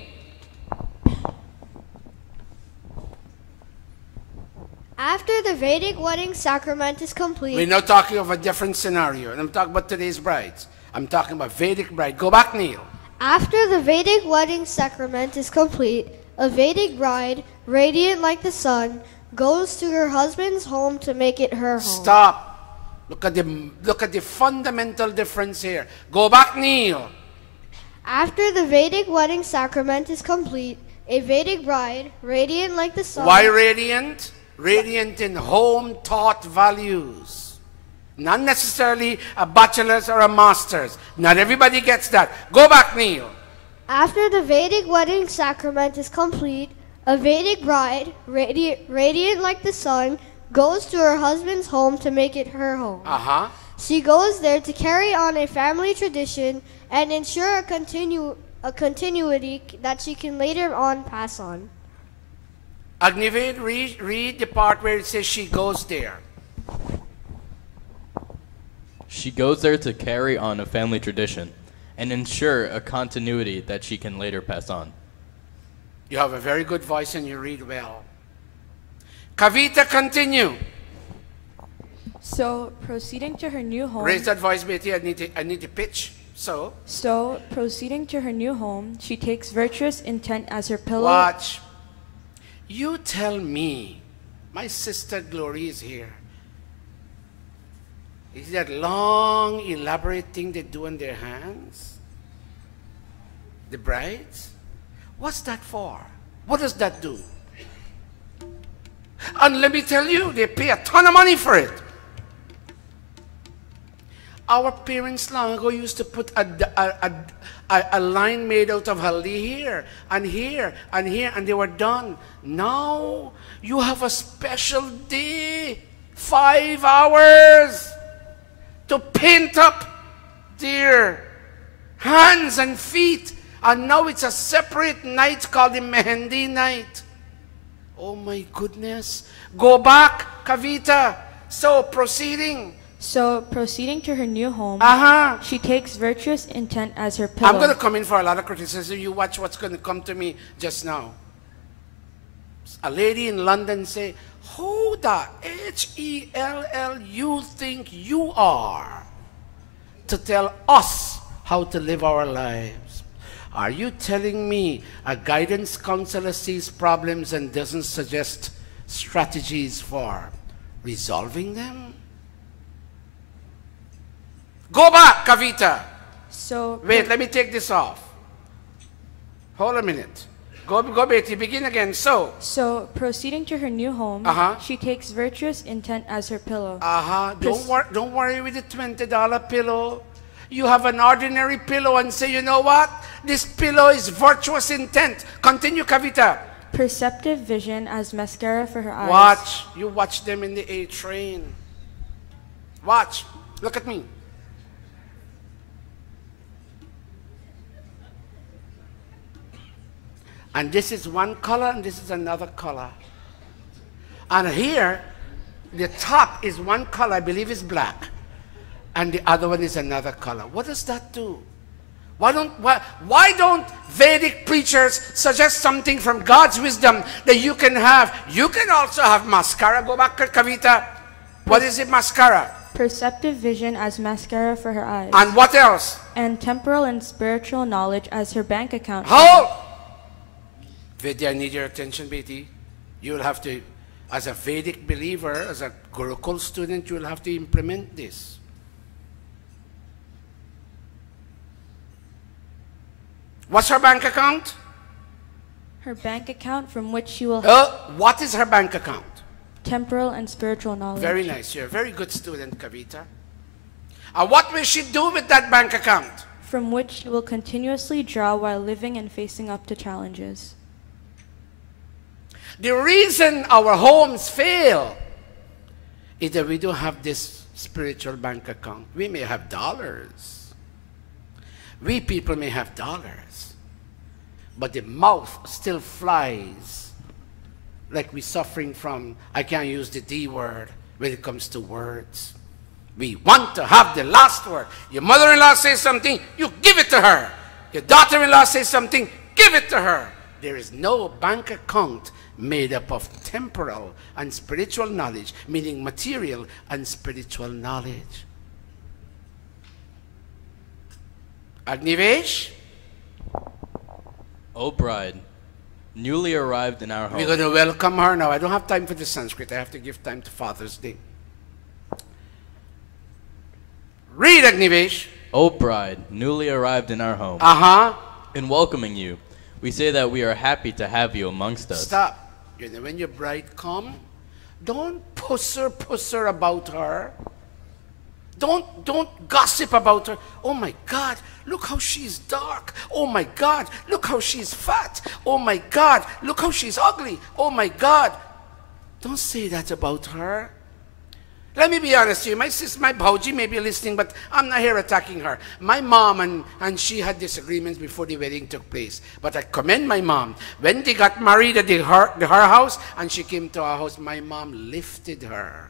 After the Vedic wedding sacrament is complete... We're not talking of a different scenario. And I'm talking about today's brides. I'm talking about Vedic bride. Go back, Neil. After the Vedic wedding sacrament is complete, a Vedic bride, radiant like the sun, goes to her husband's home to make it her home. Stop. Look at the fundamental difference here. Go back, Neil. After the Vedic wedding sacrament is complete, a Vedic bride, radiant like the sun... Why radiant? Radiant in home-taught values. Not necessarily a bachelor's or a master's. Not everybody gets that. Go back, Neil. After the Vedic wedding sacrament is complete, a Vedic bride, radiant like the sun, goes to her husband's home to make it her home. She goes there to carry on a family tradition and ensure a continuity that she can later on pass on. Agnived, read the part where it says she goes there. She goes there to carry on a family tradition and ensure a continuity that she can later pass on. You have a very good voice and you read well. Kavita, continue. So, proceeding to her new home... Raise that voice, Betty. I need to pitch. So, proceeding to her new home, she takes virtuous intent as her pillow... Watch. You tell me, my sister Glory is here. Is that long, elaborate thing they do on their hands? The brides? What's that for? What does that do? And let me tell you, they pay a ton of money for it. Our parents long ago used to put a line made out of haldi here, and here, and here, and they were done. Now, you have a special day, 5 hours, to paint up their hands and feet. And now it's a separate night called the Mehendi night. Oh my goodness. Go back, Kavita. So, proceeding to her new home, she takes virtuous intent as her pillow. I'm going to come in for a lot of criticism. You watch what's going to come to me just now. A lady in London say, who the H-E-L-L you think you are to tell us how to live our lives? Are you telling me a guidance counselor sees problems and doesn't suggest strategies for resolving them? Go back, Kavita. Wait, let me take this off. Hold a minute. Go, Betty. Begin again. So, proceeding to her new home, she takes virtuous intent as her pillow. Don't worry with the $20 pillow. You have an ordinary pillow and say, you know what? This pillow is virtuous intent. Continue, Kavita. Perceptive vision as mascara for her eyes. Watch. You watch them in the A train. Watch. Look at me. And this is one color and this is another color. And here, the top is one color, I believe it's black. And the other one is another color. What does that do? Why don't Vedic preachers suggest something from God's wisdom that you can have? You can also have mascara. Go back to Kavita. What is it, mascara? Perceptive vision as mascara for her eyes. And what else? And temporal and spiritual knowledge as her bank account. Hold! Vidya, I need your attention, Betty. You'll have to, as a Vedic believer, as a Gurukul student, you'll have to implement this. What's her bank account? Her bank account from which she will... What is her bank account? temporal and spiritual knowledge. Very nice. You're a very good student, Kavita. And what will she do with that bank account? From which she will continuously draw while living and facing up to challenges. The reason our homes fail is that we don't have this spiritual bank account. We may have dollars. We people may have dollars. But the mouth still flies like we're suffering from, I can't use the D word when it comes to words. We want to have the last word. Your mother-in-law says something, you give it to her. Your daughter-in-law says something, give it to her. There is no bank account made up of temporal and spiritual knowledge, meaning material and spiritual knowledge. Agnivesh? O bride, newly arrived in our home. We're going to welcome her now. I don't have time for the Sanskrit. I have to give time to Father's Day. Read, Agnivesh. O bride, newly arrived in our home. In welcoming you, we say that we are happy to have you amongst us. Stop. You know, when your bride come, don't pusser about her. Don't gossip about her. Oh my God, look how she's dark. Oh my God, look how she's fat. Oh my God, look how she's ugly. Oh my God. Don't say that about her. Let me be honest with you. My sister, my Bhauji may be listening, but I'm not here attacking her. My mom and she had disagreements before the wedding took place. But I commend my mom. When they got married at her house and she came to our house, my mom lifted her.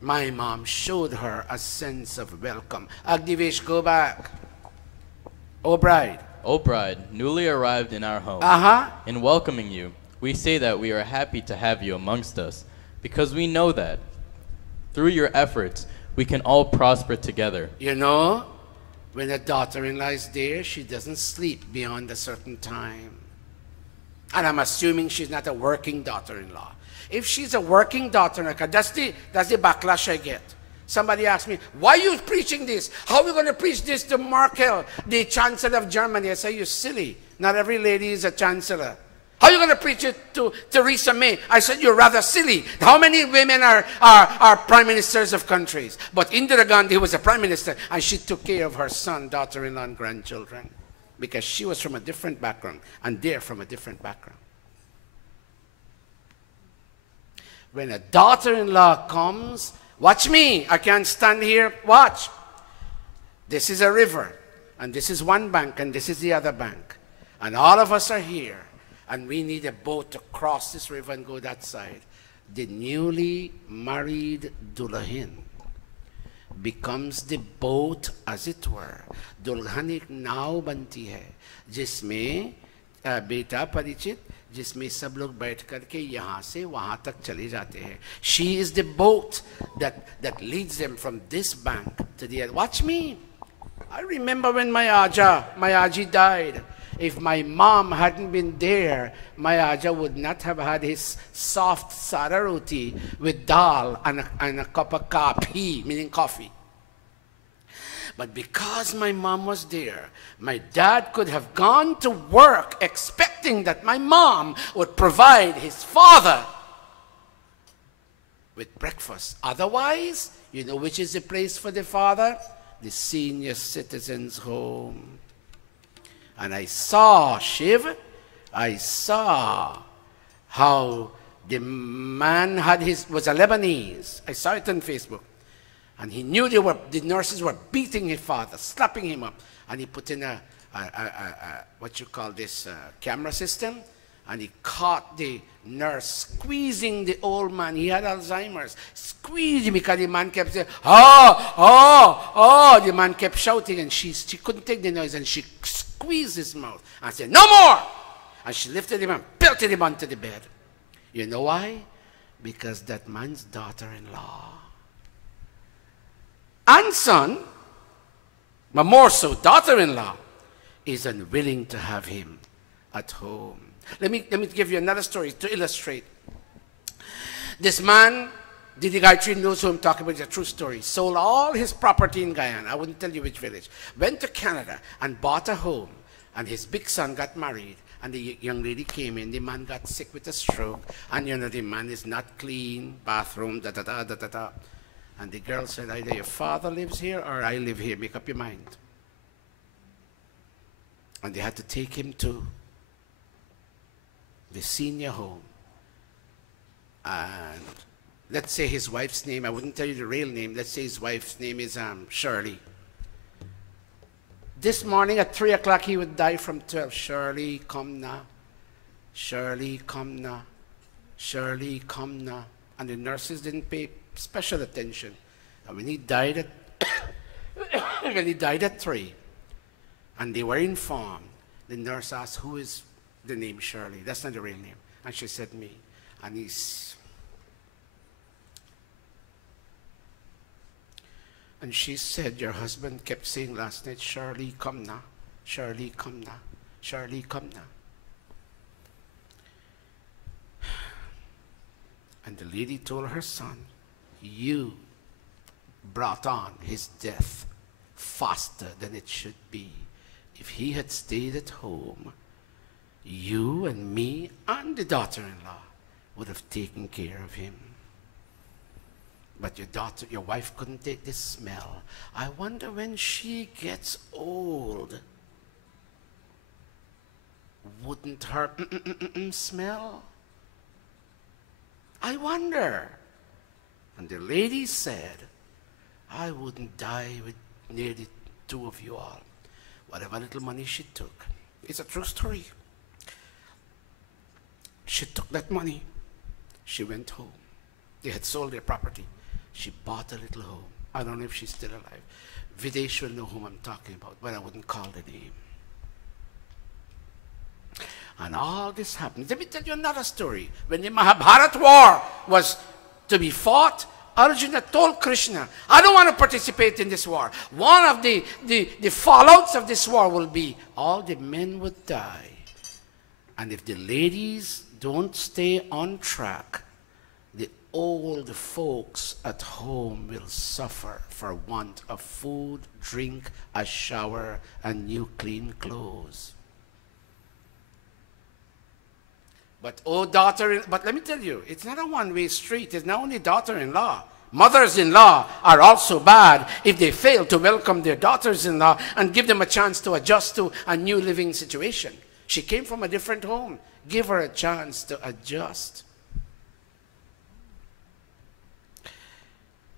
My mom showed her a sense of welcome. Agnivesh, go back. O bride. O bride, newly arrived in our home. In welcoming you, we say that we are happy to have you amongst us, because we know that through your efforts, we can all prosper together. You know, when a daughter-in-law is there, she doesn't sleep beyond a certain time. And I'm assuming she's not a working daughter-in-law. If she's a working daughter-in-law, that's the backlash I get. Somebody asked me, why are you preaching this? How are we going to preach this to Merkel, the Chancellor of Germany? I say, you're silly. Not every lady is a chancellor. How are you going to preach it to Theresa May? I said, you're rather silly. How many women are prime ministers of countries? But Indira Gandhi was a prime minister, and she took care of her son, daughter-in-law, and grandchildren, because she was from a different background, and they're from a different background. When a daughter-in-law comes, watch me. I can't stand here. Watch. This is a river, and this is one bank, and this is the other bank. And all of us are here. And we need a boat to cross this river and go that side. The newly married Dulahin becomes the boat, as it were. दुल्हन एक नाव बनती है जिसमें बेटा परिचित जिसमें सब लोग बैठ करके यहाँ से वहाँ तक चले जाते हैं. She is the boat that leads them from this bank to the other. Watch me. I remember when my Aji died. If my mom hadn't been there, my Aja would not have had his soft sara roti with dal and a cup of kapi, meaning coffee. But because my mom was there, my dad could have gone to work expecting that my mom would provide his father with breakfast. Otherwise, you know which is the place for the father? The senior citizens' home. And I saw, Shiv, I saw how the man was a Lebanese. I saw it on Facebook. And he knew the nurses were beating his father, slapping him up. And he put in what you call this, camera system. And he caught the nurse squeezing the old man. He had Alzheimer's. Squeezing because the man kept saying, oh, oh, oh. The man kept shouting and she couldn't take the noise and she squeezed his mouth and said, no more. And she lifted him and pelted him onto the bed. You know why? Because that man's daughter-in-law and son, but more so daughter-in-law, is unwilling to have him at home. Let me give you another story to illustrate. This man, Didi Gayatri knows who I'm talking about, it's a true story, sold all his property in Guyana, I wouldn't tell you which village, went to Canada and bought a home, and his big son got married, And the young lady came in, the man got sick with a stroke, and you know, the man is not clean, bathroom, da-da-da. And the girl said, either your father lives here or I live here, make up your mind. And they had to take him to the senior home. And let's say his wife's name, I wouldn't tell you the real name, let's say his wife's name is Shirley. This morning at 3 o'clock he would die from 12. Shirley, come now. Shirley, come now. Shirley, come now. And the nurses didn't pay special attention. And when he died at 3, and they were informed, the nurse asked, who is the name Shirley? That's not the real name. And she said, me. And she said, your husband kept saying last night, Shirley, come now. Shirley, come now. Shirley, come now. And the lady told her son, you brought on his death faster than it should be. If he had stayed at home, you and me and the daughter-in-law would have taken care of him. But your wife couldn't take this smell. I wonder when she gets old, wouldn't her smell? I wonder. And the lady said, I wouldn't die with nearly 2 of you all. Whatever little money she took. It's a true story. She took that money. She went home. They had sold their property. She bought a little home. I don't know if she's still alive. Videsh will know whom I'm talking about, but I wouldn't call the name. And all this happened. Let me tell you another story. When the Mahabharata war was to be fought, Arjuna told Krishna, I don't want to participate in this war. One of the fallouts of this war will be all the men would die. And if the ladies don't stay on track, the old folks at home will suffer for want of food, drink, a shower, and new clean clothes. But but let me tell you, it's not a one-way street. It's not only daughter-in-law. Mothers-in-law are also bad if they fail to welcome their daughters-in-law and give them a chance to adjust to a new living situation. She came from a different home. Give her a chance to adjust.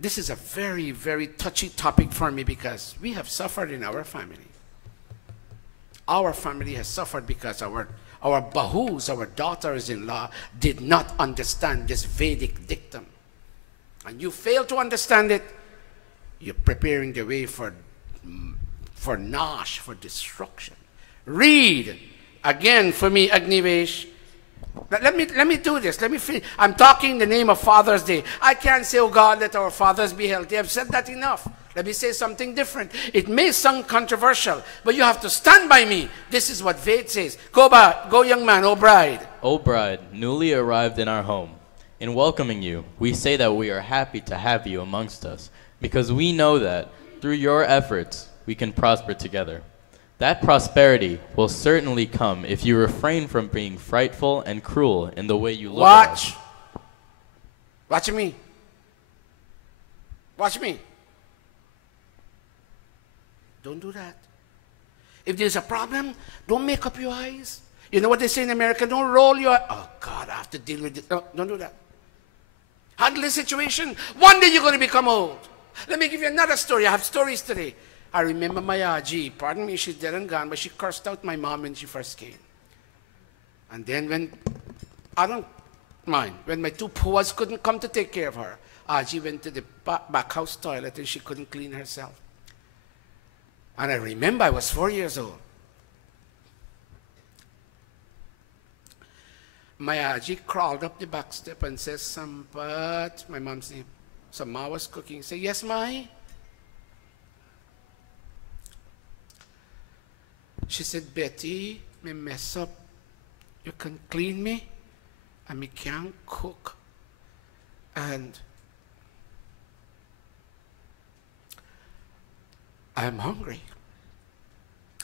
This is a very, very touchy topic for me because we have suffered in our family. Our family has suffered because our bahus, our daughters-in-law, did not understand this Vedic dictum. And you fail to understand it, you're preparing the way for nash, for destruction. Read again for me, Agnivesh. Let me do this. Let me finish. I'm talking in the name of Father's Day. I can't say, oh God, let our fathers be healthy. I've said that enough. Let me say something different. It may sound controversial, but you have to stand by me. This is what Ved says. Go young man, O bride. O bride, newly arrived in our home. In welcoming you, we say that we are happy to have you amongst us, because we know that through your efforts, we can prosper together. That prosperity will certainly come if you refrain from being frightful and cruel in the way you look at us. Watch me. Watch me. Don't do that. If there's a problem, don't make up your eyes. You know what they say in America? Don't roll your eyes. Oh, God, I have to deal with this. No, don't do that. Handle the situation. One day you're going to become old. Let me give you another story. I have stories today. I remember my Aji, pardon me, she's dead and gone, but she cursed out my mom when she first came. And then when, I don't mind, when my 2 Puas couldn't come to take care of her, Aji went to the back house toilet and she couldn't clean herself. And I remember I was 4 years old. My Aji crawled up the back step and says, Sampat, my mom's name. So Ma was cooking. Say, yes, Mai? She said, Betty, me mess up. You can clean me, and me can't cook. And I'm hungry.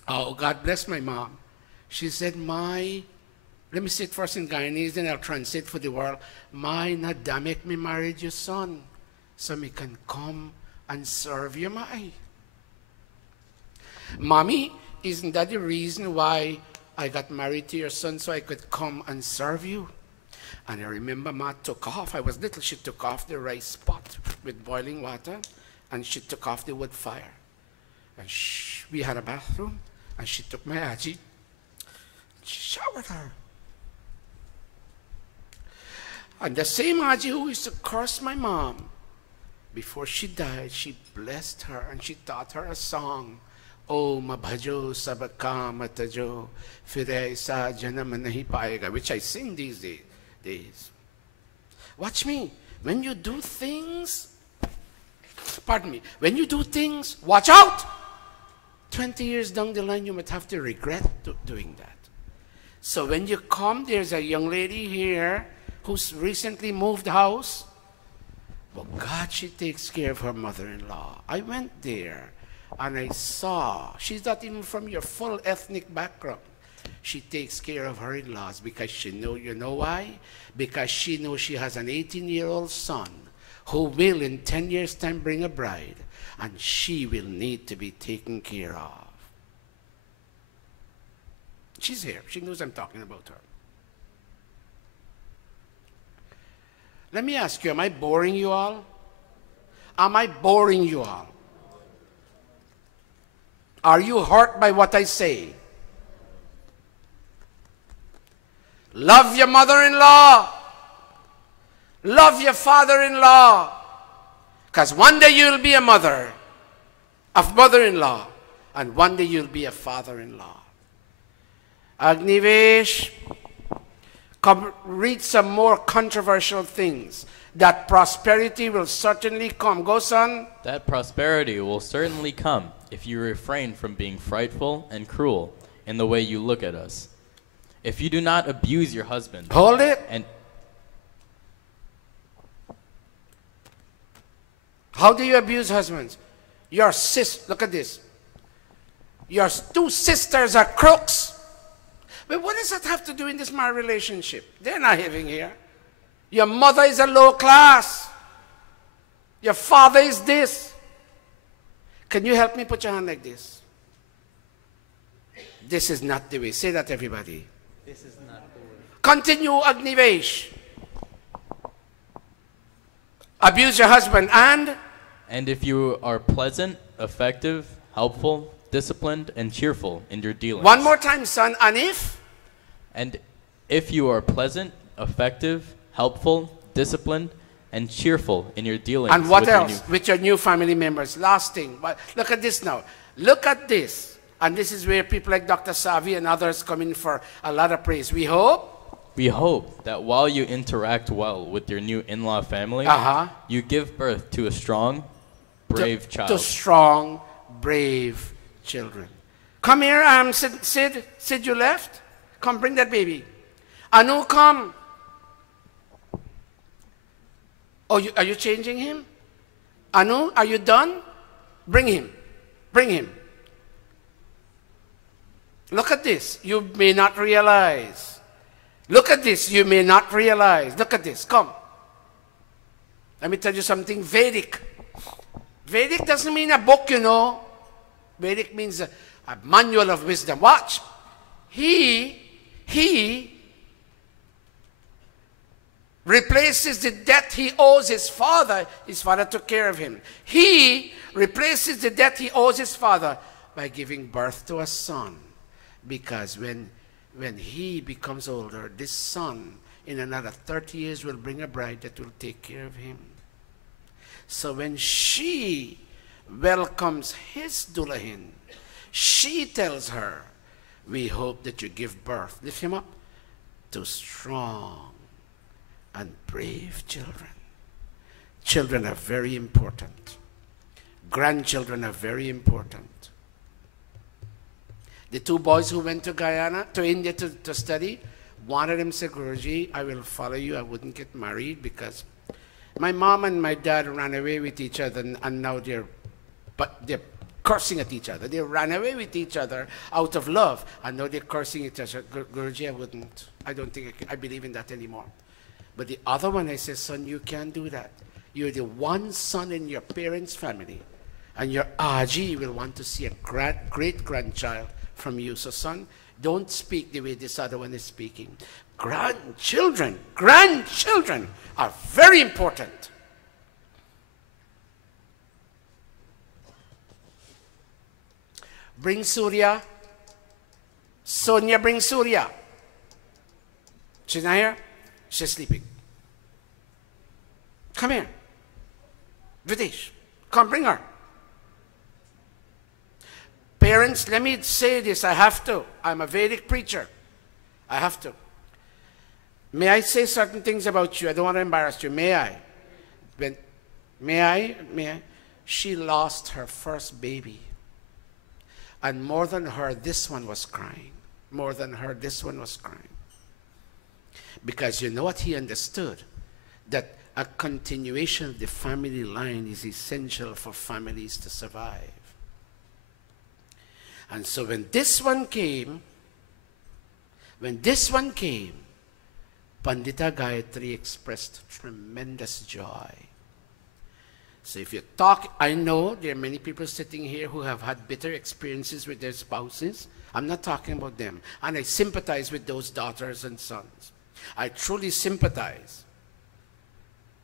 Oh, God bless my mom. She said, let me say it first in Guyanese, then I'll translate for the world. My nadamek me married your son, so me can come and serve you, my. Mommy, isn't that the reason why I got married to your son, so I could come and serve you? And I remember Ma took off, I was little, she took off the rice pot with boiling water, and she took off the wood fire. And we had a bathroom, and she took my aji, she showered her. And the same aji who used to curse my mom, before she died, she blessed her, and she taught her a song. Oh, mabhajo sabaka matajo, fire sa janam nahi paega, which I sing these days. Watch me. When you do things, pardon me, when you do things, watch out! 20 years down the line, you might have to regret doing that. So when you come, there's a young lady here who's recently moved house. Well, God, she takes care of her mother-in-law. I went there and I saw, she's not even from your full ethnic background. She takes care of her in-laws because she knows, you know why? Because she knows she has an 18-year-old son who will in 10 years' time bring a bride, and she will need to be taken care of. She's here. She knows I'm talking about her. Let me ask you, am I boring you all? Am I boring you all? Are you hurt by what I say? Love your mother-in-law. Love your father-in-law. Because one day you'll be a mother, mother-in-law, and one day you'll be a father-in-law. Agnivesh, come read some more controversial things. That prosperity will certainly come. Go, son. That prosperity will certainly come if you refrain from being frightful and cruel in the way you look at us. If you do not abuse your husband. Hold it. And how do you abuse husbands? Your look at this. Your two sisters are crooks. But what does that have to do in this marriage relationship? They're not having here. Your mother is a low class. Your father is this. Can you help me put your hand like this? This is not the way. Say that, everybody. This is not the way. Continue, Agnivesh. Abuse your husband and? And if you are pleasant, effective, helpful, disciplined, and cheerful in your dealings. One more time, son. And if? And if you are pleasant, effective, helpful, disciplined, and cheerful in your dealings. And what else? With your new family members. Last thing. But look at this now. Look at this. And this is where people like Dr. Savi and others come in for a lot of praise. We hope that while you interact well with your new in-law family, you give birth to a strong, brave child. To strong, brave children. Come here, Sid. Sid, you left? Come, bring that baby. Anu, come. Oh, are you changing him? Anu, are you done? Bring him. Bring him. Look at this. You may not realize. Look at this. You may not realize. Look at this. Come. Let me tell you something Vedic. Vedic doesn't mean a book, you know. Vedic means a manual of wisdom. Watch. He replaces the debt he owes his father. His father took care of him. He replaces the debt he owes his father by giving birth to a son. Because when he becomes older, this son in another 30 years will bring a bride that will take care of him. So when she welcomes his dulahin, she tells her, we hope that you give birth, lift him up, to strong and brave children. Children are very important. Grandchildren are very important. The two boys who went to India to study, one of them said, Guruji, I will follow you. I wouldn't get married because my mom and my dad ran away with each other, and now they're cursing at each other. They ran away with each other out of love, and now they're cursing each other. Guruji, I wouldn't. I don't think I believe in that anymore. But the other one, I say, son, you can't do that. You're the one son in your parents' family, and your Aji will want to see a great-grandchild from you. So, son, don't speak the way this other one is speaking. Grandchildren are very important. Bring Surya. Sonia, bring Surya. She's not here? She's sleeping. Come here. Videsh, come bring her. Parents, let me say this. I have to. I'm a Vedic preacher. I have to. May I say certain things about you? I don't want to embarrass you. May I? May I? She lost her first baby. And more than her, this one was crying. More than her, this one was crying. Because you know what he understood? That a continuation of the family line is essential for families to survive. And so when this one came, Pandita Gayatri expressed tremendous joy. So if you talk, I know there are many people sitting here who have had bitter experiences with their spouses. I'm not talking about them. And I sympathize with those daughters and sons. I truly sympathize.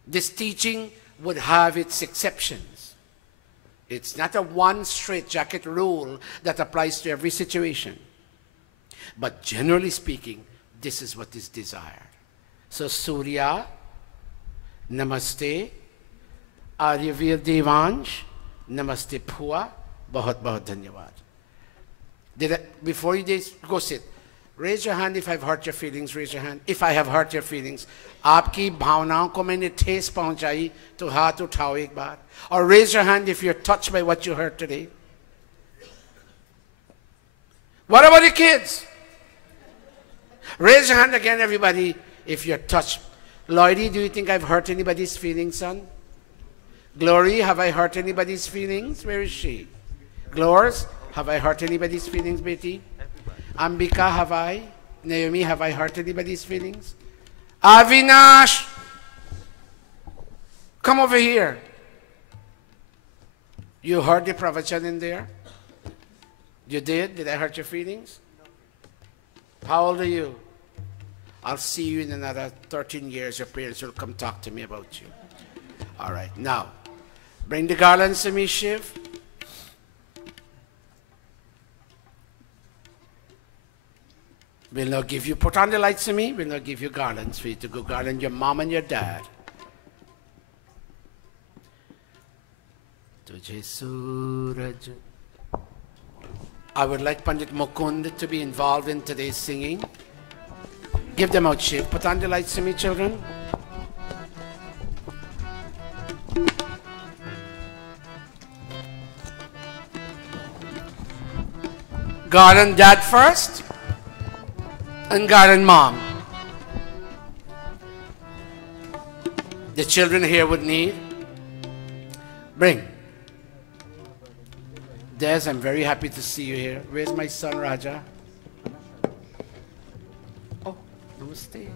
This teaching would have its exceptions. It's not a one straitjacket rule that applies to every situation. But generally speaking, this is what is desired. So Surya, Namaste, Aryavir Devansh, Namaste Phua, Bahut Bahut Dhanyavad. Before you go sit, raise your hand if I've hurt your feelings, raise your hand. If I have hurt your feelings, आपकी भावनाओं को मैंने ठेस पहुंचाई तो हाथ उठाओ एक बार. Or raise your hand if you're touched by what you heard today. What about the kids? Raise your hand again, everybody, if you're touched. Lloydie, do you think I've hurt anybody's feelings, son? Glory, have I hurt anybody's feelings? Where is she? Glors, have I hurt anybody's feelings, Betty? Ambika, have I? Naomi, have I hurt anybody's feelings? Avinash, come over here. You heard the pravachan in there? You did? Did I hurt your feelings? How old are you? I'll see you in another 13 years. Your parents will come talk to me about you. All right, now, bring the garlands to me, Shiv. We'll now give you, put on the lights to me, we'll now give you garlands for you to go garland your mom and your dad. Tujhe Suraj. I would like Pandit Mukund to be involved in today's singing. Give them out, Shiv. Put on the lights to me, children. Garland dad first, and garland mom. The children here would need. Bring. Des, I'm very happy to see you here. Where's my son, Raja? Oh, namaste.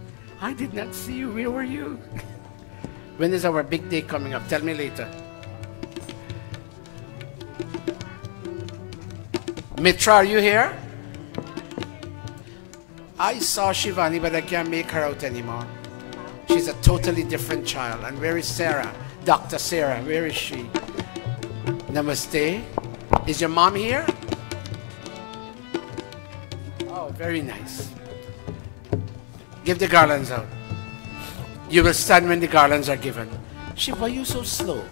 I did not see you. Where were you? When is our big day coming up? Tell me later. Mitra, are you here? I saw Shivani, but I can't make her out anymore. She's a totally different child. And where is Sarah? Dr. Sarah, where is she? Namaste. Is your mom here? Oh, very nice. Give the garlands out. You will stand when the garlands are given. Shiv, why are you so slow?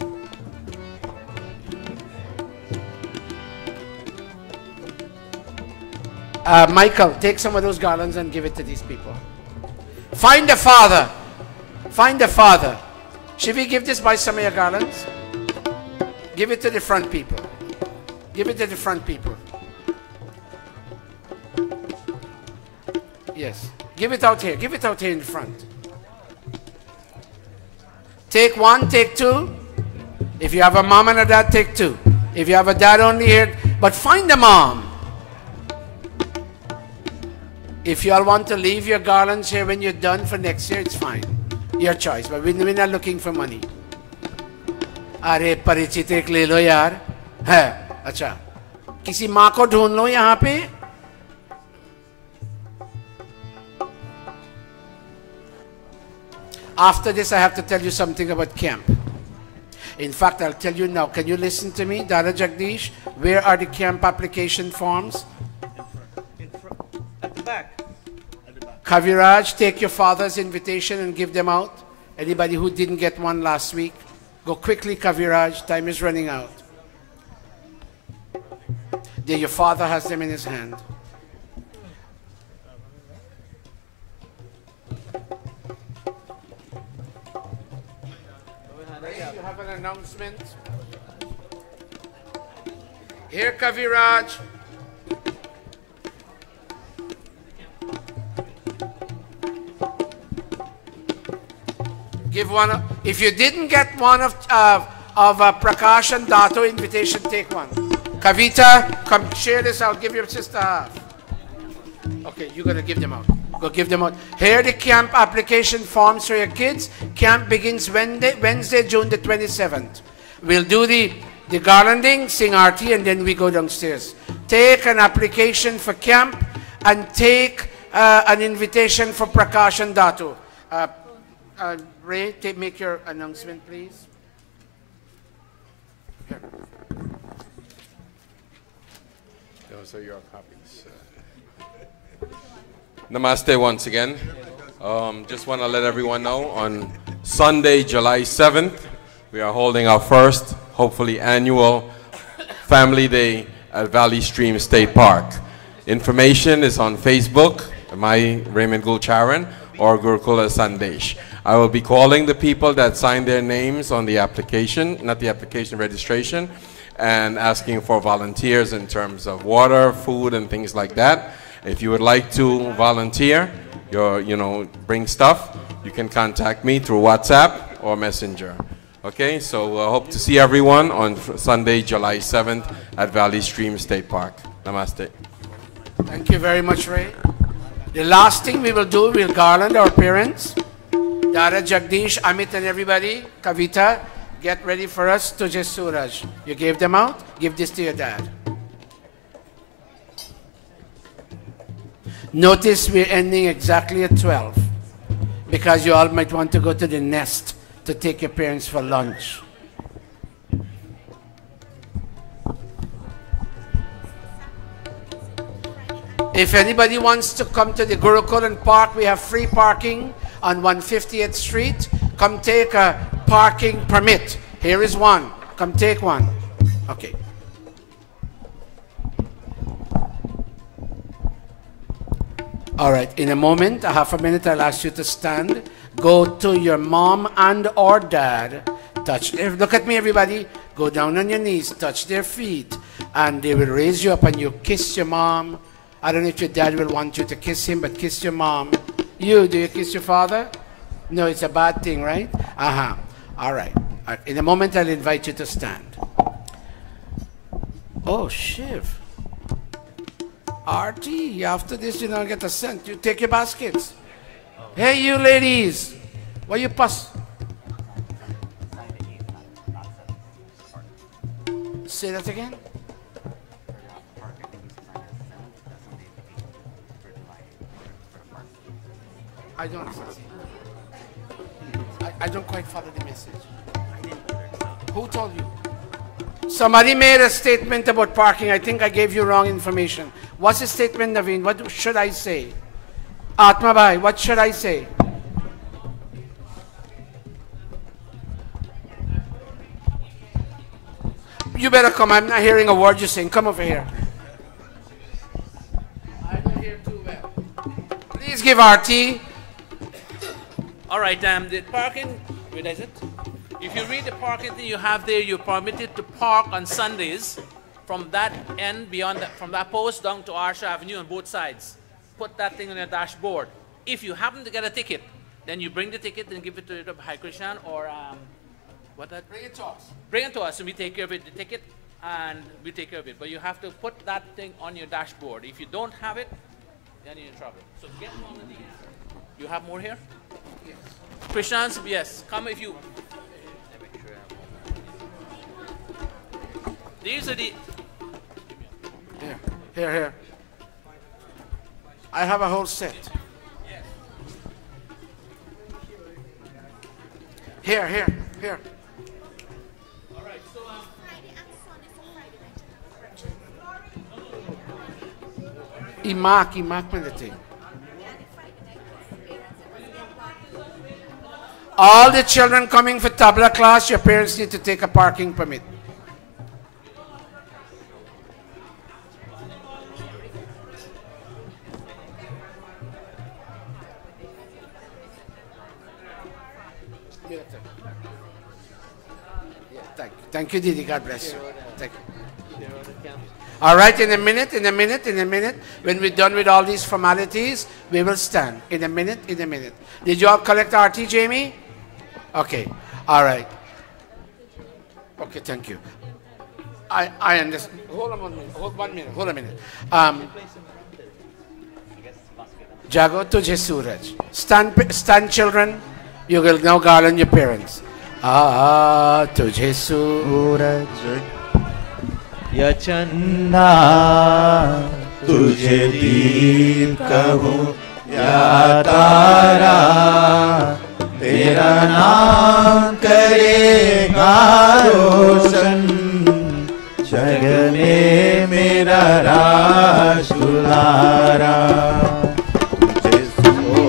Michael, take some of those garlands and give it to these people. Find the father. Find the father. Should we give this by some of your garlands? Give it to the front people. Give it to the front people. Yes. Give it out here. Give it out here in the front. Take one, take two. If you have a mom and a dad, take two. If you have a dad only here, but find a mom. If you all want to leave your garlands here when you're done for next year, it's fine. Your choice. But we're not looking for money. अरे परिचित एक ले लो यार है अच्छा किसी माँ को ढूंढ लो यहाँ पे After this, I have to tell you something about camp. In fact, I'll tell you now. Can you listen to me, Dada Jagdish? Where are the camp application forms? At the back. Kaviraj, take your father's invitation and give them out. Anybody who didn't get one last week, go quickly, Kaviraj. Time is running out. There, your father has them in his hand. You have an announcement. Here, Kaviraj. Give one. If you didn't get one of Prakash and Dato invitation, take one. Kavita, come share this. I'll give your sister half. Okay, you're gonna give them out. Go give them out. Here are the camp application forms for your kids. Camp begins Wednesday, June the 27th. We'll do the garlanding, sing arti, and then we go downstairs. Take an application for camp and take an invitation for Prakash and Datu. Ray, make your announcement, please. Here. Those are your copies. Namaste once again. Just want to let everyone know on Sunday, July 7th, we are holding our first, hopefully annual Family Day at Valley Stream State Park. Information is on Facebook, my Raymond Gulcharan, or Gurukula Sandesh. I will be calling the people that signed their names on the application, not the application, registration, and asking for volunteers in terms of water, food, and things like that. If you would like to volunteer, bring stuff, you can contact me through WhatsApp or Messenger. Okay, so I hope to see everyone on Sunday, July 7th at Valley Stream State Park. Namaste. Thank you very much, Ray. The last thing we will do, we'll garland our parents. Dada, Jagdish, Amit, and everybody, Kavita, get ready for us to just Suraj. You gave them out? Give this to your dad. Notice we're ending exactly at 12 because you all might want to go to the nest to take your parents for lunch. If anybody wants to come to the Gurukulan Park, we have free parking on 150th Street. Come take a parking permit. Here is one. Come take one. Okay. All right. In a moment, a half a minute, I'll ask you to stand. Go to your mom and or dad. Touch. Look at me, everybody. Go down on your knees. Touch their feet. And they will raise you up and you kiss your mom. I don't know if your dad will want you to kiss him, but kiss your mom. Do you kiss your father? No, it's a bad thing, right? All right. In a moment, I'll invite you to stand. Oh, Shiv. Artie, after this, you don't get a cent. You take your baskets. Hey, you ladies. Why you pass? Say that again. I don't I don't quite follow the message. Who told you? Somebody made a statement about parking. I think I gave you wrong information. What's the statement, Naveen? What should I say? Atma Bhai, what should I say? You better come. I'm not hearing a word you're saying. Come over here. I don't hear too well. Please give RT. All right, the parking, where is it? If you read the parking thing you have there, you're permitted to park on Sundays from that end, beyond that, from that post down to Arsha Avenue on both sides. Put that thing on your dashboard. If you happen to get a ticket, then you bring the ticket and give it to Hai Krishan or Bring it to us. Bring it to us and we take care of it. The ticket, and we take care of it. But you have to put that thing on your dashboard. If you don't have it, then you're in trouble. So get one of these. You have more here? Yes. Krishna's, yes. Come if you. These are the. Here. I have a whole set. Here. All right, so Imak में देते. All the children coming for tabla class, your parents need to take a parking permit. Thank you, Didi. God bless you. Thank you. All right, in a minute. When we're done with all these formalities, we will stand. In a minute. Did you all collect RT, Jamie? Okay. All right. Okay, thank you. I understand. Hold a minute. Jago tujhe suraj. Stand, children. You will now garland your parents. तुझे सूरज या चंदा तुझे दीप कहूँ या तारा तेरा नाम करेगा रोशन जग में मेरा राज दुलारा तुझे सूरज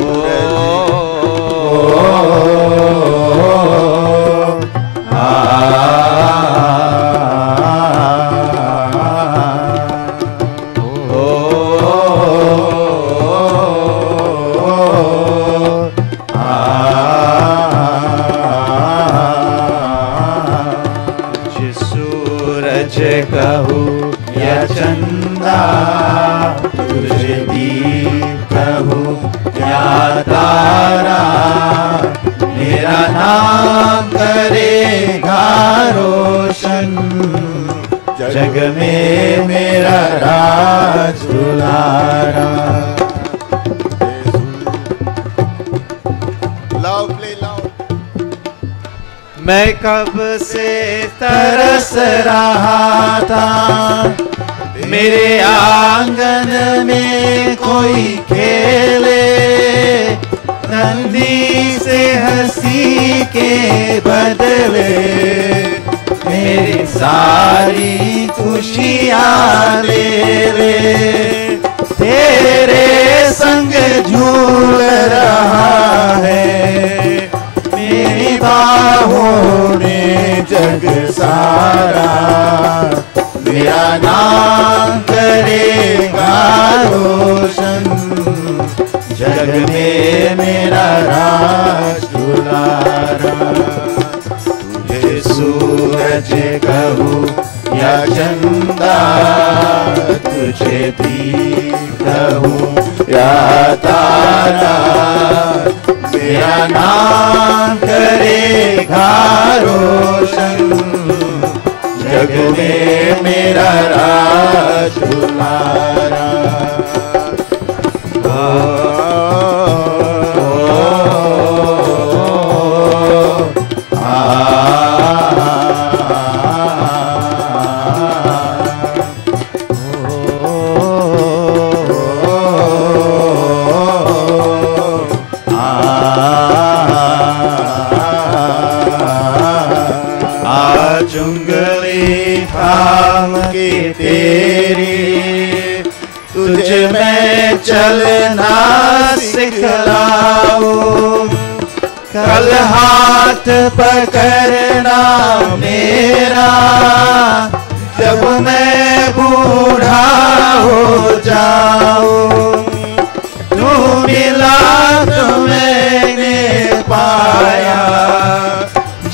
तुझे दीप कहूँ या तारा मेरा नाम करेगा रोशन जग में मेरा राज दुलारा. मैं कब से तरस रहा था मेरे आंगन में कोई खेले नंदी से हंसी के बदले मेरी सारी खुशियाँ ले तेरे संग झूल रहा है मेरी बाहों में जग सारा मेरा नाम करेगा रोशन जग में मेरा राज दुलारा. तुझे सूरज कहूँ या चंदा तुझे दीप कहूँ या तारा मेरा नाम करेगा रोशन जग में मेरा राज दुलारा. चलना सिखलाओ कल हाथ पकड़ना मेरा जब मैं बूढ़ा हो जाऊं तू मिला तो मैंने पाया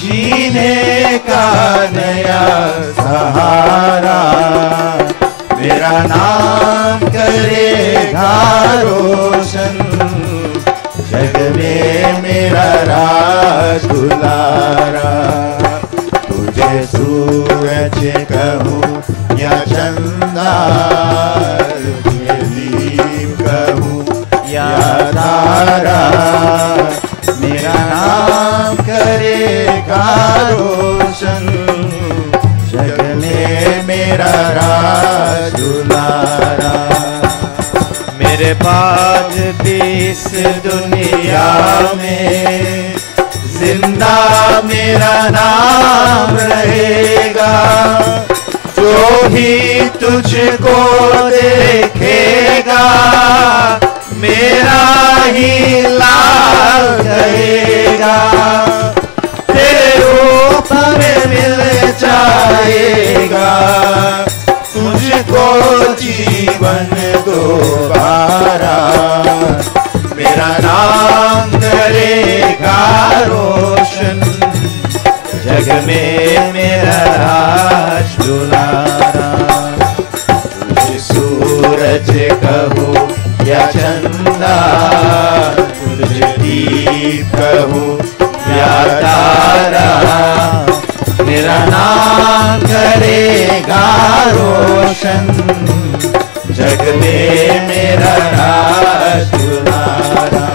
जीने का नया सहारा मेरा नाम करेगा रोशन जग में मेरा राज दुलारा. तुझे सूरज कहूँ बाद भी इस दुनिया में जिंदा मेरा नाम रहेगा। जो भी तुझको देखेगा मेरा ही लाल कहेगा। तेरे रूप में मिल जाएगा तुझको जीवन दोबारा। मेरा नाम करेगा रोशन जग में मेरा राज दुलारा। तुझे सूरज कहूँ या चंदा, तुझे दीप कहूँ या तारा, मेरा नाम करेगा रोशन जग में मेरा राज दुलारा।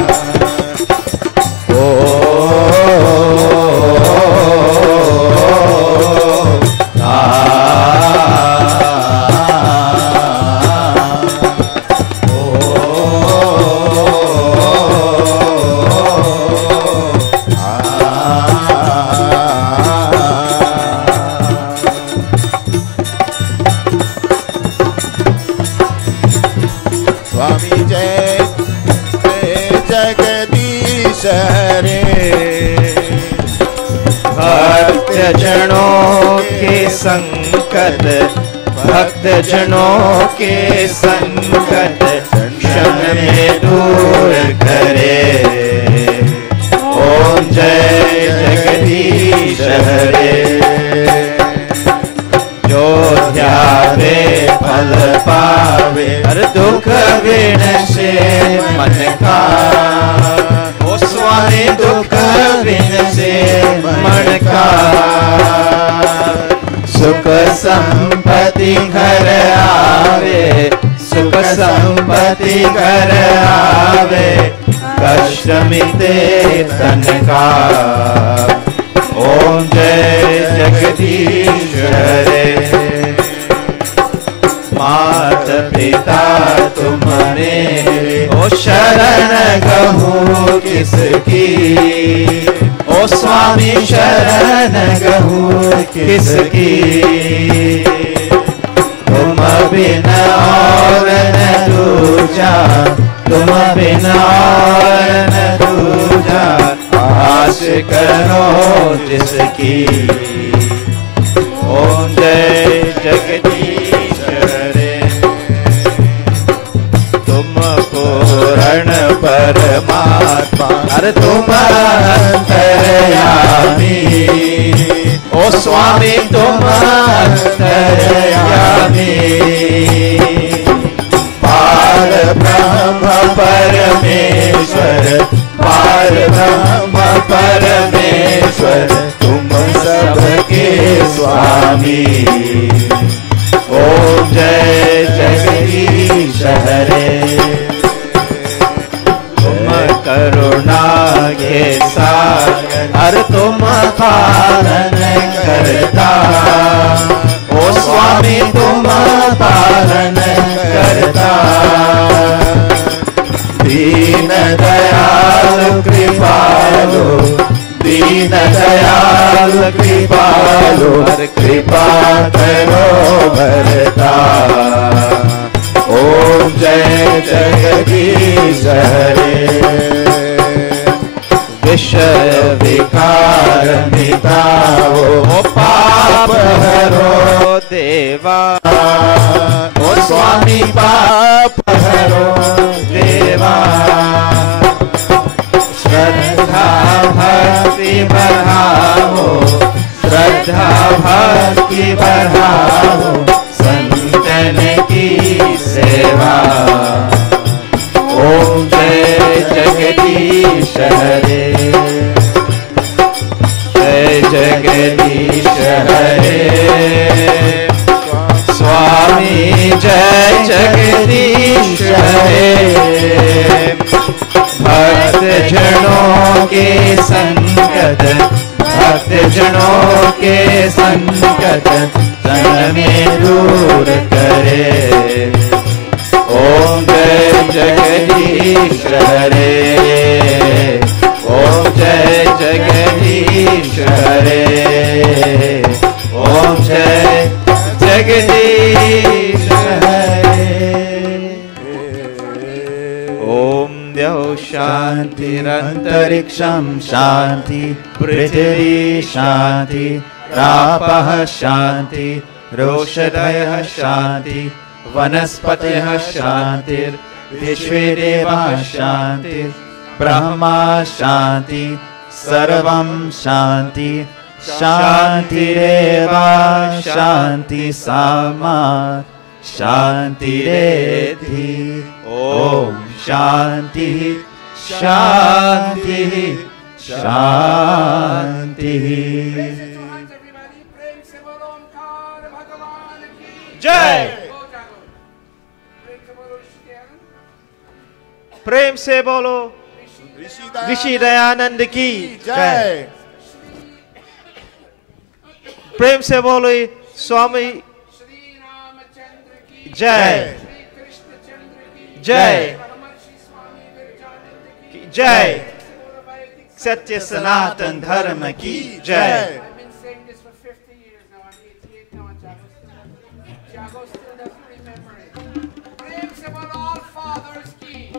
जनों के संकट, भक्त जनों के संकट क्षण में दूर करे। ओम जय जगदीश हरे। जो ध्यावे फल पावे, हर दुख विण से मन का। ओ स्वामी दुख विण से मन का। सुख संपत्ति घर आवे, सुख संपत्ति घर आवे, कष्ट मिटे तन का। ओम जय जगदीश हरे। मात पिता तुम मेरे, ओ शरण कहूँ किसकी। ओ स्वामी शरण कहूँ किसकी। तुम बिन और न दूजा, तुम बिन और न दूजा, आस करो जिसकी। ओम जय जगदीश हरे। तुम पूर्ण परमात्मा, अरे तुम अंतर्यामी। ओ स्वामी तुम अंतर्यामी। पार ब्रह्म परमेश्वर, पार ब्रह्म परमेश्वर, तुम सबके स्वामी। ओम जय जगदीश हरे। करुणा के सागर, हर तुम पालन करता। ओ स्वामी तुम पालन करता। दीन दयाल कृपालु, दीन दयाल कृपालु, हर कृपा करो भरता। ओम जय जगदीश हरे। विषय विकार मिटाओ, ओ पाप हरो देवा। ओ स्वामी पाप हरो देवा। श्रद्धा भक्ति बढ़ाओ, श्रद्धा भक्ति बढ़ाओ, संतन की सेवा। ओम जय जगदीश हरे। जय जगदीश हरे। स्वामी जय जगदीश हरे। भक्त जनों के संकट, भक्त जनों के संकट क्षण में दूर करे। ओम जय जगदीश जगदीश हरे ओम जय जगदीश हरे ओम जय जगदीश शांतिरंतरिक्षं शांति पृथिवी शांति रापः शांति रोषधयः शांति वनस्पतयः शांतिर् विश्वे देवाः शांतिर् ब्रह्मा शांति सर्वं शांति शांतिरेव शांति सामा शांतिरेधि ओम शांति शांति शांति जय प्रेम से बोलो ऋषि दयानंद की जय प्रेम से बोलो स्वामी जय जय जय सत्य सनातन धर्म की जय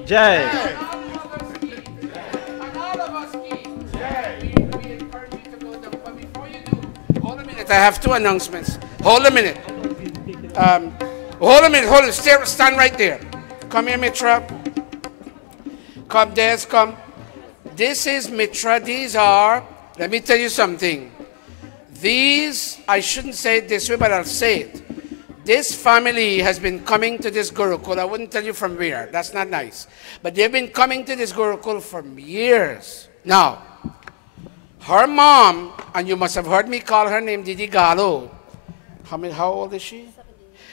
जय I have two announcements. Hold a minute. Hold a minute. Hold it. Stand right there. Come here, Mitra. Come, Des, come. This is Mitra. These are, let me tell you something. These, I shouldn't say it this way, but I'll say it. This family has been coming to this Gurukul. I wouldn't tell you from where. That's not nice. But they've been coming to this Gurukul for years. Now, her mom, and you must have heard me call her name Didi Galo. How old is she?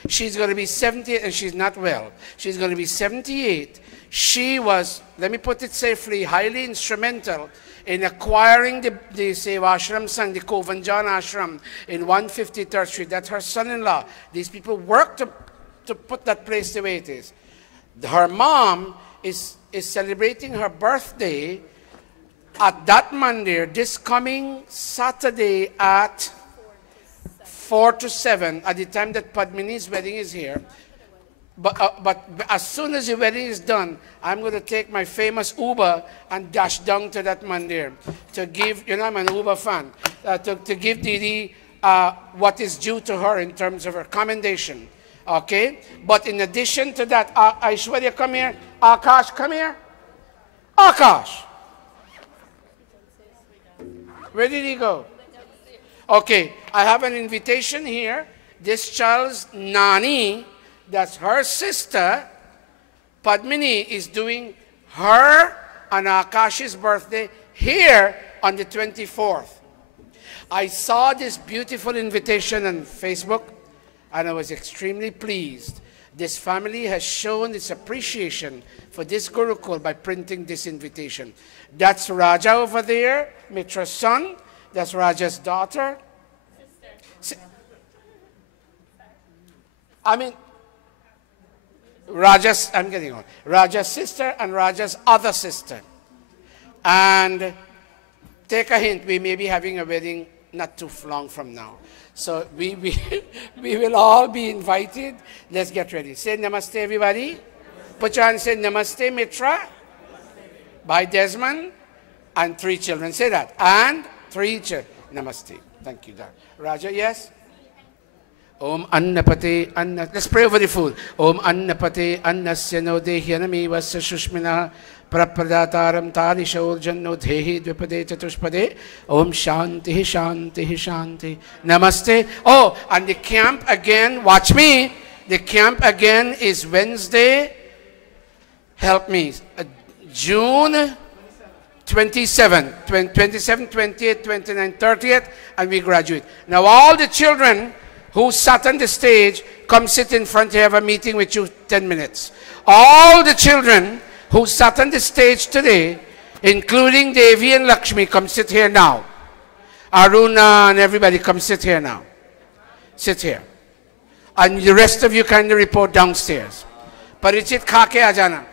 She's going to be 78, and she's not well. She's going to be 78. She was, let me put it safely, highly instrumental in acquiring the Seva Ashram Sangh, the Kovan John Ashram in 153rd Street. That's her son-in-law. These people worked to put that place the way it is. Her mom is celebrating her birthday at that mandir this coming Saturday at 4 to 7 at the time that Padmini's wedding is here. But as soon as the wedding is done, I'm going to take my famous Uber and dash down to that mandir to give, you know, I'm an Uber fan, to give Didi what is due to her in terms of her commendation. Okay? But in addition to that, Aishwarya, come here. Akash, come here. Akash. Where did he go? Okay, I have an invitation here. This child's Nani, that's her sister, Padmini, is doing her and Akash's birthday here on the 24th. I saw this beautiful invitation on Facebook, and I was extremely pleased. This family has shown its appreciation for this Gurukul by printing this invitation. That's Raja over there, Mitra's son. That's Raja's daughter. I mean, Raja's, I'm getting on. Raja's sister and Raja's other sister. And take a hint, we may be having a wedding not too long from now. So we will all be invited. Let's get ready. Say namaste, everybody. Put your hand, say namaste, Mitra. By Desmond. And 3 children. Say that. And 3 children. Namaste. Thank you, Dad. Raja, yes? Om Annapate Anna. Let's pray over the food. Om Annapate Annasya no dehyanami vasya shushmina prapradataram tali shaurjan no dehi dvipade chatushpade. Om Shanti Shanti Shanti. Namaste. Oh, and the camp again, watch me. The camp again is Wednesday. Help me. June 27, 28, 29, 30th, and we graduate. Now all the children who sat on the stage, come sit in front here, have a meeting with you 10 minutes. All the children who sat on the stage today, including Devi and Lakshmi, come sit here now. Aruna and everybody, come sit here now. Sit here. And the rest of you kindly report downstairs. Parichit khake aa jana.